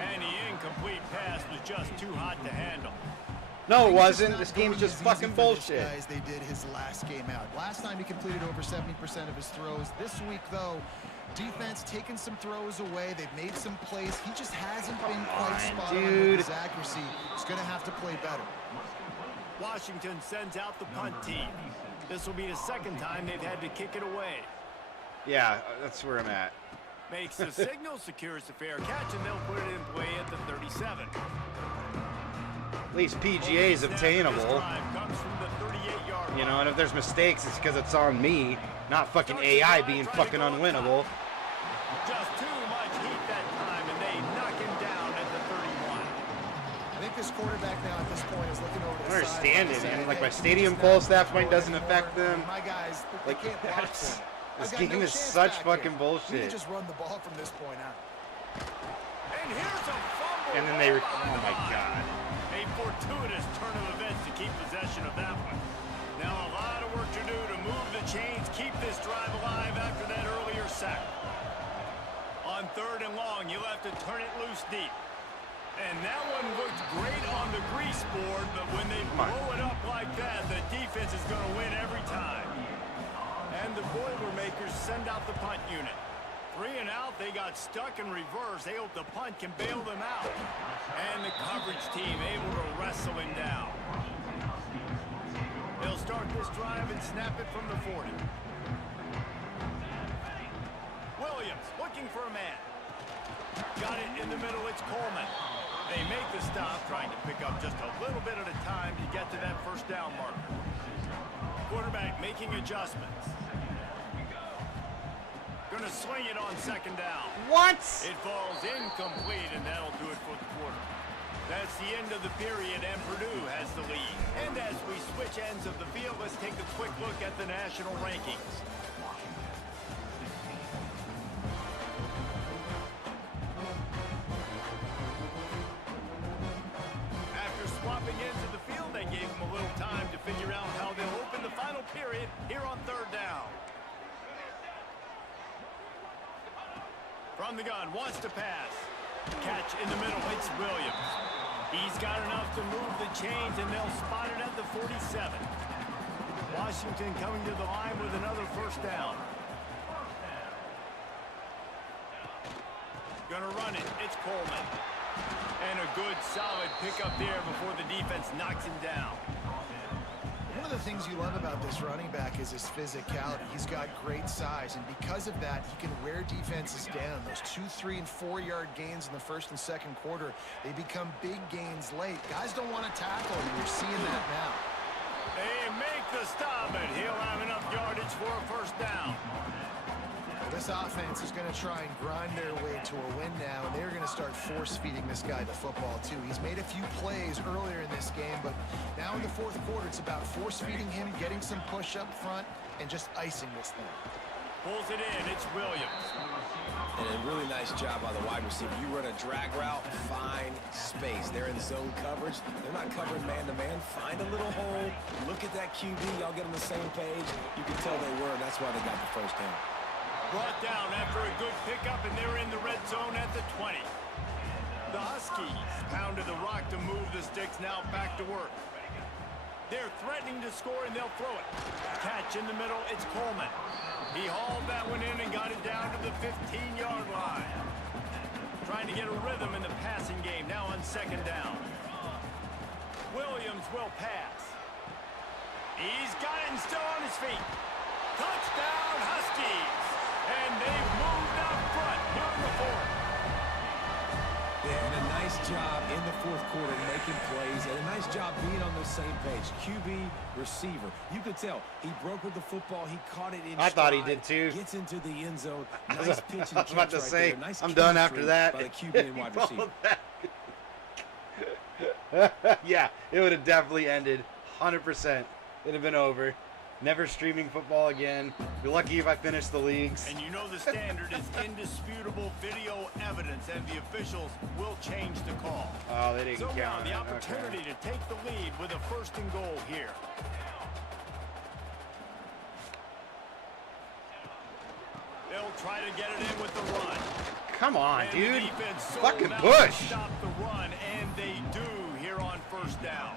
And the incomplete pass was just too hot to handle. No, it wasn't. This game's just As easy fucking for bullshit. this guy as they did his last game out. Last time he completed over 70% of his throws. This week, though, defense taking some throws away. They've made some plays. He just hasn't been quite spot on with his accuracy. He's going to have to play better. Washington sends out the punt team. This will be the 2nd time they've had to kick it away. Yeah, that's where I'm at. Makes the signal, secures the fair catch, and they'll put it in play at the 37. At least PGA is obtainable. This drive comes from the 38-yard line. You know, and if there's mistakes, it's because it's on me, not fucking AI being fucking unwinnable. Just too much heat that time, and they knock him down at the 31. I think this quarterback now at this point is looking over I the don't side. understand it, man. Like, my stadium pulse at that point doesn't affect them. My guys, Like, they can't block that's- for him. this I've got game no is chance such back fucking here. bullshit. We can just run the ball from this point out. And here's a fumble. And then they, behind oh the my line. God. A fortuitous turn of events to keep possession of that one. Now a lot of work to do to move the chains, keep this drive alive after that earlier sack. On 3rd and long, you'll have to turn it loose deep. And that one looked great on the grease board, but when they blow it up like that, the defense is going to win every time. And the Boilermakers send out the punt unit. 3 and out, they got stuck in reverse. They hope the punt can bail them out. And the coverage team able to wrestle him down. They'll start this drive and snap it from the 40. Williams looking for a man. Got it in the middle, it's Coleman. They make the stop, trying to pick up just a little bit at a time to get to that first down marker. Quarterback making adjustments. Gonna swing it on second down. What? It falls incomplete, and that'll do it for the quarter. That's the end of the period, and Purdue has the lead. And as we switch ends of the field, let's take a quick look at the national rankings. After swapping ends of the field, they gave them a little time to figure out how they'll open the final period here on third down. From the gun, wants to pass. Catch in the middle, it's Williams. He's got enough to move the chains, and they'll spot it at the 47. Washington coming to the line with another first down. Gonna run it, it's Coleman. And a good, solid pickup there before the defense knocks him down. One of the things you love about this running back is his physicality. He's got great size, and because of that, he can wear defenses down. Those 2, 3, and 4-yard gains in the first and second quarter, they become big gains late. Guys don't want to tackle him. You're seeing that now. They make the stop, but he'll have enough yardage for a first down. This offense is going to try and grind their way to a win now, and they're going to start force-feeding this guy the football, too. He's made a few plays earlier in this game, but now in the fourth quarter, it's about force-feeding him, getting some push up front, and just icing this thing. Pulls it in, it's Williams. And a really nice job by the wide receiver. You run a drag route, find space. They're in zone coverage. They're not covering man-to-man. Find a little hole. Look at that QB. Y'all get on the same page. You can tell they were, and that's why they got the first down. Brought down after a good pickup, and they're in the red zone at the 20. The Huskies pounded the rock to move the sticks, now back to work. They're threatening to score, and they'll throw it. Catch in the middle, it's Coleman. He hauled that one in and got it down to the 15-yard line. Trying to get a rhythm in the passing game, now on second down. Williams will pass. He's got it and still on his feet. Touchdown, Huskies! And they've moved up front here in the fourth. Yeah, and a nice job in the fourth quarter making plays, and a nice job being on the same page. QB, receiver. You could tell he broke with the football. He caught it in I thought he stride, did too. Gets into the end zone. Nice pitch and catch I was about to right say, there. Nice I'm done after chemistry that. by the QB and wide receiver. Yeah, it would have definitely ended 100%. It'd have been over. Never streaming football again. Be lucky if I finish the leagues. And you know the standard is indisputable video evidence, and the officials will change the call. Oh, they didn't So now count the it. opportunity Okay. to take the lead with a first and goal here. They'll try to get it in with the run. Come on, And the dude. defense sold Fucking out push. to stop the run, and they do here on first down.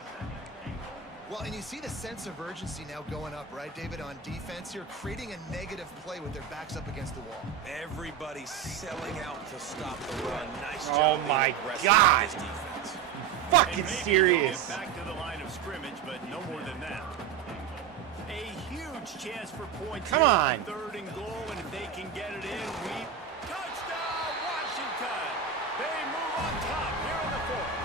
Well, and you see the sense of urgency now going up, right, David, on defense here, creating a negative play with their backs up against the wall. Everybody's selling out to stop the run. Nice Oh job. being my aggressive God. with this defense. Fucking And maybe serious. they'll get back to the line of scrimmage, but no more than that. A huge chance for points. Come here on. Third and goal, and if they can get it in, touchdown, Washington! They move on top here in the fourth.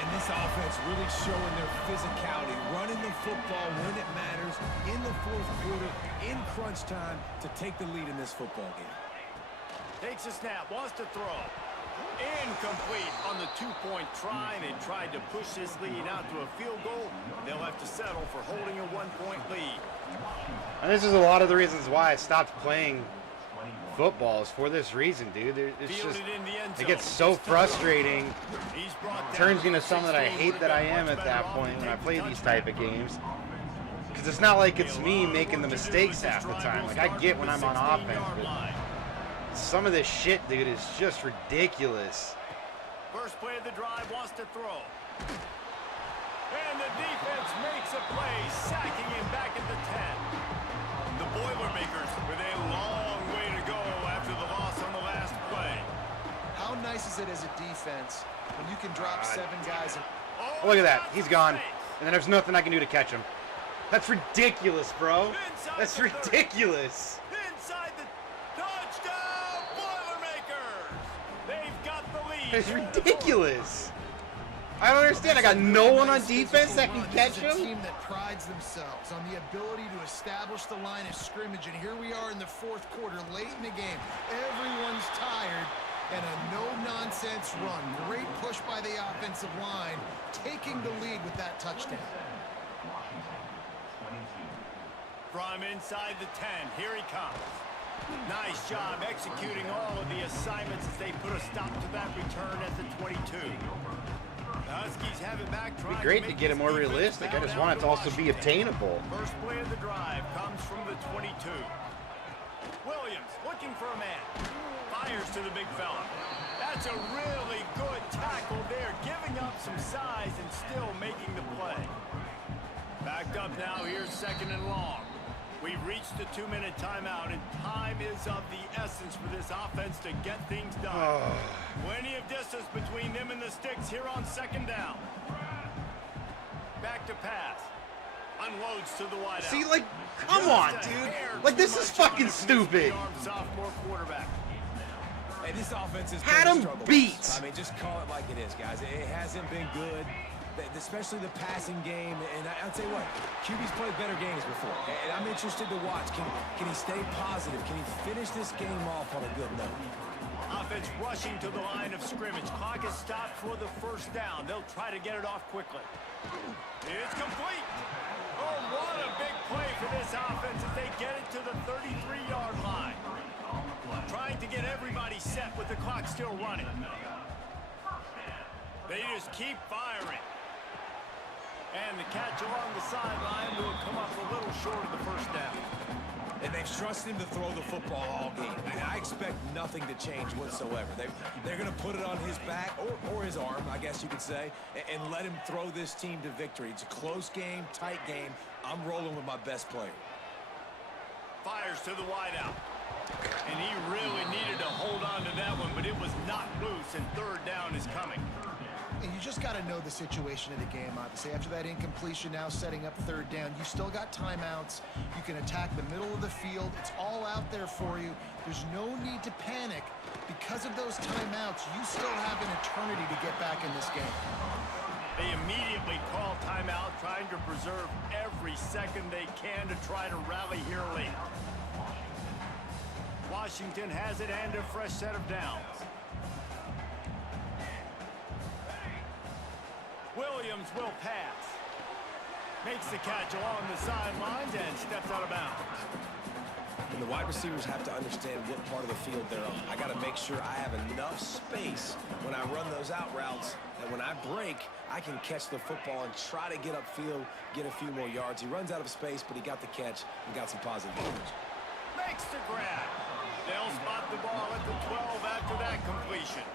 And this offense really showing their physicality, running the football when it matters, in the fourth quarter, in crunch time, to take the lead in this football game. Takes a snap, wants to throw. Incomplete on the two-point try. They tried to push this lead out to a field goal. They'll have to settle for holding a one-point lead. And this is a lot of the reasons why I stopped playing football is for this reason, dude. It's just, Fielded in the end it zone. gets so frustrating. He's brought down Turns into for something that I 16, hate that I would've am been at much that better off point to when I take play the these type of games. Because it's not like it's me making the mistakes half the time. Like, I get when I'm on offense, but some of this shit, dude, is just ridiculous. First play of the drive, wants to throw. And the defense makes a play, sacking him back at the 10. The Boilermakers with a long way to go after the loss on the last play. How nice is it as a defense when you can drop 7 guys and Oh, Look at that. that's He's a gone. mistake. And then there's nothing I can do to catch him. That's ridiculous, bro. Inside That's the 30. ridiculous. Inside the touchdown, Boilermakers! They've got the lead. It's here in the fourth. ridiculous. I don't understand. I got no one on defense that can catch This is a him. team that prides themselves on the ability to establish the line of scrimmage, and here we are in the fourth quarter, late in the game. Everyone's tired, and a no-nonsense run. Great push by the offensive line, taking the lead with that touchdown. From inside the 10, here he comes. Nice job executing all of the assignments as they put a stop to that return at the 22. The Huskies have it back. It'd be great to get it more realistic. I just want it to also be obtainable. First play of the drive comes from the 22. Williams looking for a man. Fires to the big fella. That's a really good tackle there, giving up some size and still making the play. Backed up now, here's second and long. We've reached the 2-minute timeout, and time is of the essence for this offense to get things done. Plenty of distance between them and the sticks here on second down. Back to pass. Unloads to the wide out. See, like, come on, dude. Like, this is fucking stupid. Sophomore quarterback. Hey, this offense is Had him beat. I mean, just call it like it is, guys. It hasn't been good, especially the passing game. And I'll tell you what, QB's played better games before. And I'm interested to watch. Can he stay positive? Can he finish this game off on a good note? Offense rushing to the line of scrimmage. Clock is stopped for the first down. They'll try to get it off quickly. It's complete. Oh, what a big play for this offense as they get it to the 33-yard line. Trying to get everybody set with the clock still running. They just keep firing. And the catch along the sideline will come up a little short of the first down. And they've trusted him to throw the football all game. And I expect nothing to change whatsoever. They're going to put it on his back, or his arm, I guess you could say, and let him throw this team to victory. It's a close game, tight game. I'm rolling with my best player. Fires to the wideout. And he really needed to hold on to that one, but it was not loose, and third down is coming. And you just got to know the situation of the game, obviously. After that incompletion, now setting up third down, you still got timeouts. You can attack the middle of the field. It's all out there for you. There's no need to panic. Because of those timeouts, you still have an eternity to get back in this game. They immediately call timeout, trying to preserve every second they can to try to rally here late. Washington has it and a fresh set of downs. Williams will pass. Makes the catch along the sidelines and steps out of bounds. And the wide receivers have to understand what part of the field they're on. I got to make sure I have enough space when I run those out routes that when I break, I can catch the football and try to get upfield, get a few more yards. He runs out of space, but he got the catch and got some positive damage. Makes the grab. They'll spot the ball at the 12 after that completion.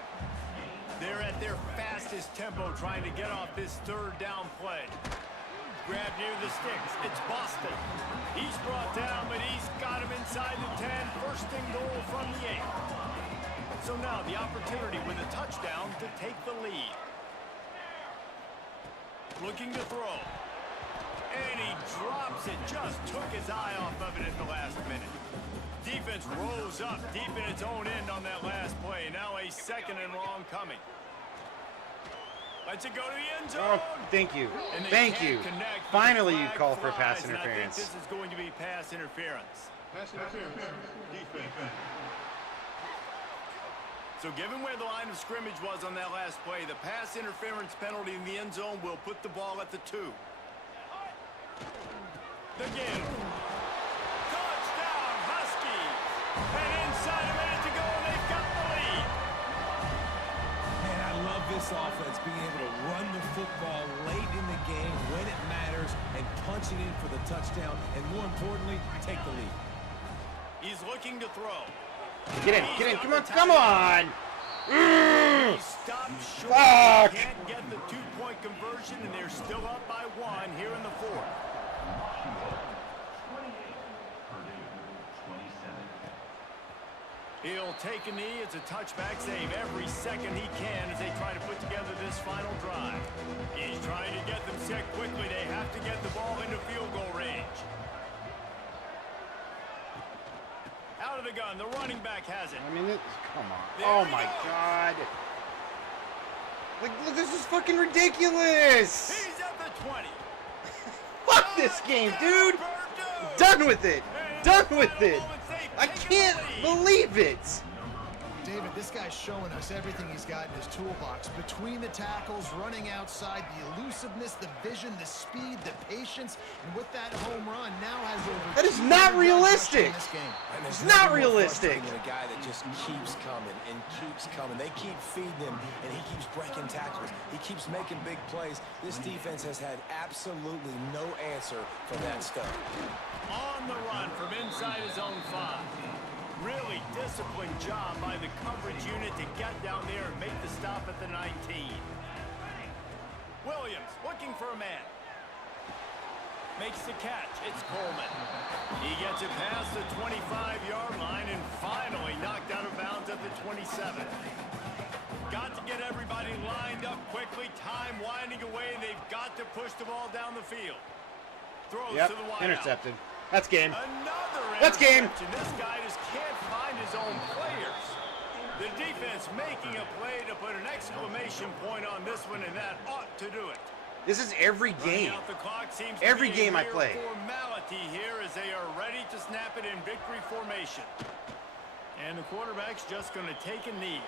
They're at their fastest tempo trying to get off this third down play. Grab near the sticks. It's Boston. He's brought down, but he's got him inside the 10. First and goal from the 8. So now the opportunity with a touchdown to take the lead. Looking to throw. And he drops it. Just took his eye off of it at the last minute. Defense rose up deep in its own end on that last play. Now a second and long coming. Lets it go to the end zone. Oh, thank you. Thank you. Finally you call for pass interference. I think this is going to be pass interference. Pass interference. Defense. So given where the line of scrimmage was on that last play, the pass interference penalty in the end zone will put the ball at the 2. The give. Touchdown, Huskies. And inside a minute to go, they've got the lead. Man, I love this offense being able to run the football late in the game when it matters and punch it in for the touchdown, and more importantly, take the lead. He's looking to throw. Get in, come on, come on! He stopped short. Fuck! He can't get the 2-point conversion, and they're still up by 1 here in the 4th. He'll take a knee. It's a touchback save every second he can as they try to put together this final drive. He's trying to get them set quickly. They have to get the ball into field goal range. Out of the gun. The running back has it. I mean, come on. There Oh he my goes. God. Like, look, this is fucking ridiculous. He's at the 20. Fuck this game, dude. Done with it. Done with it. I can't believe it. David, this guy's showing us everything he's got in his toolbox. Between the tackles, running outside, the elusiveness, the vision, the speed, the patience, and with that home run, now has over. That is not 200 realistic. in this game. It's not realistic. Than a guy that just keeps coming and keeps coming. They keep feeding him, and he keeps breaking tackles. He keeps making big plays. This defense has had absolutely no answer for that stuff. On the run from inside his own 5. Really disciplined job by the coverage unit to get down there and make the stop at the 19. Williams looking for a man. Makes the catch. It's Coleman. He gets it past the 25-yard line and finally knocked out of bounds at the 27. Got to get everybody lined up quickly. Time winding away. They've got to push the ball down the field. Throws to the wide intercepted. That's game. Another That's game. This guy just can't find his own players. The defense making a play to put an exclamation point on this one, and that ought to do it. This is every game. Running out the clock seems to Every be a game I mere play. formality here as they are ready to snap it in victory formation. And the quarterback's just going to take a knee.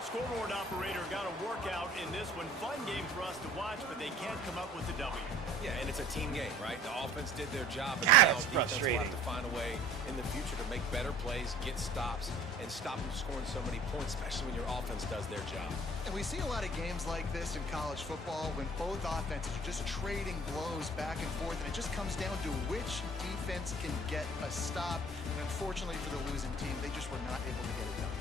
Scoreboard operator got a workout in this one. Fun game for us to watch, but they can't come up with the W. Yeah, and it's a team game, right? The offense did their job. And God, now it's defense will frustrating. have to find a way in the future to make better plays, get stops, and stop them scoring so many points, especially when your offense does their job. And we see a lot of games like this in college football when both offenses are just trading blows back and forth, and it just comes down to which defense can get a stop. And unfortunately for the losing team, they just were not able to get it done.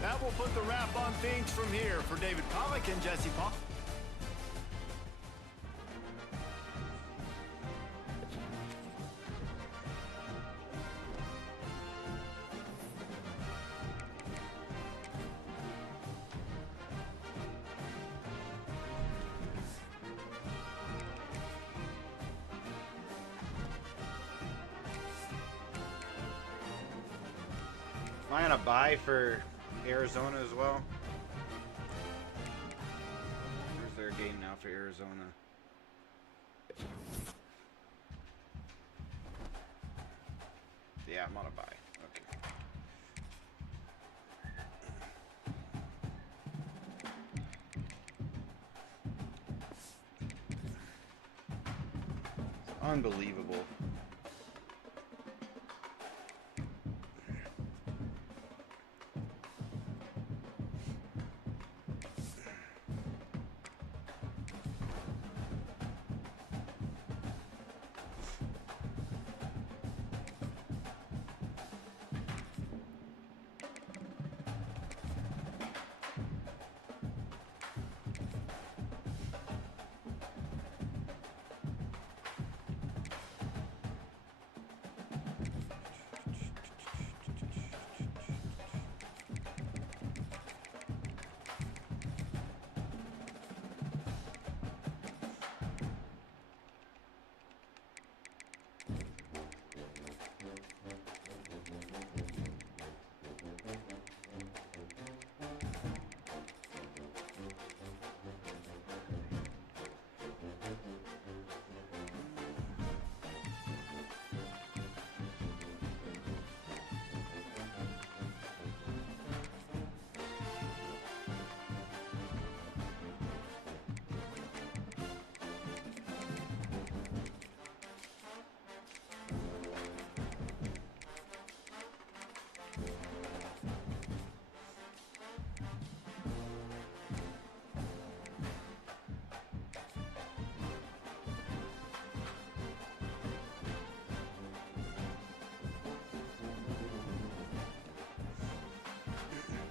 That will put the wrap on things from here for David Pollack and Jesse Paul. Am I on a bye for Arizona as well? Where's their game now for Arizona? Yeah, I'm on a bye. Okay. Unbelievable.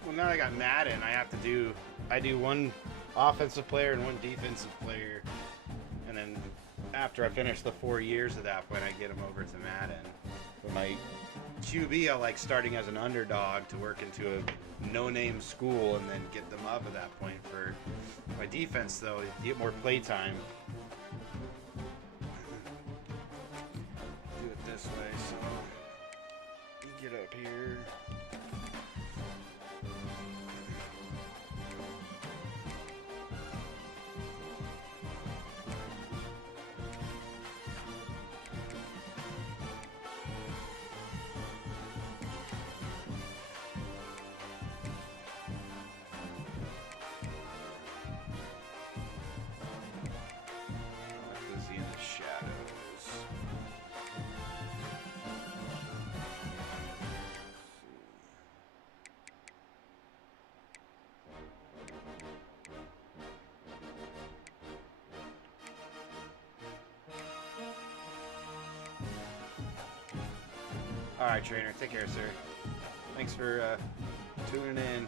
Well, now I got Madden, I do one offensive player and one defensive player, and then after I finish the 4 years of that point, I get them over to Madden. But my QB, I like starting as an underdog to work into a no-name school and then get them up at that point. For my defense, though, you get more play time. Do it this way, so you get up here. All right, trainer. Take care, sir. Thanks for tuning in.